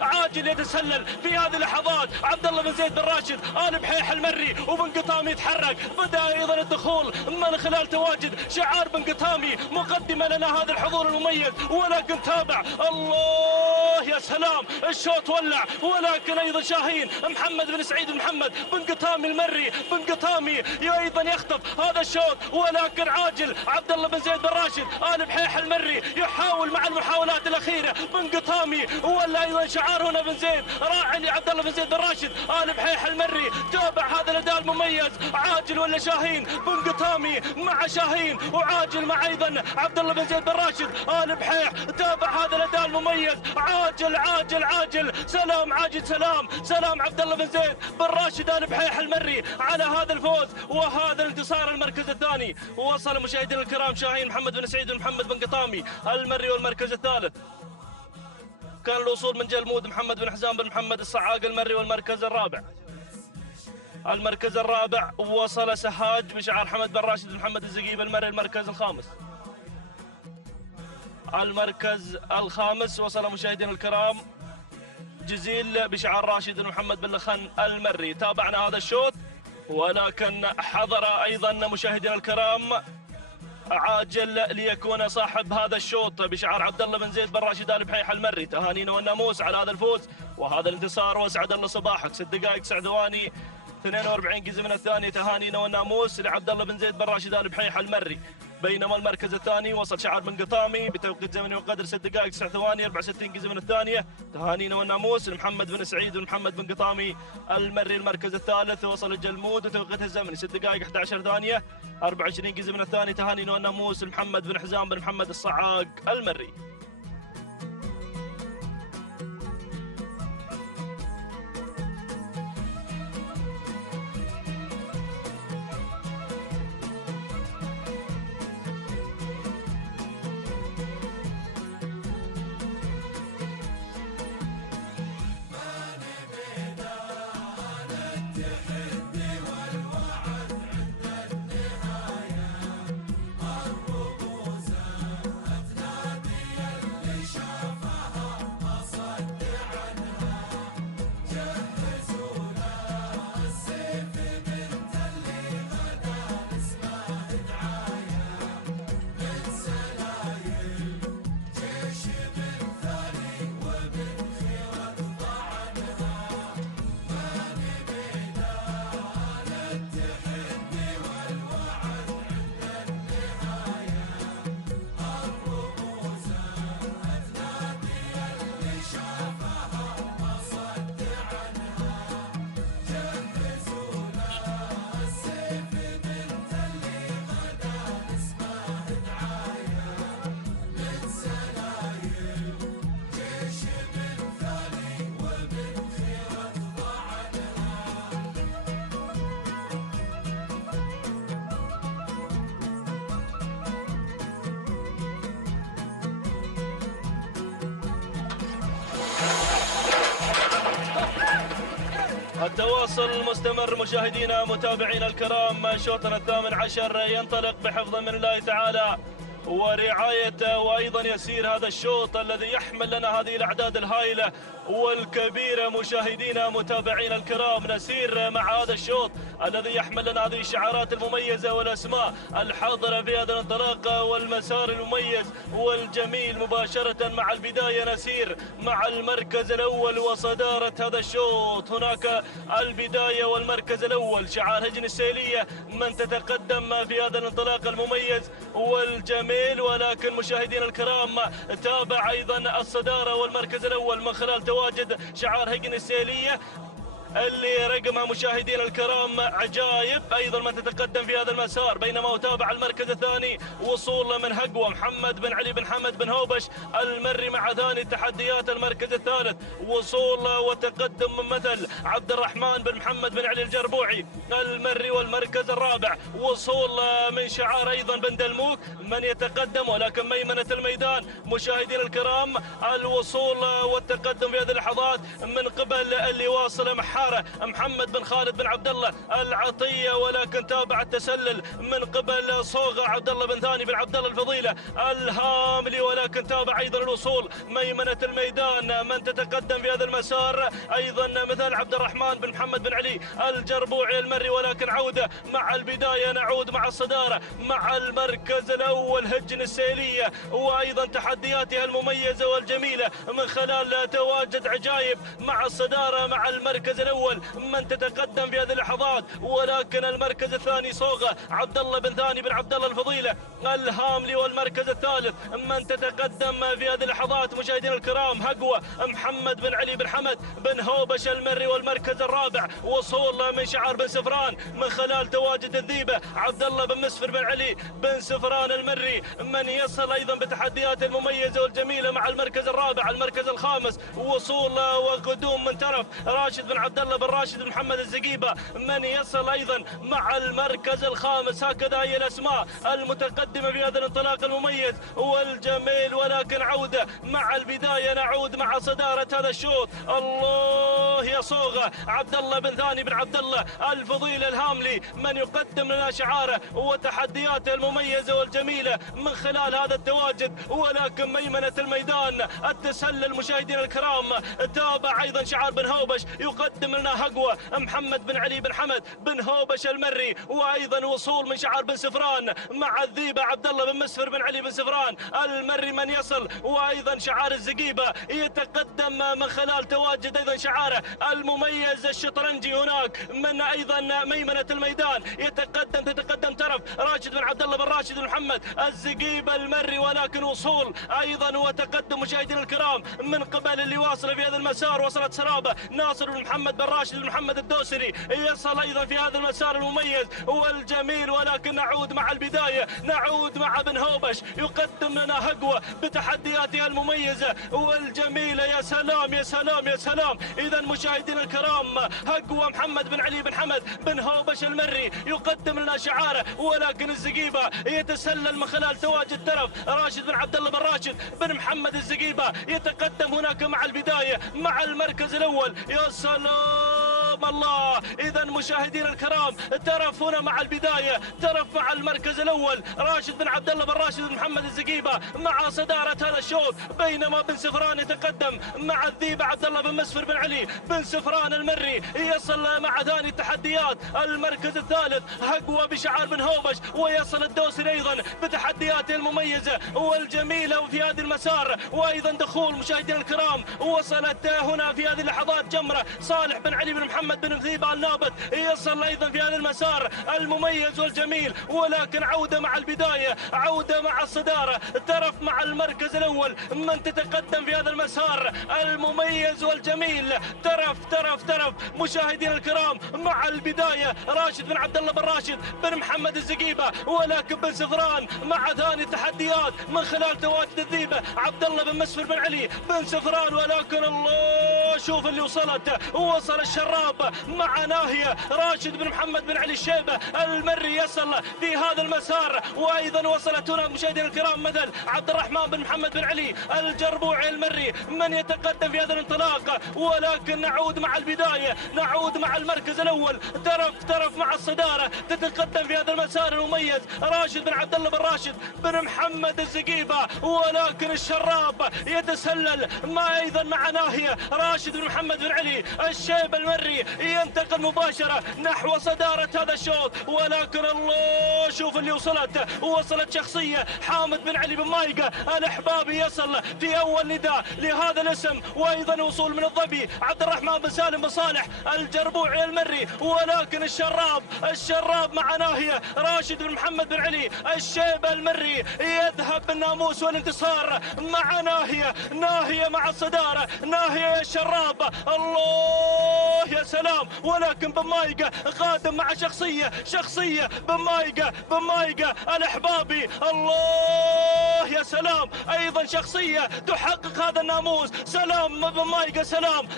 عاجل يتسلل في هذه اللحظات عبد الله بن زيد بن راشد آل بحيح المري. وبن قطامي يتحرك، بدأ أيضا الدخول من خلال تواجد شعار بن قطامي مقدمة لنا هذا الحضور المميز. ولكن تابع. الله، يا سلام، الشوط ولع. ولكن أيضا شاهين محمد بن سعيد بن محمد بن قطامي المري. بن قطامي أيضا يخطف هذا الشوط. ولكن عاجل عبد الله بن زيد بن راشد آل بحيح المري يحاول مع المحاولات الاخيره بن قطامي، ولا ايضا شعار هنا بن زيد راعي لعبد الله بن زيد بن راشد. ال بحيح المري تابع هذا الاداء المميز، عاجل ولا شاهين؟ بن قطامي مع شاهين، وعاجل مع ايضا عبد الله بن زيد بن راشد. ال بحيح تابع هذا الاداء المميز، عاجل عاجل عاجل، سلام عاجل، سلام عبد الله بن زيد بن راشد. ال بحيح المري على هذا الفوز وهذا الانتصار. المركز الثاني وصل مشاهدينا الكرام شاهين محمد بن سعيد ومحمد بن قطامي المري. والمركز الثالث كان الوصول من جلمود محمد بن حزام بن محمد الصعاق المري. والمركز الرابع وصل سهاج بشعار حمد بن راشد بن محمد الزقيب المري. المركز الخامس وصل مشاهدينا الكرام جزيل بشعار راشد بن محمد بن لخن المري. تابعنا هذا الشوط، ولكن حضر ايضا مشاهدينا الكرام عاجل ليكون صاحب هذا الشوط بشعار عبد الله بن زيد بن راشد ال بحيح المري. تهانينا والناموس على هذا الفوز وهذا الانتصار، واسعد الله صباحك. 6 دقائق 9 ثواني 42 جزء من الثانية. تهانينا والناموس لعبد الله بن زيد بن راشد ال بحيح المري. بينما المركز الثاني وصل شعار بن قطامي بتوقيت زمني وقدر 6 دقائق 9 ثواني 64 جزء من الثانية. تهانينا والناموس لمحمد بن سعيد ومحمد بن قطامي المري. المركز الثالث وصل الجلمود وتوقيتها الزمني 6 دقائق 11 ثانية 24 جزء من الثانية. تهانينا والناموس لمحمد بن حزام بن محمد الصعاق المري. التواصل المستمر مشاهدينا متابعينا الكرام. شوطنا 18 ينطلق بحفظ من الله تعالى ورعايته، وأيضا يسير هذا الشوط الذي يحمل لنا هذه الأعداد الهائلة والكبيرة. مشاهدينا متابعينا الكرام نسير مع هذا الشوط الذي يحمل لنا هذه الشعارات المميزة والأسماء الحاضرة في هذا الانطلاق والمسار المميز والجميل. مباشرة مع البداية نسير مع المركز الأول وصدارة هذا الشوط. هناك البداية والمركز الأول شعار هجن السيلية من تتقدم في هذا الانطلاق المميز والجميل. ولكن مشاهدينا الكرام تابع أيضا الصدارة والمركز الأول من خلال تواجد شعار هجن السيلية اللي رقمها مشاهدينا الكرام عجايب ايضا ما تتقدم في هذا المسار. بينما تابع المركز الثاني وصول من هقوة محمد بن علي بن حمد بن هوبش المري مع ثاني تحديات. المركز الثالث وصول وتقدم من مثل عبد الرحمن بن محمد بن علي الجربوعي المري. والمركز الرابع وصول من شعار ايضا بن دلموك من يتقدم، ولكن ميمنة الميدان مشاهدينا الكرام الوصول والتقدم في هذه اللحظات من قبل اللي واصل محمد بن خالد بن عبد الله العطية. ولكن تابع التسلل من قبل صوغة عبد الله بن ثاني بن عبد الله الفضيلة الهاملي. ولكن تابع ايضا الوصول ميمنة الميدان من تتقدم في هذا المسار ايضا مثل عبد الرحمن بن محمد بن علي الجربوعي المري. ولكن عودة مع البداية، نعود مع الصدارة مع المركز الاول هجن السيلية وايضا تحدياتها المميزة والجميلة من خلال تواجد عجايب مع الصدارة مع المركز الاول من تتقدم في هذه اللحظات، ولكن المركز الثاني صوغه عبد الله بن ثاني بن عبد الله الفضيله الهاملي. والمركز الثالث من تتقدم في هذه اللحظات مشاهدينا الكرام هقوة محمد بن علي بن حمد بن هوبش المري. والمركز الرابع وصول من شعار بن سفران من خلال تواجد الذيبه عبد الله بن مسفر بن علي بن سفران المري، من يصل ايضا بتحديات المميزه والجميله مع المركز الرابع. المركز الخامس وصول وقدوم من ترف راشد بن عبد الله بن راشد بن محمد الزقيبه، من يصل ايضا مع المركز الخامس. هكذا هي الاسماء المتقدمه في هذا الانطلاق المميز والجميل. ولكن عوده مع البدايه، نعود مع صداره هذا الشوط. الله يا صوغه عبد الله بن ثاني بن عبد الله الفضيل الهاملي من يقدم لنا شعاره وتحدياته المميزه والجميله من خلال هذا التواجد. ولكن ميمنه الميدان التسلل مشاهدينا الكرام، تابع ايضا شعار بن هوبش يقدم لنا هقوه محمد بن علي بن حمد بن هوبش المري، وايضا وصول من شعار بن سفران مع الذيبه عبد الله بن مسفر بن علي بن سفران المري من يصل. وايضا شعار الزقيبه يتقدم من خلال تواجد ايضا شعاره المميز الشطرنجي هناك من ايضا ميمنه الميدان تتقدم ترف راشد بن عبد الله بن راشد بن محمد الزقيبه المري. ولكن وصول ايضا وتقدم مشاهدينا الكرام من قبل اللي واصل في هذا المسار، وصلت سرابه ناصر بن محمد بن راشد بن محمد الدوسري يصل ايضا في هذا المسار المميز والجميل. ولكن نعود مع البدايه، نعود مع بن هوبش يقدم لنا هقوه بتحدياتها المميزه والجميله. يا سلام يا سلام يا سلام. اذا مشاهدينا الكرام هقوه محمد بن علي بن حمد بن هوبش المري يقدم لنا شعاره، ولكن الزقيبه يتسلل من خلال تواجد ترف راشد بن عبد الله بن راشد بن محمد الزقيبه يتقدم هناك مع البدايه مع المركز الاول. يا سلام الله. اذا مشاهدينا الكرام ترف هنا مع البدايه، ترف مع المركز الاول راشد بن عبد الله بن راشد بن محمد الزقيبه مع صداره هذا الشوط، بينما بن سفران يتقدم مع الذيبه عبد الله بن مسفر بن علي بن سفران المري يصل مع ثاني التحديات. المركز الثالث هقوه بشعار بن هوبش، ويصل الدوسري ايضا بتحدياته المميزه والجميله في هذه المسار. وايضا دخول مشاهدينا الكرام وصلت هنا في هذه اللحظات جمره صالح بن علي بن محمد بن ذيبه النابت يصل ايضا في هذا المسار المميز والجميل. ولكن عوده مع البدايه، عوده مع الصداره، ترف مع المركز الاول من تتقدم في هذا المسار المميز والجميل. ترف مشاهدينا الكرام مع البدايه راشد بن عبد الله بن راشد بن محمد الزقيبه، ولكن بن سفران مع ثاني التحديات من خلال تواجد الذيبه عبد الله بن مسفر بن علي بن سفران. ولكن الله شوف اللي وصل الشراب مع ناهيه راشد بن محمد بن علي الشيبه المري يصل في هذا المسار. وايضا وصلت هنا مشاهدينا الكرام مثل عبد الرحمن بن محمد بن علي الجربوعي المري من يتقدم في هذا الانطلاق. ولكن نعود مع البدايه، نعود مع المركز الاول، ترف مع الصداره، تتقدم في هذا المسار المميز راشد بن عبد الله بن راشد بن محمد الزقيبه. ولكن الشراب يتسلل ايضا مع ناهيه راشد بن محمد بن علي الشيبه المري ينتقل مباشره نحو صداره هذا الشوط. ولكن الله شوف اللي وصلت شخصيه حامد بن علي بن مايقه الاحبابي يصل في اول نداء لهذا الاسم. وايضا وصول من الظبي عبد الرحمن بن سالم بن صالح الجربوعي المري. ولكن الشراب مع ناهيه راشد بن محمد بن علي الشيبه المري يذهب بالناموس والانتصار مع ناهيه مع الصداره. ناهيه يا الشراب، الله يا سلام. ولكن بن مايقه قادم مع شخصيه بن مايقه الاحبابي، الله يا سلام. ايضا شخصيه تحقق هذا الناموس. سلام بن مايقه،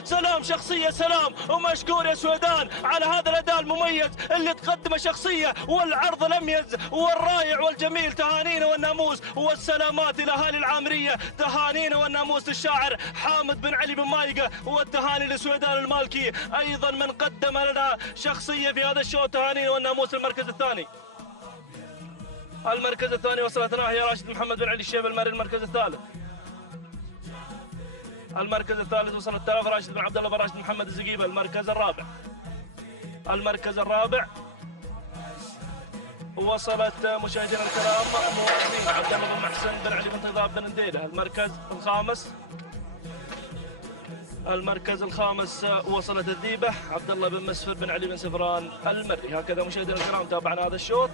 سلام شخصيه، سلام ومشكور يا سويدان على هذا الاداء المميز اللي تقدمه شخصيه، والعرض الاميز والرائع والجميل. تهانينا والناموس والسلامات الى اهالي العامريه، تهانينا والناموس للشاعر حامد بن علي بن مايقه، والتهاني لسويدان المالكي ايضا من قدم لنا شخصيه في هذا الشوط. تهانينا والناموس. المركز الثاني وصلت ناهيه راشد محمد بن علي الشيبه المري. المركز الثالث وصلت ترف راشد بن عبد الله بن راشد محمد الزقيبه. المركز الرابع وصلت مشاهدينا الكرام موازين عبد الله بن محسن بن علي بن طيباب بن نديله. المركز الخامس المركز الخامس وصلت الذيبة عبد الله بن مسفر بن علي بن سفران المري. هكذا مشاهدينا الكرام تابعنا هذا الشوط،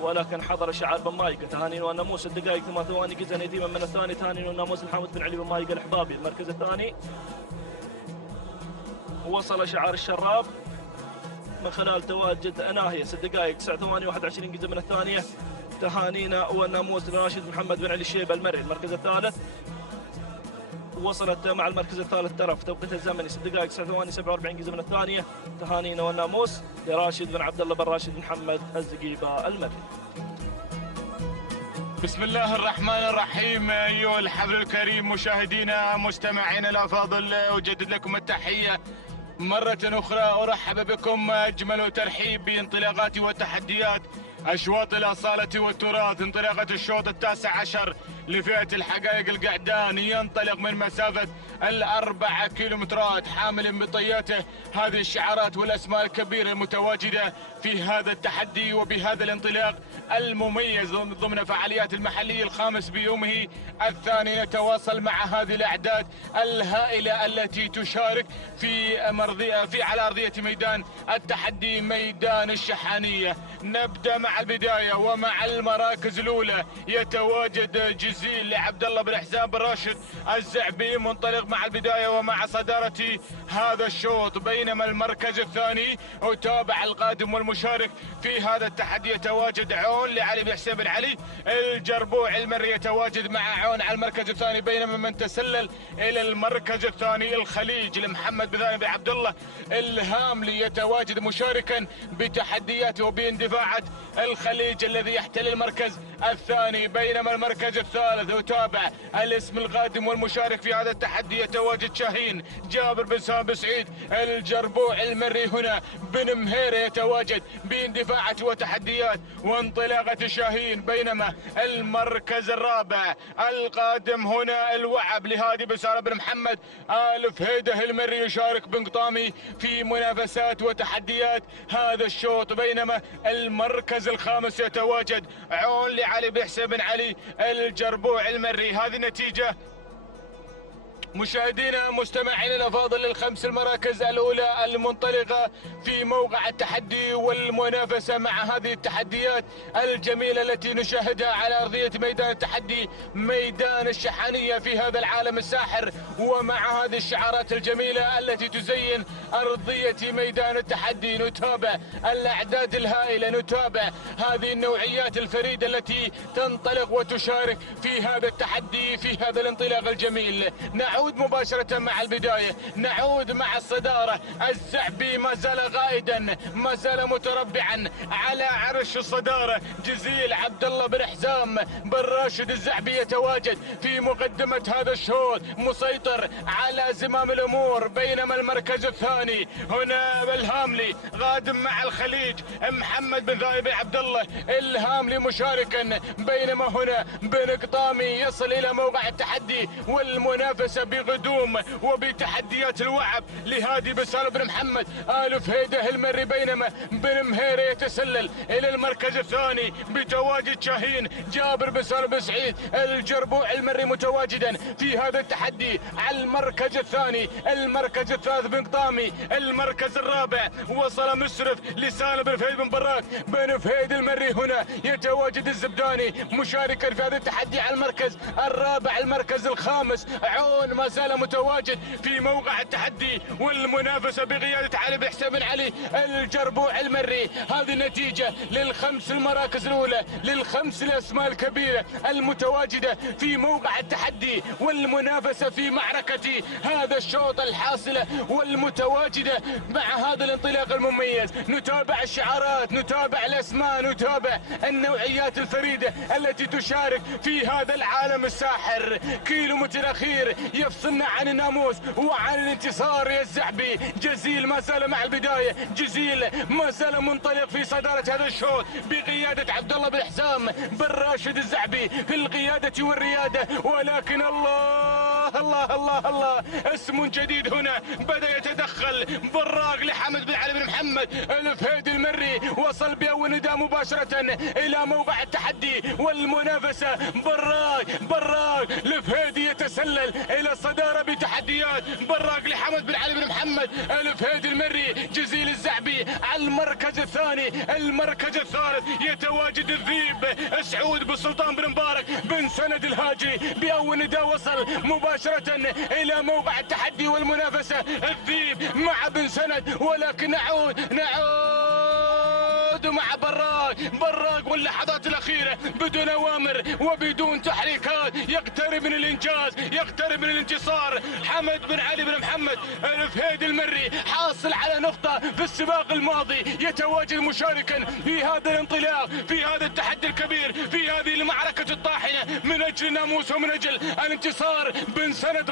ولكن حضر شعار بن مايقة. تهانين والناموس الدقائق 8 ثواني جزء يتيما من الثاني. تهانين والناموس الحامد بن علي بن مايقة الحبابي المركز الثاني. وصل شعار الشراب من خلال تواجد ناهية 6 دقائق 9 ثواني 21 جزء من الثانية. تهانينا والناموس لراشد محمد بن علي الشيبة المري المركز الثالث. وصلت مع المركز الثالث طرف توقيت الزمني 6 دقائق 9 ثواني 47 جزء من الثانية. تهانينا والناموس لراشد بن عبد الله بن راشد محمد الزقيبة المري. بسم الله الرحمن الرحيم. أيها الحفل الكريم مشاهدينا مستمعينا الأفاضل، أجدد لكم التحية مرة أخرى. أرحب بكم أجمل ترحيب بانطلاقات وتحديات أشواط الأصالة والتراث. انطلاقة الشوط 19 لفئة الحقائق القعدان ينطلق من مسافة 4 كيلومترات حامل بطياته هذه الشعارات والأسماء الكبيرة المتواجدة في هذا التحدي وبهذا الانطلاق المميز ضمن فعاليات المحلي الخامس بيومه الثاني. نتواصل مع هذه الأعداد الهائلة التي تشارك على أرضية ميدان التحدي ميدان الشحانية. نبدأ مع البداية ومع المراكز الأولى. يتواجد جزيل لعبد الله بن حسام بن راشد الزعبي منطلق مع البداية ومع صدارة هذا الشوط، بينما المركز الثاني وتابع القادم والمشارك في هذا التحدي يتواجد عون لعلي بن حسين بن علي الجربوع المري يتواجد مع عون على المركز الثاني. بينما من تسلل إلى المركز الثاني الخليج لمحمد بن عبد الله الهاملي يتواجد مشاركا بتحدياته وباندفاعات الخليج الذي يحتل المركز الثاني. بينما المركز الثالث وتابع الاسم القادم والمشارك في هذا التحدي يتواجد شاهين جابر بن سام بن سعيد الجربوع المري هنا بن مهيرة يتواجد باندفاعات وتحديات وانطلاقة شاهين. بينما المركز الرابع القادم هنا الوعب لهادي بن سالم بن محمد آل فهيده المري يشارك بن قطامي في منافسات وتحديات هذا الشوط. بينما المركز الخامس يتواجد عون لعلي بن حسين بن علي الجربوع المري. هذه النتيجة مشاهدينا مستمعينا الافاضل للخمس المراكز الاولى المنطلقه في موقع التحدي والمنافسه مع هذه التحديات الجميله التي نشاهدها على ارضيه ميدان التحدي ميدان الشحانيه في هذا العالم الساحر، ومع هذه الشعارات الجميله التي تزين ارضيه ميدان التحدي. نتابع الاعداد الهائله، نتابع هذه النوعيات الفريده التي تنطلق وتشارك في هذا التحدي في هذا الانطلاق الجميل. نعود مباشرة مع البداية، نعود مع الصدارة. الزعبي ما زال قائدا، ما زال متربعا على عرش الصدارة. جزيل عبد الله بن حسام بن راشد الزعبي يتواجد في مقدمة هذا الشوط مسيطر على زمام الأمور. بينما المركز الثاني هنا الهاملي قادم مع الخليج محمد بن ذايب عبد الله الهاملي مشاركا. بينما هنا بن قطامي يصل إلى موقع التحدي والمنافسة بقدوم وبتحديات الوعب لهادي بن سالم بن محمد آل فهيده المري. بينما بن مهيرة يتسلل إلى المركز الثاني بتواجد شاهين جابر بن سالم بن سعيد الجربوع المري متواجدا في هذا التحدي على المركز الثاني. المركز الثالث بن قطامي. المركز الرابع وصل مسرف لسالم بن فهيد بن براك بن فهيد المري. هنا يتواجد الزبداني مشاركا في هذا التحدي على المركز الرابع. المركز الخامس عون ما زال متواجد في موقع التحدي والمنافسة بقيادة علي بن حسين بن علي الجربوع المري. هذه النتيجة للخمس المراكز الأولى، للخمس الأسماء الكبيرة المتواجدة في موقع التحدي والمنافسة في معركة هذا الشوط الحاصلة والمتواجدة مع هذا الانطلاق المميز. نتابع الشعارات، نتابع الأسماء، نتابع النوعيات الفريدة التي تشارك في هذا العالم الساحر. كيلومتر أخير يفصلنا عن الناموس وعن الانتصار يا الزعبي. جزيل ما زال مع البداية، جزيل ما زال منطلق في صدارة هذا الشوط بقيادة عبد الله بن حسام بن راشد الزعبي في القيادة والريادة. ولكن الله الله الله الله، اسم جديد هنا بدأ يتدخل. براق لحمد بن علي بن محمد. الفهيد المري وصل بأول نداء مباشرة إلى موقع التحدي والمنافسة. براق الفهيد يتسلل إلى الصدارة بتحديات. براق لحمد بن علي بن محمد. الفهيد المري جزيل الزعبي على المركز الثاني. المركز الثالث يتواجد الذيب سعود بن سلطان بن مبارك بن سند الهاجري. بأول نداء وصل مباشرة إلى موقع التحدي والمنافسة الذيب مع بن سند، ولكن نعود مع براق واللحظات الأخيرة بدون أوامر وبدون تحريكات يقترب من الإنجاز، يقترب من الانتصار. حمد بن علي بن محمد الفهيد المري حاصل على نقطة في السباق الماضي، يتواجد مشاركا في هذا الانطلاق، في هذا التحدي الكبير، في هذه المعركة الطاحنة من أجل الناموس ومن أجل الانتصار. بن سند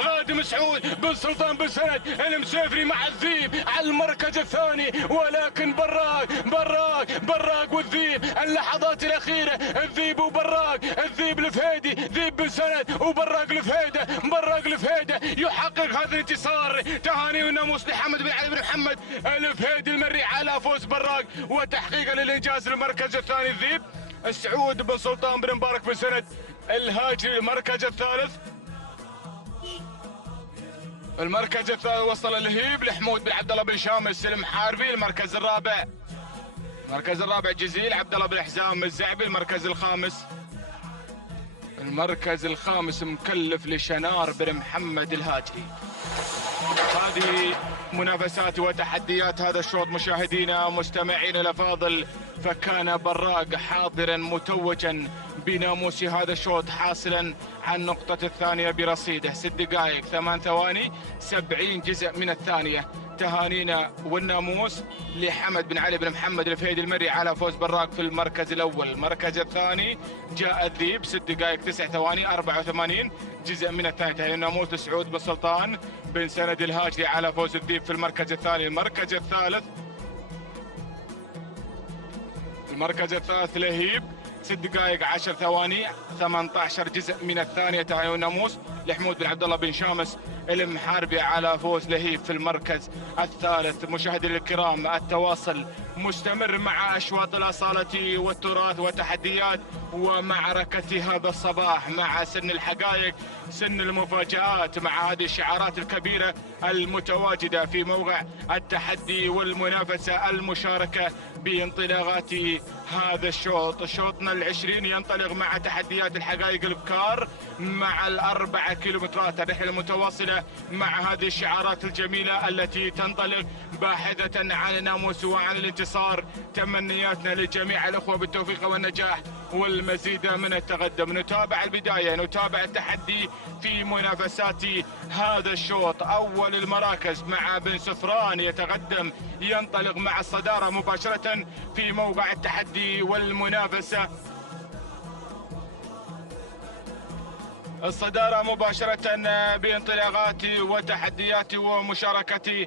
غادم سعود بن سلطان بن سند المسافري مع الذيب على المركز الثاني، ولكن براق والذيب اللحظات الأخيرة. الذيب وبراق، الذيب الفهيدي، ذيب بن سند وبراق الفهيدة. براق الفهيدة يحقق هذا الانتصار. تهاني والناموس لحمد بن علي بن محمد الفهيدي المري على فوز براق وتحقيقا للإنجاز للمركز الثاني. الذيب سعود بن سلطان بن مبارك بن سند الهاجري المركز الثالث. المركز الثالث وصل الهيب لحمود بن عبد الله بن شامس المحاربي. المركز الرابع جزيل عبد الله بن حزام الزعبي. المركز الخامس مكلف لشنار بن محمد الهاجري. هذه منافسات وتحديات هذا الشوط مشاهدينا مستمعينا الافاضل. فكان براق حاضرا متوجا بناموس هذا الشوط حاصلا عن النقطة الثانية برصيده 6 دقائق 8 ثواني 70 جزء من الثانية. تهانينا والناموس لحمد بن علي بن محمد الفهيدي المري على فوز براق في المركز الأول. المركز الثاني جاء الذيب 6 دقائق 9 ثواني 84 جزء من الثانية. تهاني الناموس لسعود بن سلطان بن سند الهاجري على فوز الذيب في المركز الثاني. المركز الثالث لهيب 6 دقائق 10 ثواني 18 جزء من الثانية. تهاني الناموس لحمود بن عبد الله بن شامس المحاربي على فوز لهيب في المركز الثالث. مشاهدينا الكرام التواصل مستمر مع أشواط الأصالة والتراث وتحديات ومعركة هذا الصباح مع سن الحقائق، سن المفاجآت، مع هذه الشعارات الكبيرة المتواجدة في موقع التحدي والمنافسة المشاركة بانطلاقات هذا الشوط. شوطنا العشرين ينطلق مع تحديات الحقائق البكار مع ال4 كيلومترات الرحلة المتواصلة مع هذه الشعارات الجميلة التي تنطلق باحثة عن الناموس وعن الانتصار. تمنياتنا لجميع الأخوة بالتوفيق والنجاح والمزيد من التقدم. نتابع البداية، نتابع التحدي في منافسات هذا الشوط. أول المراكز مع بن سفران يتقدم، ينطلق مع الصدارة مباشرة في موقع التحدي والمنافسة. الصدارة مباشرة بانطلاقات وتحديات ومشاركة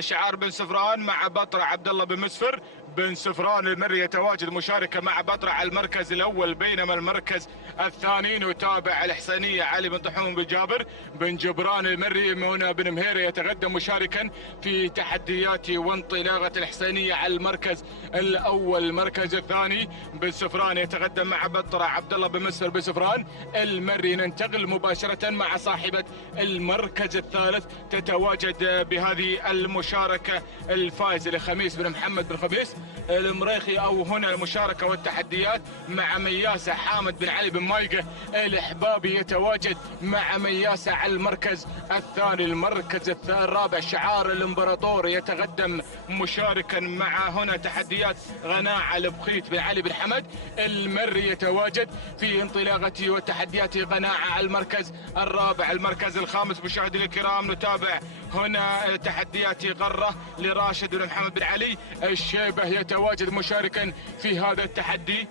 شعار بن سفران مع بطرة عبد الله بن مسفر. بن سفران المري يتواجد مشاركة مع بطرة على المركز الأول، بينما المركز الثاني نتابع الحسينية علي بن طحون بن جابر. بن جبران المري هنا بن مهيرة يتقدم مشاركا في تحديات وانطلاقة الحسينية على المركز الأول. المركز الثاني بن سفران يتقدم مع بطرة عبد الله بن مسفر. بن سفران المري ننتقل مباشرة مع صاحبة المركز الثالث تتواجد بهذه المشاركة الفائزة لخميس بن محمد بن خميس المريخي، أو هنا المشاركة والتحديات مع مياسة حامد بن علي بن مايقة الإحبابي يتواجد مع مياسة على المركز الثاني. المركز الرابع شعار الإمبراطور يتقدم مشاركا مع هنا تحديات غناء البخيت بن علي بن حمد المري يتواجد في انطلاقة وتحديات غناء على المركز الرابع. المركز الخامس مشاهدينا الكرام نتابع هنا تحديات قرة لراشد بن محمد بن علي الشيبة يتواجد مشاركا في هذا التحدي.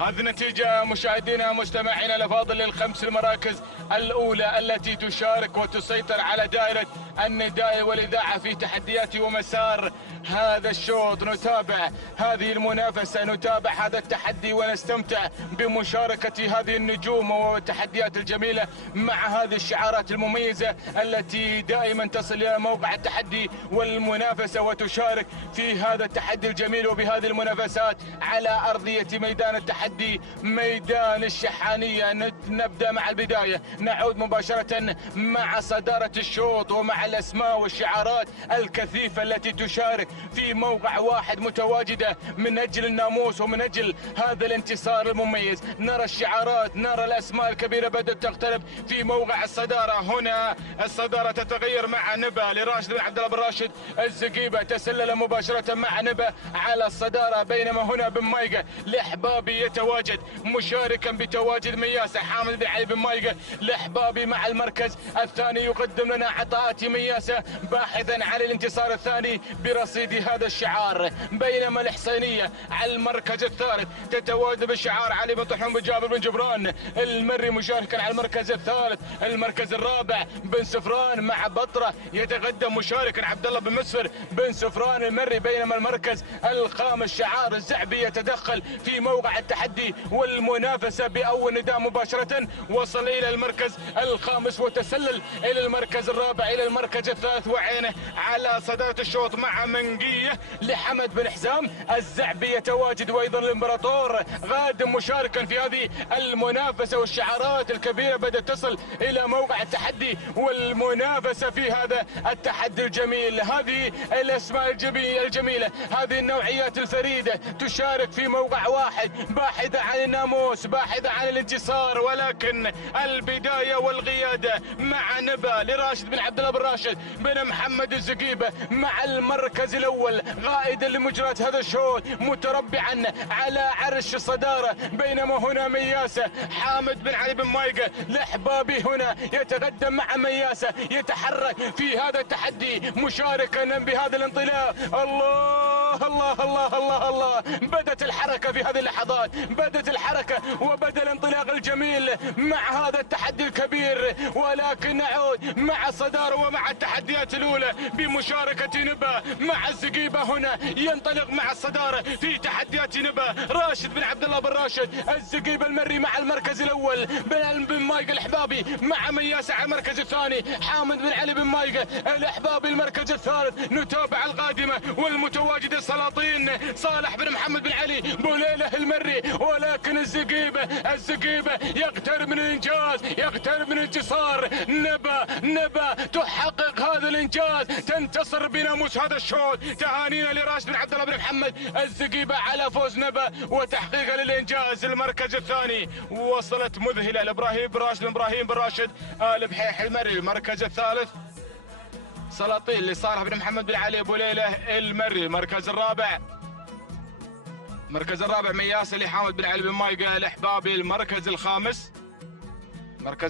هذه النتيجة مشاهدينا مستمعينا الأفاضل للخمس المراكز الأولى التي تشارك وتسيطر على دائرة النداء والإذاعة في تحديات ومسار هذا الشوط. نتابع هذه المنافسة، نتابع هذا التحدي ونستمتع بمشاركة هذه النجوم والتحديات الجميلة مع هذه الشعارات المميزة التي دائما تصل إلى موقع التحدي والمنافسة وتشارك في هذا التحدي الجميل وبهذه المنافسات على أرضية ميدان التحدي ميدان الشحانية. نبدأ مع البداية، نعود مباشرة مع صدارة الشوط ومع الأسماء والشعارات الكثيفة التي تشارك في موقع واحد متواجدة من أجل الناموس ومن أجل هذا الانتصار المميز. نرى الشعارات، نرى الأسماء الكبيرة بدأت تقترب في موقع الصدارة. هنا الصدارة تتغير مع نبا لراشد بن عبد الله بن راشد. الزقيبة تسلل مباشرة مع نبا على الصدارة، بينما هنا بن مايقة لحبابي يتواجد مشاركا بتواجد مياسة. حامد بن علي بن مايقة لحبابي مع المركز الثاني يقدم لنا عطاءات مياسة باحثا عن الانتصار الثاني برصيد هذا الشعار. بينما الحسينية على المركز الثالث تتواجد بشعار علي بن طحون بن جابر بن جبران المري مشاركا على المركز الثالث. المركز الرابع بن سفران مع بطرة يتقدم مشاركا عبد الله بن مسفر بن سفران المري. بينما المركز الخامس شعار الزعبي يتدخل في موقع التحدي والمنافسة بأول نداء مباشرة وصل إلى المركز الخامس وتسلل إلى المركز الرابع إلى المركز الثالث وعينه على صدارة الشوط مع منقية لحمد بن حزام. الزعبي يتواجد وأيضا الإمبراطور غادم مشاركا في هذه المنافسة والشعارات الكبيرة بدأت تصل إلى موقع التحدي والمنافسة في هذا التحدي الجميل. هذه الأسماء الجميلة، هذه النوعيات الفريدة تشارك في موقع واحد باحثة عن الناموس باحثة عن الانتصار. ولكن البداية والقيادة مع نبا لراشد بن عبد الله بن راشد بن محمد الزقيبة مع المركز الأول غائدا لمجرات هذا الشوط متربعا على عرش الصدارة. بينما هنا مياسة حامد بن علي بن مايقة لحبابي هنا يتقدم مع مياسة يتحرك في هذا التحدي مشاركا بهذا الانطلاق. الله الله الله الله الله، بدت الحركة في هذه اللحظات، بدت الحركة وبدأ الانطلاق الجميل مع هذا التحدي الكبير. ولكن نعود مع الصدارة ومع التحديات الأولى بمشاركة نبا مع الزقيبة. هنا ينطلق مع الصدارة في تحديات نبا راشد بن عبد الله بن راشد. الزقيبة المري مع المركز الأول بن مايقة الحبابي مع مياسة على المركز الثاني. حامد بن علي بن مايقة الحبابي المركز الثالث. نتابع القادمة والمتواجدة سلاطين صالح بن محمد بن علي بوليلة المري. ولكن الزقيبة يقترب من الإنجاز، يقترب من الانتصار. نبا تحقق هذا الإنجاز، تنتصر بناموس هذا الشوط. تهانينا لراشد بن عبد الله بن محمد الزقيبة على فوز نبا وتحقيقها للإنجاز. المركز الثاني وصلت مذهلة لإبراهيم بن راشد إبراهيم بن راشد آل بحيح المري. المركز الثالث سلاطين لصالح بن محمد بن علي بوليلة المري. المركز الرابع مياسة لحامد بن علي بن مايقة الحبابي. المركز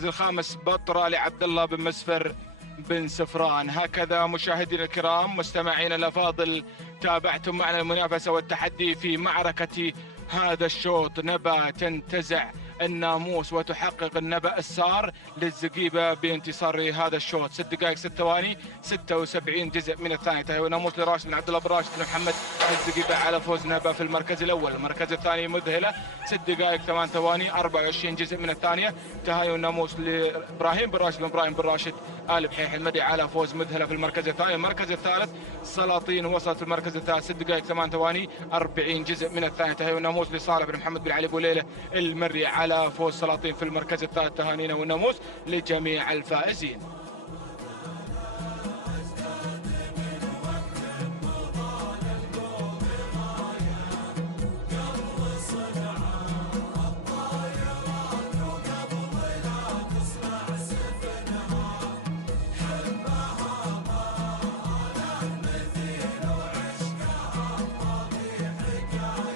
الخامس بطرة لعبد الله بن مسفر بن سفران. هكذا مشاهدينا الكرام مستمعينا الافاضل تابعتم معنا المنافسة والتحدي في معركة هذا الشوط. نبا تنتزع الناموس وتحقق النبأ السار للزقيبة بانتصار هذا الشوط. 6 دقائق 6 ثواني 76 جزء من الثانية. تهوي ناموس لراشد بن عبد الله بن راشد بن محمد الزقيبة على فوز نبأ في المركز الأول. المركز الثاني مذهلة 6 دقائق 8 ثواني 24 جزء من الثانية. تهاي الناموس لإبراهيم بن راشد إبراهيم بن راشد آل بحيح المدي على فوز مذهلة في المركز الثاني. المركز الثالث سلاطين وصلت في المركز الثالث 6 دقائق 8 ثواني 40 جزء من الثانية. تهاي الناموس لصالح بن محمد بن علي بوليلة المري على فوز سلاطين في المركز الثالث. تهانينا والناموس لجميع الفائزين.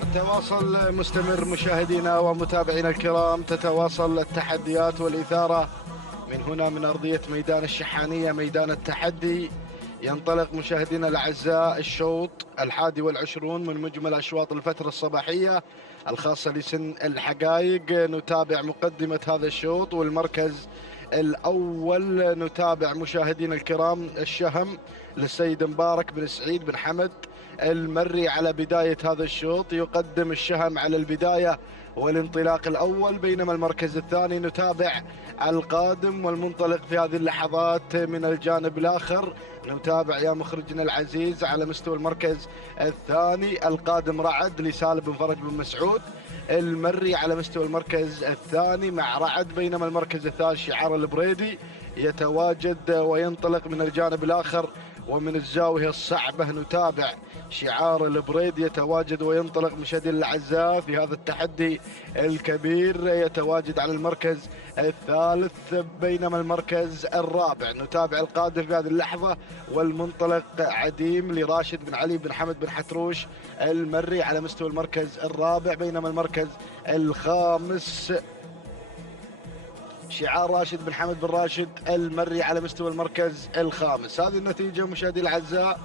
التواصل مستمر مشاهدينا ومتابعينا الكرام. تتواصل التحديات والإثارة من هنا من أرضية ميدان الشحانية ميدان التحدي. ينطلق مشاهدينا الأعزاء الشوط 21 من مجمل أشواط الفترة الصباحية الخاصة لسن الحقائق. نتابع مقدمة هذا الشوط والمركز الأول نتابع مشاهدينا الكرام الشهم للسيد مبارك بن سعيد بن حمد المري على بداية هذا الشوط. يقدم الشهم على البداية والانطلاق الأول، بينما المركز الثاني نتابع القادم والمنطلق في هذه اللحظات من الجانب الآخر. نتابع يا مخرجنا العزيز على مستوى المركز الثاني القادم رعد لسالم بن فرج بن مسعود المري على مستوى المركز الثاني مع رعد، بينما المركز الثالث شعار البريدي يتواجد وينطلق من الجانب الآخر. ومن الزاوية الصعبة نتابع شعار البريدي يتواجد وينطلق مشاهدينا الأعزاء في هذا التحدي الكبير، يتواجد على المركز الثالث، بينما المركز الرابع نتابع القادم في هذه اللحظة والمنطلق عديم لراشد بن علي بن حمد بن حتروش المري على مستوى المركز الرابع، بينما المركز الخامس شعار راشد بن حمد بن راشد المري على مستوى المركز الخامس. هذه النتيجة مشاهدينا الأعزاء.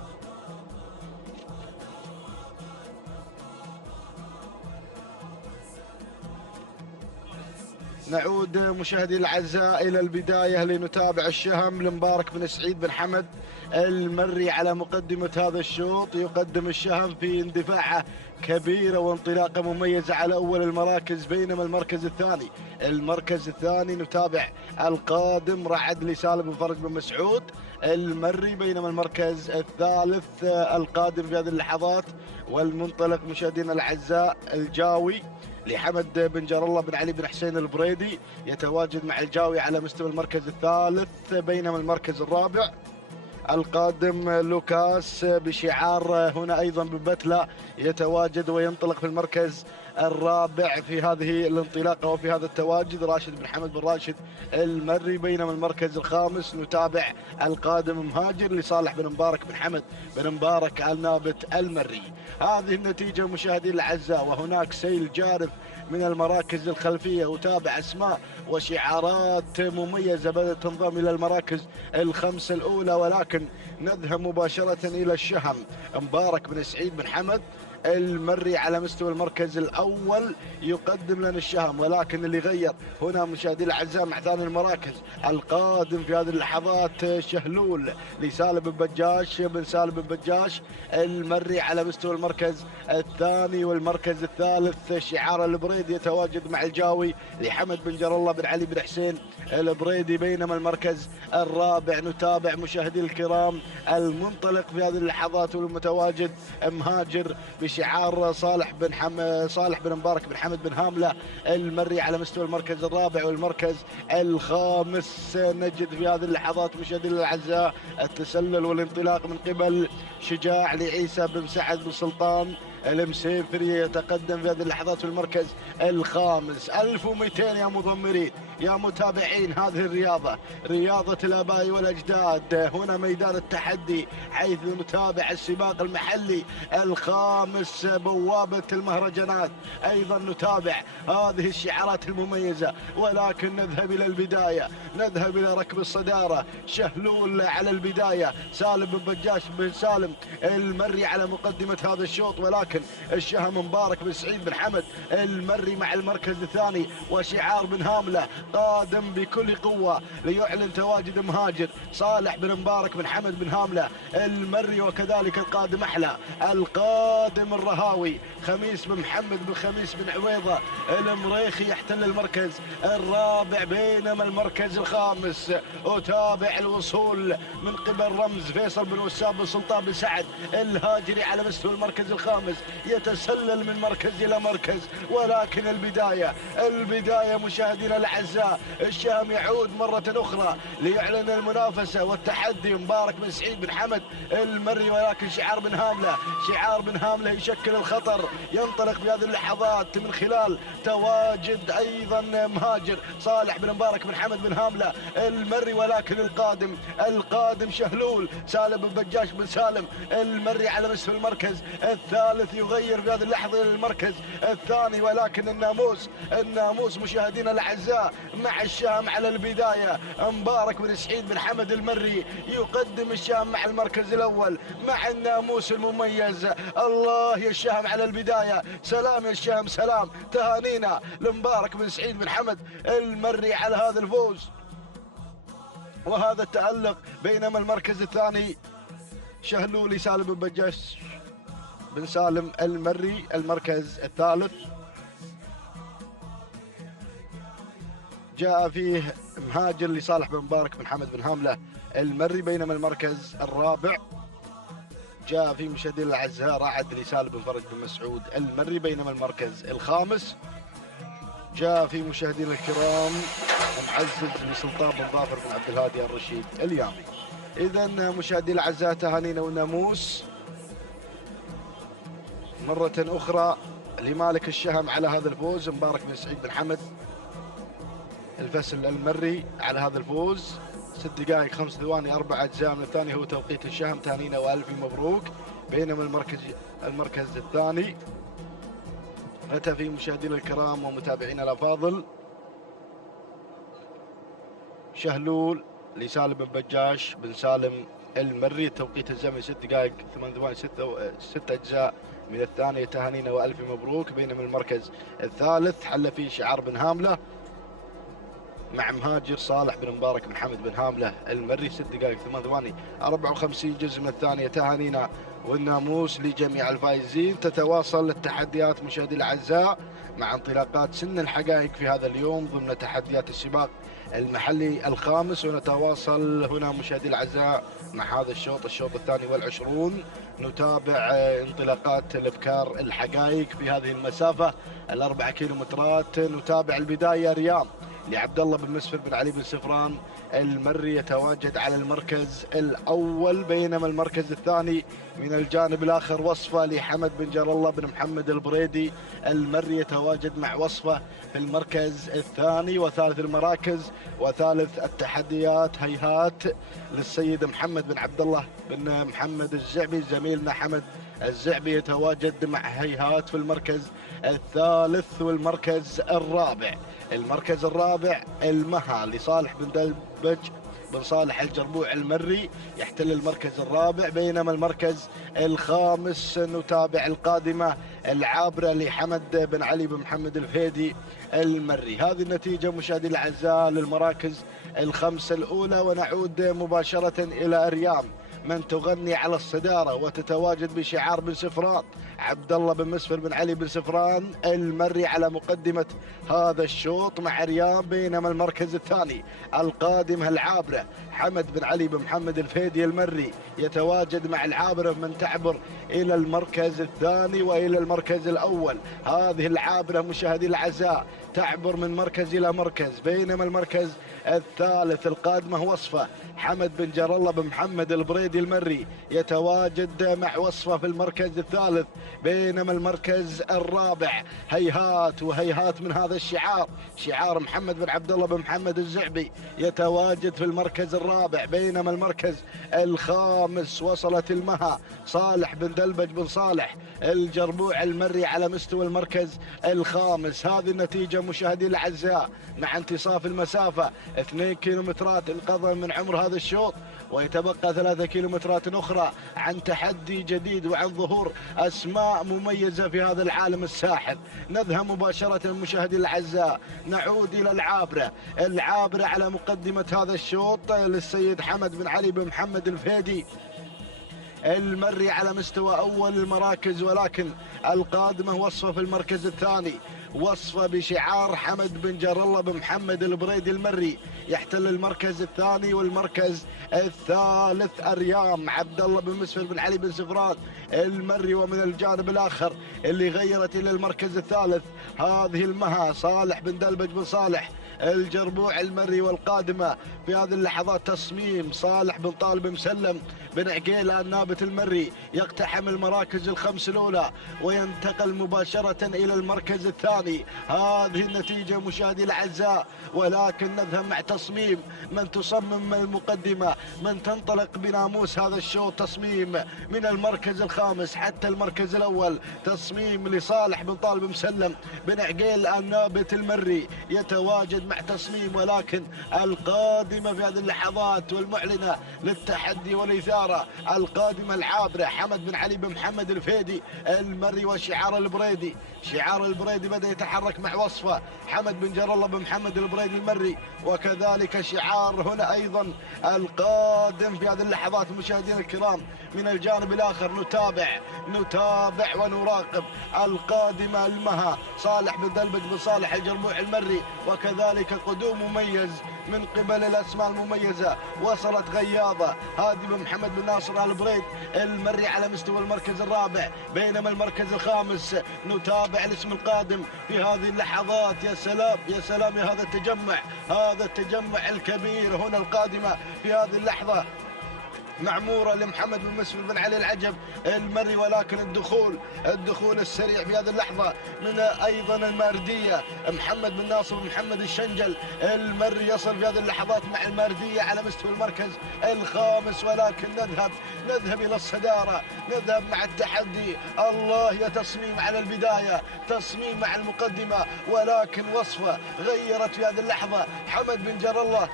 نعود مشاهدينا الأعزاء إلى البداية لنتابع الشهم لمبارك بن سعيد بن حمد المري على مقدمة هذا الشوط. يقدم الشهم في اندفاعه كبيرة وانطلاقة مميزة على أول المراكز، بينما المركز الثاني نتابع القادم رعد لسالم بن فرج بن مسعود المري، بينما المركز الثالث القادم في هذه اللحظات والمنطلق مشاهدينا الأعزاء الجاوي لحمد بن جار الله بن علي بن حسين البريدي يتواجد مع الجاوي على مستوى المركز الثالث، بينما المركز الرابع القادم لوكاس بشعار هنا أيضا ببتلة يتواجد وينطلق في المركز الرابع في هذه الانطلاقة وفي هذا التواجد راشد بن حمد بن راشد المري، بينما المركز الخامس نتابع القادم مهاجر لصالح بن مبارك بن حمد بن مبارك النابت المري. هذه النتيجة مشاهدينا الأعزاء، وهناك سيل جارف من المراكز الخلفية وتابع أسماء وشعارات مميزة بدأت تنضم إلى المراكز الخمسة الأولى، ولكن نذهب مباشرة إلى الشهم مبارك بن سعيد بن حمد المري على مستوى المركز الأول. يقدم لنا الشهم، ولكن اللي غير هنا مشاهدينا الأعزاء مع ثاني المراكز القادم في هذه اللحظات شهلول لسالم بن بجاش بن سالم بن بجاش المري على مستوى المركز الثاني، والمركز الثالث شعار البريدي يتواجد مع الجاوي لحمد بن جار الله بن علي بن حسين البريدي، بينما المركز الرابع نتابع مشاهدينا الكرام المنطلق في هذه اللحظات والمتواجد مهاجر بشعار صالح بن مبارك بن حمد بن هاملة المري على مستوى المركز الرابع، والمركز الخامس نجد في هذه اللحظات مشاهدينا الاعزاء التسلل والانطلاق من قبل شجاع لعيسى بن سعد بن سلطان المسيفري يتقدم في هذه اللحظات في المركز الخامس. 1200 يا مضمرين يا متابعين هذه الرياضة، رياضة الآباء والأجداد. هنا ميدان التحدي حيث نتابع السباق المحلي الخامس بوابة المهرجانات، أيضا نتابع هذه الشعارات المميزة، ولكن نذهب إلى البداية، نذهب إلى ركب الصدارة. شهلول على البداية، سالم بن بجاش بن سالم المري على مقدمة هذا الشوط، ولكن الشهم مبارك بن سعيد بن حمد المري مع المركز الثاني، وشعار بن هاملة قادم بكل قوة ليعلن تواجد مهاجر صالح بن مبارك بن حمد بن هاملة المري، وكذلك القادم أحلى القادم الرهاوي خميس بن محمد بن خميس بن عويضة المريخي يحتل المركز الرابع، بينما المركز الخامس أتابع الوصول من قبل رمز فيصل بن وسام بن سلطان بن سعد الهاجري على مستوى المركز الخامس، يتسلل من مركز إلى مركز، ولكن البداية مشاهدينا الأعزاء الشام يعود مرة أخرى ليعلن المنافسة والتحدي مبارك بن سعيد بن حمد المري، ولكن شعار بن هاملة يشكل الخطر، ينطلق بهذه اللحظات من خلال تواجد أيضا مهاجر صالح بن مبارك بن حمد بن هاملة المري، ولكن القادم شهلول سالم بن بجاش بن سالم المري على مستوى المركز الثالث، يغير في هذه اللحظة إلى المركز الثاني، ولكن الناموس مشاهدينا الأعزاء مع الشام على البداية. مبارك بن سعيد بن حمد المري يقدم الشام مع المركز الأول مع الناموس المميز. الله يا الشام على البداية، سلام يا الشام، سلام، تهانينا لمبارك بن سعيد بن حمد المري على هذا الفوز. وهذا التألق. بينما المركز الثاني شهلولي سالم بن بجاش بن سالم المري. المركز الثالث جاء فيه مهاجر لصالح بن مبارك بن حمد بن هاملة المري. بينما المركز الرابع جاء فيه مشاهدينا الاعزاء راعد لسالم بن فرج بن مسعود المري. بينما المركز الخامس جاء فيه مشاهدينا الكرام معزز لسلطان بن ظافر بن عبد الهادي الرشيد اليامي. اذا مشاهدينا الاعزاء تهانينا والناموس مرة أخرى لمالك الشهم على هذا الفوز مبارك بن سعيد بن حمد الفسل المري على هذا الفوز. 6 دقائق 5 ثواني 4 أجزاء من الثاني هو توقيت الشهم. تهانينا والف مبروك. بينما المركز الثاني أتى فيه مشاهدينا الكرام ومتابعينا الأفاضل شهلول لسالم بن بجاش بن سالم المري. التوقيت الزمني 6 دقائق 8 ثواني 6 أجزاء من الثانية. تهانينا والف مبروك. بينما المركز الثالث حل فيه شعار بن هاملة مع مهاجر صالح بن مبارك بن حمد بن هاملة المري. 6 دقائق 8 ثواني 54 جزء من الثانية. تهانينا والناموس لجميع الفائزين. تتواصل التحديات مشاهدي الأعزاء مع انطلاقات سن الحقائق في هذا اليوم ضمن تحديات السباق المحلي الخامس. ونتواصل هنا مشاهدي الأعزاء مع هذا الشوط الثاني والعشرون. نتابع انطلاقات الابكار الحقائق في هذه المسافة 4 كيلومترات. نتابع البداية ريام لعبد الله بن مسفر بن علي بن سفران المري يتواجد على المركز الأول. بينما المركز الثاني من الجانب الآخر وصفة لحمد بن جار الله بن محمد البريدي المري يتواجد مع وصفة في المركز الثاني. وثالث المراكز وثالث التحديات هيهات للسيد محمد بن عبد الله بن محمد الزعبي. زميلنا حمد الزعبي يتواجد مع هيهات في المركز الثالث. والمركز الرابع المها لصالح بن دلبج بن صالح الجربوع المري يحتل المركز الرابع. بينما المركز الخامس نتابع القادمة العابرة لحمد بن علي بن محمد الفهيدي المري. هذه النتيجة مشاهدي الأعزاء للمراكز الخمسة الأولى. ونعود مباشرة إلى ريام من تغني على الصدارة وتتواجد بشعار بن سفران عبد الله بن مسفر بن علي بن سفران المري على مقدمة هذا الشوط مع ريام. بينما المركز الثاني القادمة العابرة حمد بن علي بن محمد الفهيدي المري يتواجد مع العابرة من تعبر إلى المركز الثاني وإلى المركز الأول. هذه العابرة مشاهدي الأعزاء تعبر من مركز إلى مركز. بينما المركز الثالث القادمة وصفة حمد بن جار الله بن محمد البريدي المري يتواجد مع وصفة في المركز الثالث. بينما المركز الرابع هيهات وهيهات من هذا الشعار شعار محمد بن عبد الله بن محمد الزعبي يتواجد في المركز الرابع. بينما المركز الخامس وصلت المها صالح بن دلبج بن صالح الجربوع المري على مستوى المركز الخامس. هذه النتيجة مشاهدي الأعزاء مع انتصاف المسافة 2 كيلومترات انقضى من عمر هذا الشوط. ويتبقى 3 كيلومترات أخرى عن تحدي جديد وعن ظهور أسماء مميزة في هذا العالم الساحر. نذهب مباشرة مشاهدي الأعزاء نعود إلى العابرة على مقدمة هذا الشوط للسيد حمد بن علي بن محمد الفهيدي المري على مستوى أول المراكز. ولكن القادمة وصفة في المركز الثاني وصفة بشعار حمد بن جار الله بن محمد البريدي المري يحتل المركز الثاني. والمركز الثالث أريام عبد الله بن مسفر بن علي بن سفران المري. ومن الجانب الآخر اللي غيرت إلى المركز الثالث هذه المها صالح بن دلبج بن صالح الجربوع المري. والقادمة في هذه اللحظات تصميم صالح بن طالب مسلم بن عقيل النابت المري يقتحم المراكز الخمس الأولى وينتقل مباشرة إلى المركز الثاني. هذه النتيجة مشاهدي الأعزاء. ولكن نذهب مع تصميم من تصمم المقدمة من تنطلق بناموس هذا الشوط. تصميم من المركز الخامس حتى المركز الأول تصميم لصالح بن طالب مسلم بن عقيل النابت المري يتواجد مع تصميم. ولكن القادمة في هذه اللحظات والمعلنة للتحدي والإثارة الشعارة القادمة العابرة حمد بن علي بن محمد الفيدي المري وشعار البريدي. شعار البريدي بدأ يتحرك مع وصفه حمد بن جر الله بن محمد البريدي المري، وكذلك شعار هنا أيضا القادم في هذه اللحظات مشاهدينا الكرام من الجانب الآخر. نتابع ونراقب القادمة المها صالح بن دلبج بن صالح الجربوع المري، وكذلك قدوم مميز من قبل الأسماء المميزة. وصلت غياضة هادي بن محمد بن ناصر البريد المري على مستوى المركز الرابع، بينما المركز الخامس نتابع الاسم القادم في هذه اللحظات. يا سلام يا سلام يا هذا التجمع الكبير هنا القادمة في هذه اللحظة معمورة لمحمد بن مسلم بن علي العجب المري، ولكن الدخول السريع في هذه اللحظة من أيضا الماردية محمد بن ناصر بن محمد الشنجل المري يصل في هذه اللحظات مع الماردية على مستوى المركز الخامس، ولكن نذهب إلى الصدارة، نذهب مع التحدي. الله يا تصميم على البداية، تصميم مع المقدمة، ولكن وصفة غيرت في هذه اللحظة. حمد بن جر الله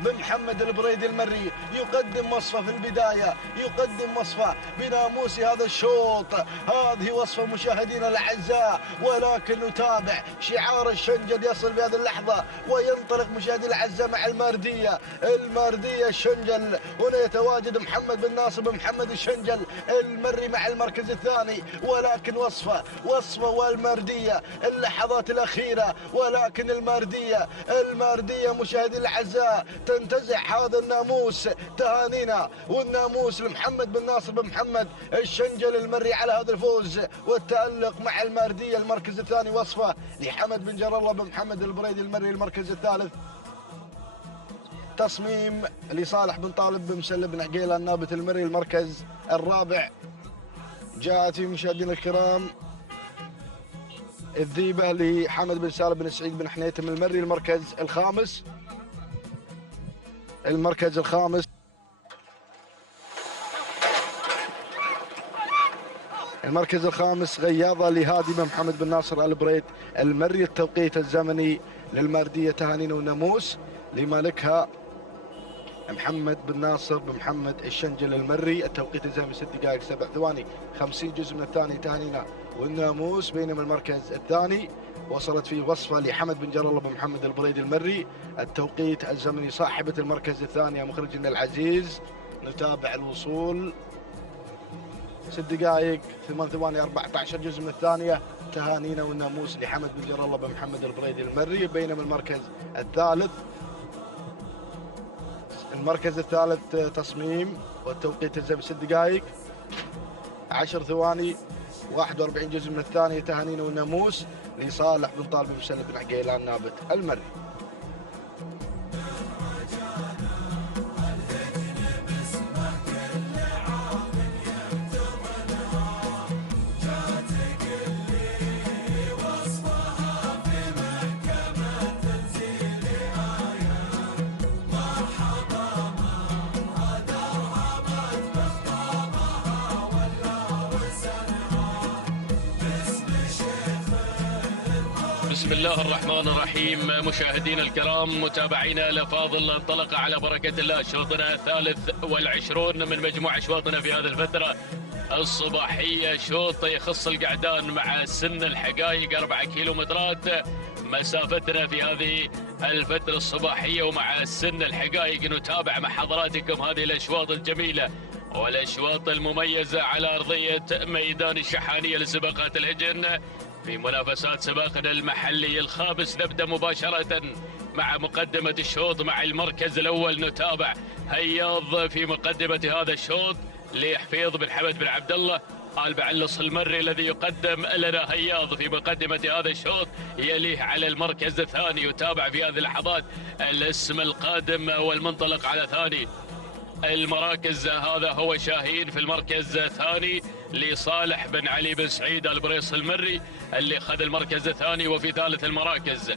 بن محمد البريدي المري يقدم وصفة في البداية، يقدم وصفة بناموس هذا الشوط. هذه وصفة مشاهدينا الأعزاء، ولكن نتابع شعار الشنجل يصل بهذه اللحظة وينطلق مشاهدينا الأعزاء مع الماردية الشنجل. هنا يتواجد محمد بن ناصر بن محمد الشنجل المري مع المركز الثاني، ولكن وصفة والماردية اللحظات الأخيرة، ولكن الماردية مشاهدينا الأعزاء تنتزع هذا الناموس. تهانينا والناموس لمحمد بن ناصر بن محمد الشنجل المري على هذا الفوز والتألق مع الماردية المركز الثاني. وصفة لحمد بن جر الله بن محمد البريدي المري المركز الثالث. تصميم لصالح بن طالب بن مسلم بن عقيلة النابت المري المركز الرابع. جاءت في مشاهدينا الكرام الذيبة لحمد بن سالم بن سعيد بن حنيتم المري المركز الخامس. المركز الخامس غياضة لهادي بن محمد بن ناصر البريد المري. التوقيت الزمني للماردية تهانينا والناموس لمالكها محمد بن ناصر بن محمد الشنجل المري. التوقيت الزمني 6 دقائق 7 ثواني 50 جزء من الثاني تهانينا والناموس. بينما المركز الثاني وصلت فيه وصفة لحمد بن جر الله بن محمد البريدي المري. التوقيت الزمني صاحبة المركز الثاني مخرجنا العزيز. نتابع الوصول 6 دقائق 8 ثواني 14 جزء من الثانية تهانينا والناموس لحمد بن جر الله بن محمد البريدي المري. بينما المركز الثالث تصميم والتوقيت الزمني 6 دقائق 10 ثواني 41 جزء من الثانية تهانينا والناموس لصالح بن طالب بن مسلم بن عقيلة النابت المري. بسم الله الرحمن الرحيم. مشاهدينا الكرام متابعينا الافاضل، انطلق على بركة الله شوطنا 23 من مجموع اشواطنا في هذه الفترة الصباحية. شوط يخص القعدان مع سن الحقائق 4 كيلومترات مسافتنا في هذه الفترة الصباحية، ومع سن الحقائق نتابع مع حضراتكم هذه الاشواط الجميلة والاشواط المميزة على ارضية ميدان الشحانية لسباقات الهجن في منافسات سباقنا المحلي الخامس. نبدأ مباشرة مع مقدمة الشوط مع المركز الأول. نتابع هياض في مقدمة هذا الشوط لحفيظ بن حمد بن عبد الله آل بعلص المري الذي يقدم لنا هياض في مقدمة هذا الشوط. يليه على المركز الثاني يتابع في هذه اللحظات الاسم القادم والمنطلق على ثاني المراكز. هذا هو شاهين في المركز الثاني لصالح بن علي بن سعيد البريص المري اللي اخذ المركز الثاني. وفي ثالث المراكز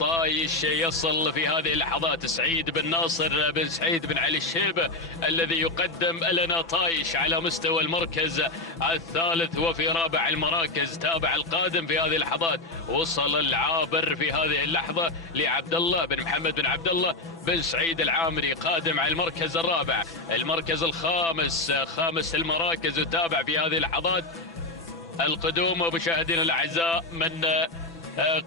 طايش يصل في هذه اللحظات سعيد بن ناصر بن سعيد بن علي الشيبة الذي يقدم لنا طايش على مستوى المركز الثالث وفي رابع المراكز. تابع القادم في هذه اللحظات، وصل العابر في هذه اللحظة لعبد الله بن محمد بن عبد الله بن سعيد العامري، قادم على المركز الرابع. المركز الخامس، خامس المراكز، وتابع في هذه اللحظات القدوم مشاهدينا الاعزاء من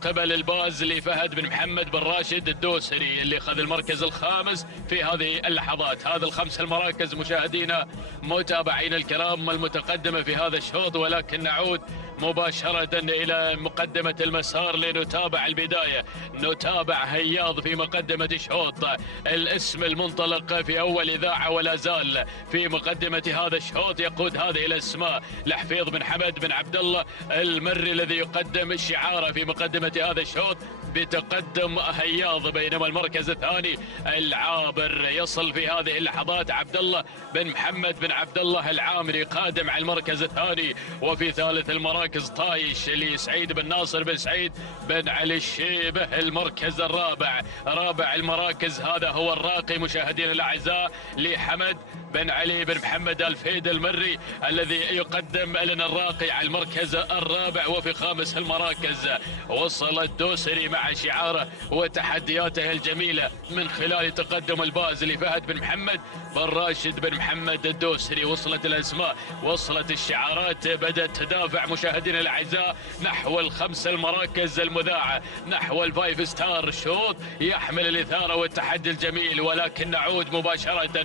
قبل الباز لفهد بن محمد بن راشد الدوسري اللي اخذ المركز الخامس في هذه اللحظات. هذه الخمس المراكز مشاهدينا متابعين الكرام المتقدمة في هذا الشوط، ولكن نعود مباشرة إلى مقدمة المسار لنتابع البداية. نتابع هياض في مقدمة الشوط، الاسم المنطلق في أول إذاعة ولا زال في مقدمة هذا الشوط يقود هذه الأسماء. لحفيظ بن حمد بن عبد الله المري الذي يقدم الشعار في مقدمة هذا الشوط بتقدم هياض، بينما المركز الثاني العابر يصل في هذه اللحظات عبد الله بن محمد بن عبد الله العامري قادم على المركز الثاني. وفي ثالث المراكز طايش لسعيد بن ناصر بن سعيد بن علي الشيبة المركز الرابع. رابع المراكز هذا هو الراقي مشاهدينا الاعزاء لحمد بن علي بن محمد الفيد المري الذي يقدم لنا الراقي على المركز الرابع. وفي خامس المراكز وصل الدوسري مع شعاره وتحدياته الجميلة من خلال تقدم الباز لفهد بن محمد بن راشد بن محمد الدوسري. وصلت الاسماء، وصلت الشعارات، بدأت تدافع مشاهدينا الاعزاء نحو الخمس المراكز المذاعة، نحو الفايف ستار. شوط يحمل الاثارة والتحدي الجميل، ولكن نعود مباشرة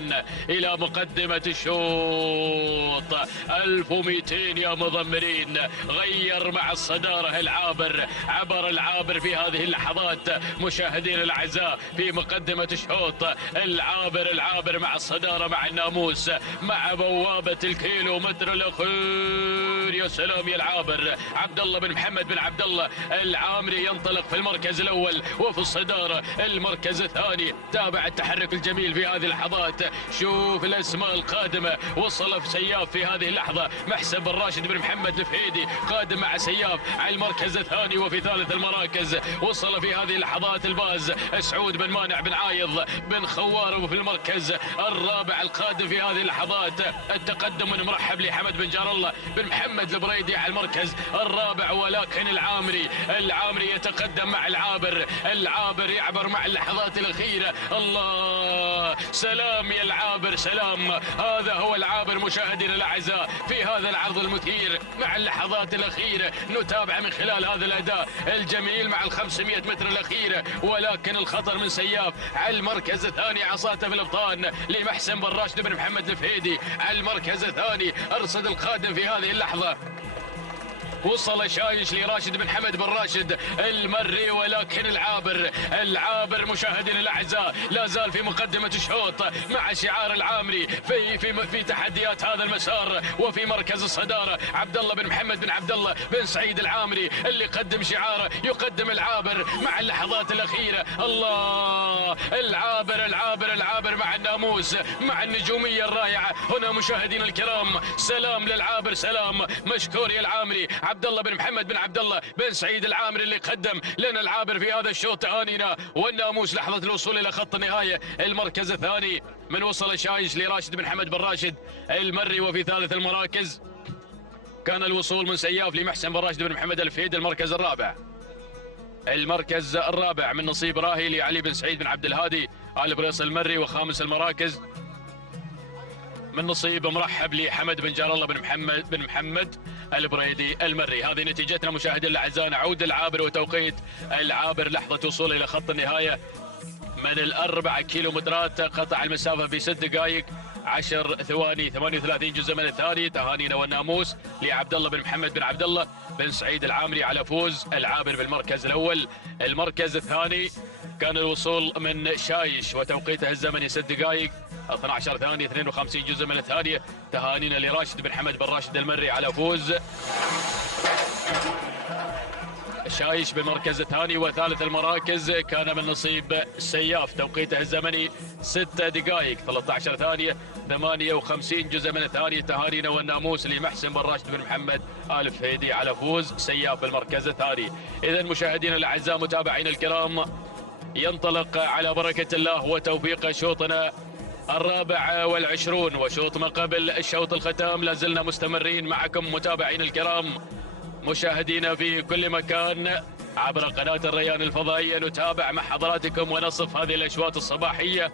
الى مقدمة الشوط. 1200 يا مضمرين، غير مع الصدارة العابر، عبر العابر في هذه اللحظات مشاهدينا الاعزاء في مقدمة الشوط. العابر مع الصدارة، مع الناموس، مع بوابة الكيلو متر الاخير. يا سلام يا العابر، عبد الله بن محمد بن عبد الله العامري ينطلق في المركز الاول وفي الصدارة المركز الثاني. تابع التحرك الجميل في هذه اللحظات. شوف الاسماء القادمة. وصل في سياف في هذه اللحظة محسن بن راشد بن محمد الفهيدي قادم مع سياف على المركز الثاني. وفي ثالث المراكز وصل في هذه اللحظات الباز سعود بن مانع بن عايض بن خوار. وفي المركز الرابع القادم في هذه اللحظات التقدم من مرحب لحمد بن جار الله بن محمد البريدي على المركز الرابع. ولكن العامري يتقدم مع العابر يعبر مع اللحظات الأخيرة. الله، سلام يا العابر، سلام. هذا هو العابر مشاهدينا الاعزاء في هذا العرض المثير مع اللحظات الأخيرة. نتابع من خلال هذا الأداء الجميل مع 500 متر الأخيرة. ولكن الخطر من سياف على المركز الثاني، عصاته في الابطان لمحسن بن راشد بن محمد الفهيدي على المركز الثاني. ارصد القادم في هذه اللحظة. وصل شايش لراشد بن حمد بن راشد المري، ولكن العابر مشاهدينا الاعزاء لا زال في مقدمة الشوط مع شعار العامري في تحديات هذا المسار. وفي مركز الصدارة عبد الله بن محمد بن عبد الله بن سعيد العامري اللي قدم شعاره، يقدم العابر مع اللحظات الأخيرة. الله، العابر مع الناموس، مع النجومية الرائعة. هنا مشاهدينا الكرام سلام للعابر، سلام، مشكور يا العامري. عبد الله بن محمد بن عبد الله بن سعيد العامري اللي قدم لنا العابر في هذا الشوط. تهانينا والناموس لحظة الوصول إلى خط النهاية. المركز الثاني من وصل شايش لراشد بن حمد بن راشد المري. وفي ثالث المراكز كان الوصول من سياف لمحسن بن راشد بن محمد الفهيد. المركز الرابع من نصيب راهي لعلي بن سعيد بن عبد الهادي آل بريص المري. وخامس المراكز من نصيب مرحب لحمد بن جار الله بن محمد البريدي المري. هذه نتيجتنا مشاهدينا الاعزاء. نعود العابر وتوقيت العابر لحظة وصول إلى خط النهاية من 4 كيلومترات. قطع المسافة في 6 دقائق 10 ثواني 38 جزء من الثانية. تهانينا والناموس لعبد الله بن محمد بن عبد الله بن سعيد العامري على فوز العابر بالمركز الأول. المركز الثاني كان الوصول من شايش وتوقيته الزمني 6 دقائق 12 ثانية 52 جزء من الثانية. تهانينا لراشد بن حمد بن راشد المري على فوز شايش بالمركز الثاني، وثالث المراكز كان من نصيب سياف. توقيته الزمني 6 دقائق 13 ثانية 58 جزء من الثانية. تهانينا والناموس لمحسن بن راشد بن محمد آل فهيدي على فوز سياف بالمركز الثاني. إذا مشاهدينا الأعزاء متابعين الكرام، ينطلق على بركة الله وتوفيق شوطنا 24 وشوط ما قبل الشوط الختام. لازلنا مستمرين معكم متابعين الكرام مشاهدينا في كل مكان عبر قناة الريان الفضائية. نتابع مع حضراتكم ونصف هذه الأشواط الصباحية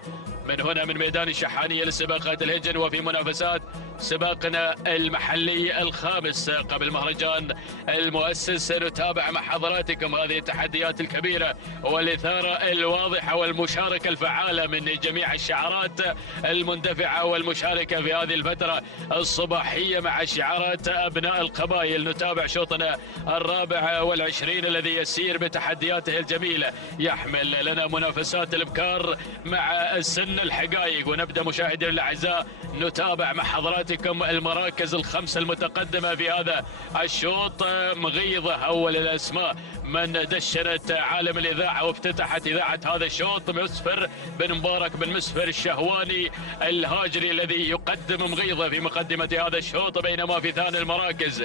من هنا من ميدان الشحانية لسباقات الهجن، وفي منافسات سباقنا المحلي الخامس قبل مهرجان المؤسس. نتابع مع حضراتكم هذه التحديات الكبيرة والإثارة الواضحة والمشاركة الفعالة من جميع الشعارات المندفعة والمشاركة في هذه الفترة الصباحية مع شعارات أبناء القبائل. نتابع شوطنا 24 الذي يسير بتحدياته الجميلة، يحمل لنا منافسات الابكار مع السن الحقائق. ونبدأ مشاهدينا الأعزاء نتابع مع حضراتكم المراكز الخمسة المتقدمة في هذا الشوط. مغيضة أول الأسماء من دشنت عالم الإذاعة وافتتحت إذاعة هذا الشوط، مسفر بن مبارك بن مسفر الشهواني الهاجري الذي يقدم مغيضة في مقدمة هذا الشوط. بينما في ثاني المراكز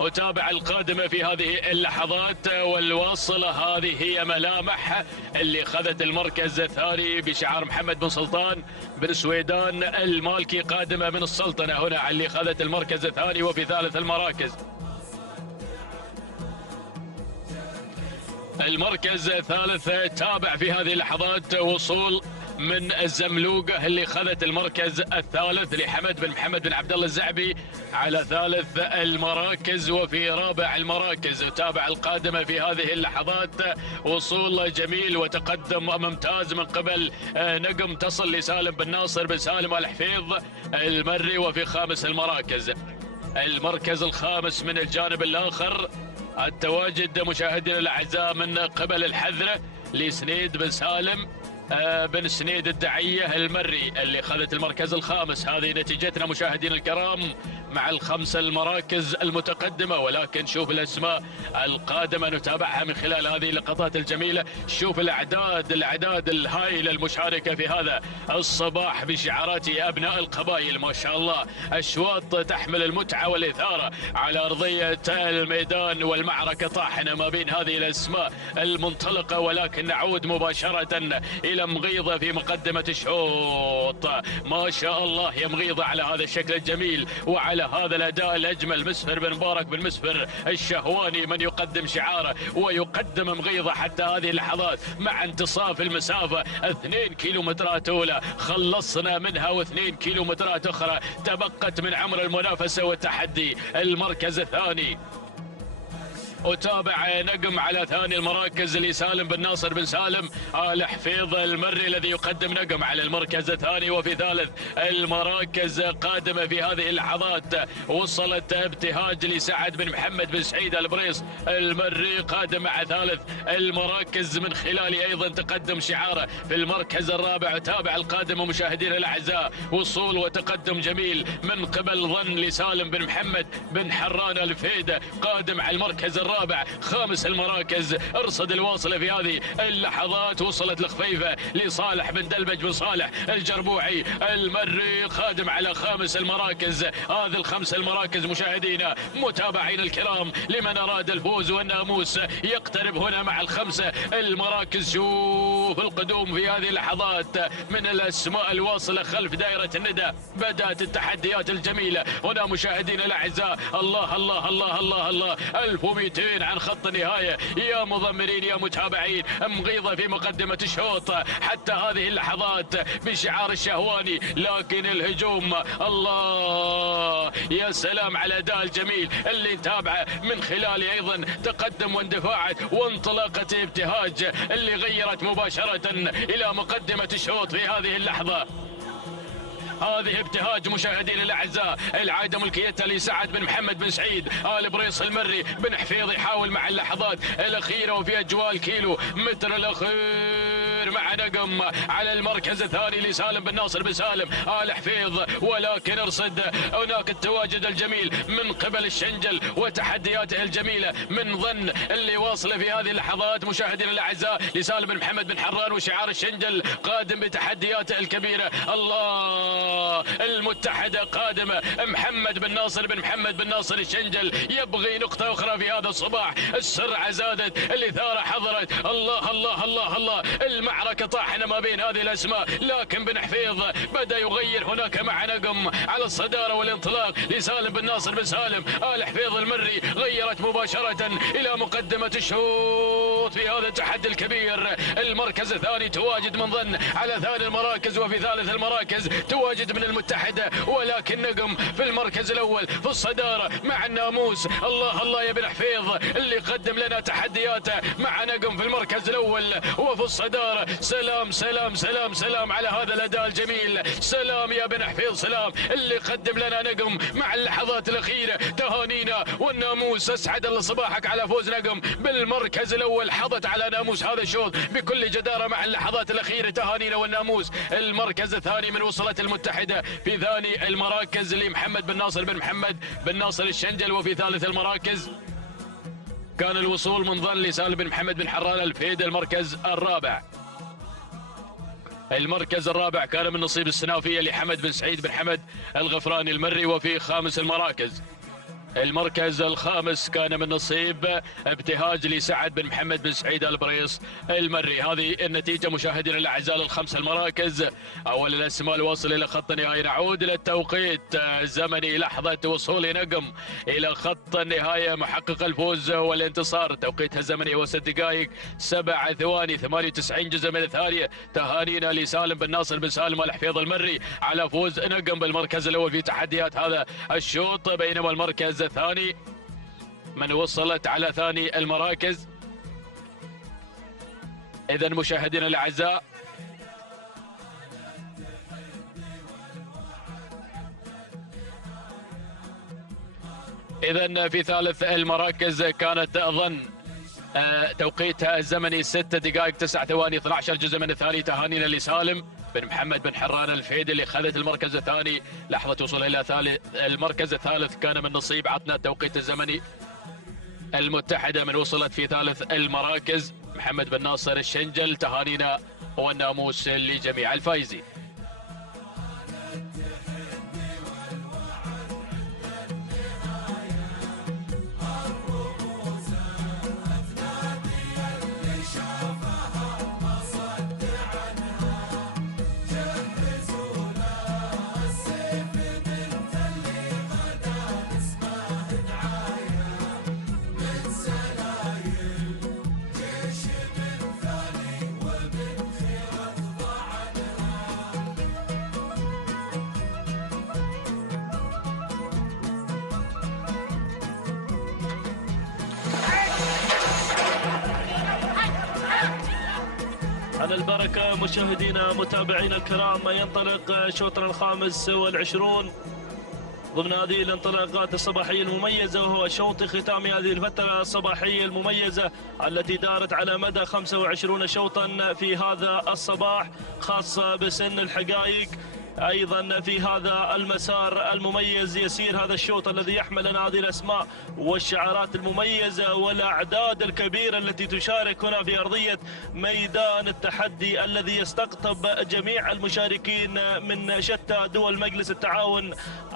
أتابع القادمة في هذه اللحظات والواصلة، هذه هي ملامح اللي خذت المركز الثاني بشعار محمد بن سلطان بن سويدان المالكي، قادمة من السلطنة هنا اللي خذت المركز الثاني. وفي ثالث المركز الثالث تابع في هذه اللحظات وصول من الزملوقة اللي خذت المركز الثالث لحمد بن محمد بن عبد الله الزعبي على ثالث المراكز. وفي رابع المراكز تابع القادمة في هذه اللحظات وصول جميل وتقدم ممتاز من قبل نقم تصل لسالم بن ناصر بن سالم الحفيظ المري. وفي خامس المركز الخامس من الجانب الآخر التواجد مشاهدينا الأعزاء من قبل الحذرة لسنيد بن سالم بن سنيد الدعية المري اللي خذت المركز الخامس. هذه نتيجتنا مشاهدينا الكرام مع الخمسة المراكز المتقدمة. ولكن شوف الأسماء القادمة نتابعها من خلال هذه اللقطات الجميلة. شوف الأعداد الهائلة المشاركة في هذا الصباح بشعارات أبناء القبائل. ما شاء الله أشواط تحمل المتعة والإثارة على أرضية الميدان، والمعركة طاحنة ما بين هذه الأسماء المنطلقة. ولكن نعود مباشرة إلى مغيضة في مقدمة الشوط. ما شاء الله يا مغيضة على هذا الشكل الجميل وعلى هذا الأداء الأجمل. مسفر بن مبارك بن مسفر الشهواني من يقدم شعاره ويقدم مغيضة حتى هذه اللحظات مع انتصاف المسافة 2 كيلومترات أولى خلصنا منها، و2 كيلومترات أخرى تبقت من عمر المنافسة والتحدي. المركز الثاني أتابع نقم على ثاني المراكز لسالم بن ناصر بن سالم آل حفيظ المري الذي يقدم نقم على المركز الثاني. وفي ثالث المراكز قادمة في هذه اللحظات وصلت ابتهاج لسعد بن محمد بن سعيد البريص المري، قادم مع ثالث المراكز من خلال أيضا تقدم شعاره في المركز الرابع. أتابع القادمة مشاهدينا الأعزاء وصول وتقدم جميل من قبل ظن لسالم بن محمد بن حران الفيدة قادم على المركز الرابع. خامس المراكز ارصد الواصلة في هذه اللحظات وصلت الخفيفة لصالح بن دلبج بن صالح الجربوعي المري قادم على خامس المراكز. هذه الخمس المراكز مشاهدينا متابعين الكرام لمن أراد الفوز والناموس يقترب هنا مع الخمسة المراكز. شوف القدوم في هذه اللحظات من الأسماء الواصلة خلف دائرة الندى. بدأت التحديات الجميلة هنا مشاهدينا الأعزاء. الله الله الله الله الله 1200 عن خط النهاية يا مضمرين يا متابعين. مغيضة في مقدمة الشوط حتى هذه اللحظات بشعار الشهواني، لكن الهجوم الله يا سلام على الأداء الجميل اللي نتابعه من خلال أيضا تقدم واندفاع وانطلاقة ابتهاج اللي غيرت مباشرة إلى مقدمة الشوط في هذه اللحظة. هذه ابتهاج مشاهدين الأعزاء، العائدة ملكيتها لسعد بن محمد بن سعيد آل بريص المري بن حفيظ يحاول مع اللحظات الأخيرة وفي أجواء الكيلو متر الأخير الكبير مع نقم على المركز الثاني لسالم بن ناصر بن سالم آل حفيظ، ولكن ارصد هناك التواجد الجميل من قبل الشنجل وتحدياته الجميلة من ظن اللي واصله في هذه اللحظات مشاهدينا الاعزاء لسالم بن محمد بن حران، وشعار الشنجل قادم بتحدياته الكبيرة. الله المتحدة قادمة، محمد بن ناصر بن محمد بن ناصر الشنجل يبغي نقطة أخرى في هذا الصباح. السرعة زادت، الإثارة حضرت. الله الله الله الله، المعركة طاحنة ما بين هذه الأسماء، لكن بن حفيظ بدأ يغير هناك مع نقم على الصدارة والانطلاق لسالم بن ناصر بن سالم. آل حفيظ المري غيرت مباشرة إلى مقدمة الشوط في هذا التحدي الكبير. المركز الثاني تواجد من ظن على ثاني المراكز، وفي ثالث المراكز تواجد من المتحدة، ولكن نقم في المركز الأول في الصدارة مع الناموس. الله الله يا بن حفيظ اللي قدم لنا تحدياته مع نقم في المركز الأول وفي الصدارة. سلام سلام سلام سلام على هذا الأداء الجميل، سلام يا بن حفيظ، سلام اللي قدم لنا نقم مع اللحظات الأخيرة. تهانينا والناموس، أسعد الله صباحك على فوز نقم بالمركز الأول. حظت على ناموس هذا الشوط بكل جدارة مع اللحظات الأخيرة. تهانينا والناموس. المركز الثاني من وصلت المتحدة، في ثاني المراكز لمحمد بن ناصر بن محمد بن ناصر الشنجل، وفي ثالث المراكز كان الوصول من ظن لسالم بن محمد بن حران الفيد. المركز الرابع، المركز الرابع كان من نصيب السنافية لحمد بن سعيد بن حمد الغفراني المري. وفي خامس المراكز، المركز الخامس كان من نصيب ابتهاج لسعد بن محمد بن سعيد البريص المري. هذه النتيجة مشاهدينا الأعزاء للخمس المراكز. أول الأسماء الواصل إلى خط النهاية. نعود إلى التوقيت الزمني، لحظة وصول نقم إلى خط النهاية محقق الفوز والانتصار. توقيتها الزمني هو 6 دقائق 7 ثواني 98 جزء من الثانية. تهانينا لسالم بن ناصر بن سالم الحفيظ المري على فوز نقم بالمركز الأول في تحديات هذا الشوط، بينما المركز الثاني من وصلت على ثاني المراكز. إذن مشاهدينا الأعزاء إذن في ثالث المراكز كانت ظن توقيتها الزمني 6 دقائق 9 ثواني 12 جزء من الثاني. تهانينا لسالم بن محمد بن حران الفيدي اللي خذت المركز الثاني. لحظة وصول إلى المركز الثالث كان من نصيب عطنا التوقيت الزمني المتحدة من وصلت في ثالث المراكز محمد بن ناصر الشنجل. تهانينا والناموس لجميع الفائزين. على البركة مشاهدينا متابعينا الكرام، ينطلق شوطنا الخامس والعشرون ضمن هذه الانطلاقات الصباحية المميزة، وهو شوط ختام هذه الفترة الصباحية المميزة التي دارت على مدى 25 شوطا في هذا الصباح، خاصة بسن الحقائق. أيضا في هذا المسار المميز يسير هذا الشوط الذي يحمل لنا هذه الأسماء والشعارات المميزة والأعداد الكبيرة التي تشارك هنا في أرضية ميدان التحدي الذي يستقطب جميع المشاركين من شتى دول مجلس التعاون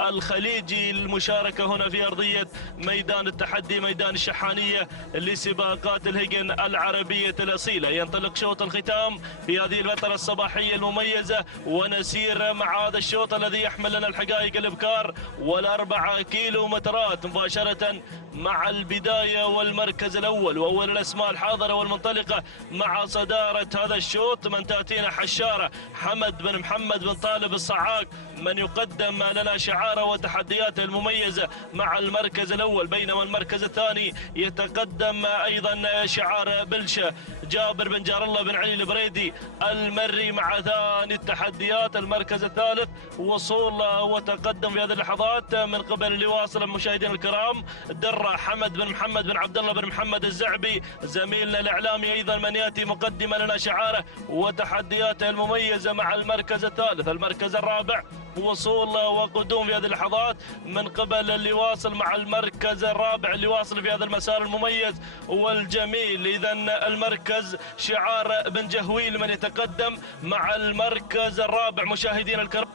الخليجي للمشاركة هنا في أرضية ميدان التحدي، ميدان الشحانية لسباقات الهجن العربية الأصيلة. ينطلق شوط الختام في هذه الفترة الصباحية المميزة، ونسير مع هذا الشوط الذي يحمل لنا الحقائق الابكار والأربع كيلومترات مباشرة مع البداية والمركز الأول وأول الأسماء الحاضرة والمنطلقة مع صدارة هذا الشوط. من تأتينا حشارة حمد بن محمد بن طالب الصعاق من يقدم لنا شعاره وتحدياته المميزة مع المركز الأول، بينما المركز الثاني يتقدم أيضا شعار بلشة جابر بن جار الله بن علي البريدي المري مع ثاني التحديات. المركز الثالث وصول وتقدم في هذه اللحظات من قبل اللي واصل مشاهدينا الكرام در الحرة حمد بن محمد بن عبد الله بن محمد الزعبي زميلنا الإعلامي أيضا من يأتي مقدما لنا شعاره وتحدياته المميزة مع المركز الثالث. المركز الرابع وصول وقدوم في هذه اللحظات من قبل اللي واصل مع المركز الرابع اللي واصل في هذا المسار المميز والجميل. إذا المركز شعار بن جهويل من يتقدم مع المركز الرابع مشاهدينا الكرام.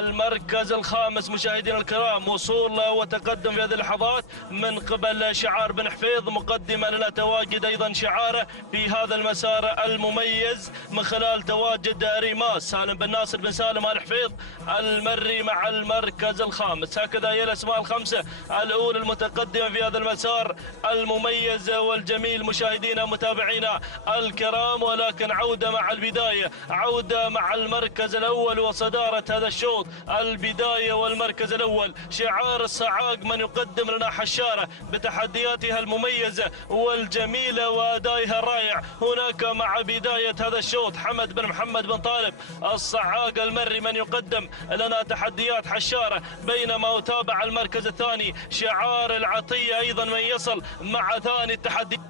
المركز الخامس مشاهدينا الكرام وصول وتقدم في هذه اللحظات من قبل شعار بن حفيظ مقدما لنا تواجد ايضا شعاره في هذا المسار المميز من خلال تواجد ريماس سالم بن ناصر بن سالم ال حفيظ المري مع المركز الخامس. هكذا هي الاسماء الخمسه الاولى المتقدمه في هذا المسار المميز والجميل مشاهدينا متابعينا الكرام. ولكن عوده مع البدايه، عوده مع المركز الاول وصداره هذا الشوط. البداية والمركز الأول شعار الصعاق من يقدم لنا حشارة بتحدياتها المميزة والجميلة وأدائها الرائع. هناك مع بداية هذا الشوط حمد بن محمد بن طالب الصعاق المري من يقدم لنا تحديات حشارة، بينما أتابع المركز الثاني شعار العطية أيضا من يصل مع ثاني التحدي.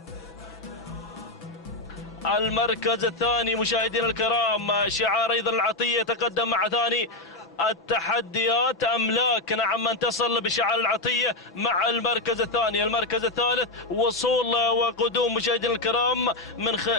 المركز الثاني مشاهدينا الكرام شعار أيضا العطية يتقدم مع ثاني التحديات أملاك، نعم من تصل بشعار العطية مع المركز الثاني. المركز الثالث وصول وقدوم مشاهدينا الكرام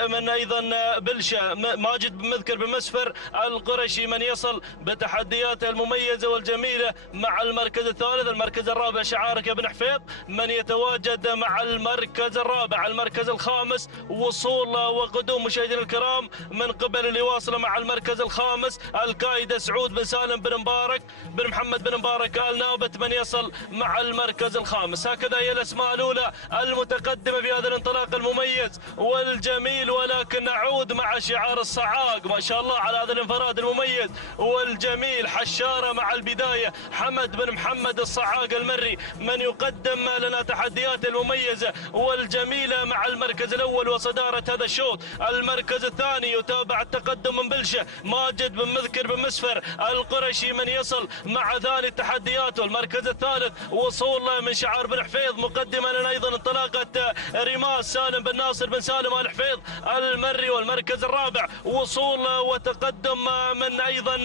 من أيضا بلشة ماجد بن مذكر بن مسفر القرشي من يصل بتحدياته المميزة والجميلة مع المركز الثالث. المركز الرابع شعارك يا بن حفيظ من يتواجد مع المركز الرابع. المركز الخامس وصول وقدوم مشاهدينا الكرام من قبل اللي واصل مع المركز الخامس القائد سعود بن سالم بن مبارك بن محمد بن مبارك آل نابت من يصل مع المركز الخامس. هكذا هي الأسماء الأولى المتقدمة في هذا الانطلاق المميز والجميل. ولكن نعود مع شعار الصعاق ما شاء الله على هذا الانفراد المميز والجميل. حشارة مع البداية حمد بن محمد الصعاق المري من يقدم لنا تحديات المميزة والجميلة مع المركز الأول وصدارة هذا الشوط. المركز الثاني يتابع التقدم من بلشة ماجد بن مذكر بن مسفر القرشي من يصل مع ثاني التحديات. والمركز الثالث وصول من شعار بن حفيظ مقدما لنا ايضا انطلاقه ريماس سالم بن ناصر بن سالم ال حفيظ المري. والمركز الرابع وصول وتقدم من ايضا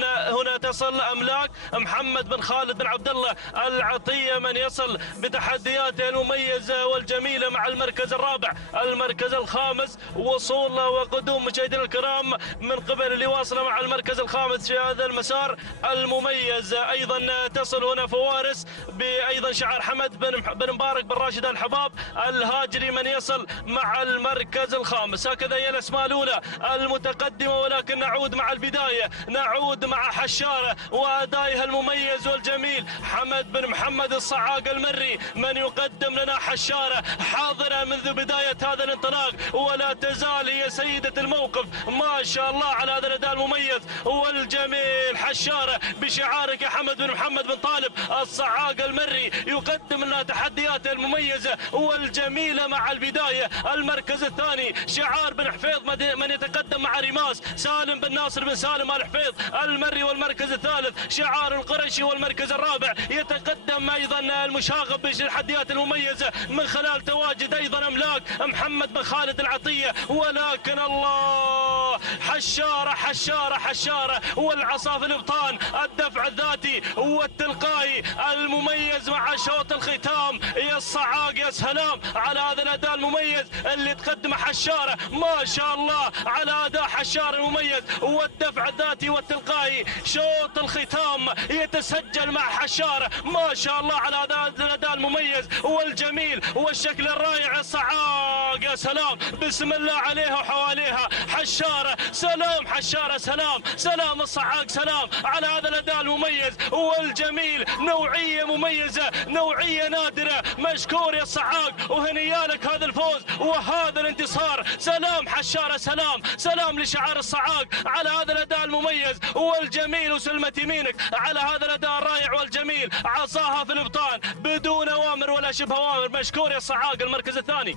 هنا تصل املاك محمد بن خالد بن عبد الله العطيه من يصل بتحدياته المميزه والجميله مع المركز الرابع. المركز الخامس وصول وقدوم مشاهدينا الكرام من قبل اللي واصله مع المركز الخامس في هذا المسار المميز. ايضا تصل هنا فوارس بايضا شعار حمد بن مبارك بن راشد الحباب الهاجري من يصل مع المركز الخامس. هكذا هي الاسماء الاولى المتقدمه. ولكن نعود مع البدايه، نعود مع حشاره وادائها المميز والجميل حمد بن محمد الصعاق المري من يقدم لنا حشاره حاضره منذ بدايه هذا الانطلاق ولا تزال هي سيده الموقف ما شاء الله على هذا الاداء المميز والجميل. حشاره بشعارك يا حمد بن محمد بن طالب الصعاق المري يقدم لنا تحدياته المميزه والجميله مع البدايه. المركز الثاني شعار بن حفيظ من يتقدم مع ريماس سالم بن ناصر بن سالم ال حفيظ المري. والمركز الثالث شعار القرشي. والمركز الرابع يتقدم ايضا المشاغب بالتحديات المميزه من خلال تواجد ايضا املاك محمد بن خالد العطيه. ولكن الله حشاره حشاره حشاره والعصا في الابطان الدفع الذاتي والتلقائي المميز مع شوط الختام. يا الصعاق يا سلام على هذا الاداء المميز اللي تقدمه حشاره ما شاء الله على اداء حشاره المميز والدفع الذاتي والتلقائي. شوط الختام يتسجل مع حشاره ما شاء الله على هذا الاداء المميز والجميل والشكل الرائع. الصعاق يا سلام بسم الله عليها وحواليها حشاره سلام حشاره سلام سلام الصعاق سلام على هذا الاداء المميز والجميل. نوعيه مميزه نوعيه نادره. مشكور يا الصعاق وهنيالك هذا الفوز وهذا الانتصار. سلام حشاره سلام سلام لشعار الصعاق على هذا الاداء المميز والجميل. وسلمة يمينك على هذا الاداء الرائع والجميل. عصاها في الابطان بدون اوامر ولا شبه اوامر. مشكور يا الصعاق. المركز الثاني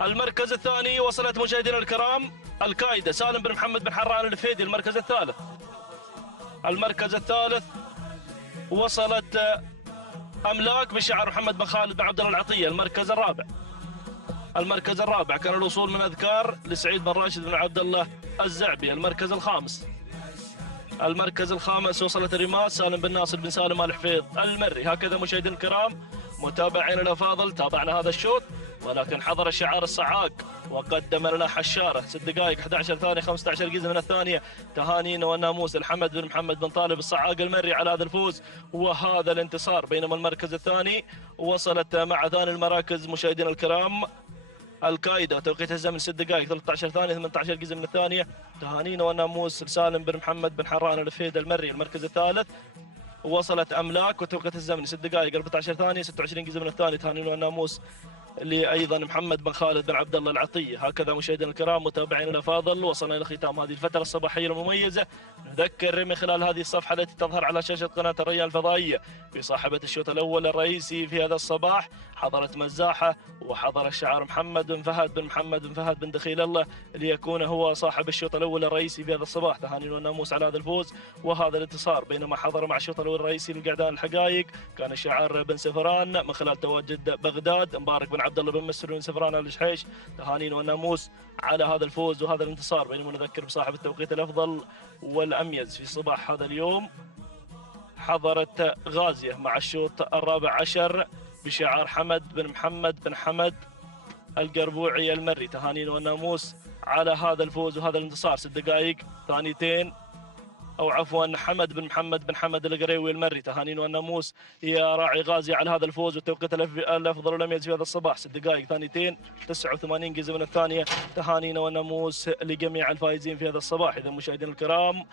المركز الثاني وصلت مشاهدينا الكرام القائده سالم بن محمد بن حران الفيدي. المركز الثالث المركز الثالث وصلت أملاك بشعار محمد بن خالد بن عبد الله العطية المركز الرابع. المركز الرابع كان الوصول من أذكار لسعيد بن راشد بن عبد الله الزعبي. المركز الخامس، المركز الخامس وصلت الرماس سالم بن ناصر بن سالم آل حفيظ المري. هكذا مشاهدينا الكرام متابعينا الأفاضل تابعنا هذا الشوط، ولكن حضر الشعار الصعاق وقدم لنا حشارة 6 دقائق 11 ثانية 15 جزء من الثانية. تهانينا والناموس الحمد بن محمد بن طالب الصعاق المري على هذا الفوز وهذا الانتصار. بينما المركز الثاني وصلت مع ثاني المراكز مشاهدينا الكرام القايدة توقيت الزمن 6 دقائق 13 ثانية 18 جزء من الثانية. تهانينا والناموس سالم بن محمد بن حران الفهيد المري المركز الثالث. وصلت أملاك وتوقيت الزمن 6 دقائق 14 ثانية 26 جزء من الثانية. تهانينا والناموس اللي ايضا محمد بن خالد بن عبد الله العطيه. هكذا مشاهدينا الكرام متابعينا الافاضل وصلنا الى ختام هذه الفتره الصباحيه المميزه. نذكر من خلال هذه الصفحه التي تظهر على شاشه قناه الريان الفضائيه بصاحبه الشوط الاول الرئيسي في هذا الصباح حضرت مزاحه وحضر الشعار محمد بن فهد بن محمد بن فهد بن دخيل الله ليكون هو صاحب الشوط الاول الرئيسي في هذا الصباح. تهانينا والناموس على هذا الفوز وهذا الانتصار. بينما حضر مع الشوط الاول الرئيسي للقعدان الحقائق كان الشعار بن سفران من خلال تواجد بغداد مبارك بن عبد الله بن مسر بن سفران الشحيش. تهانينا والناموس على هذا الفوز وهذا الانتصار. بينما نذكر بصاحب التوقيت الافضل والاميز في صباح هذا اليوم حضرت غازيه مع الشوط الرابع عشر بشعار حمد بن محمد بن حمد القربوعي المري. تهانينا والناموس على هذا الفوز وهذا الانتصار. 6 دقائق ثانيتين أو عفوا حمد بن محمد بن حمد القريوي المري. تهانينا والناموس يا راعي غازي على هذا الفوز والتوقيت الأفضل والأميز في هذا الصباح. 6 دقائق ثانيتين 89 جزء من الثانية. تهانينا والناموس لجميع الفائزين في هذا الصباح. إذا مشاهدينا الكرام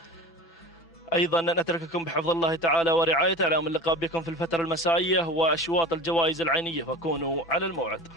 أيضا نترككم بحفظ الله تعالى ورعايته على أمل اللقاء بكم في الفترة المسائية وأشواط الجوائز العينية، فكونوا على الموعد.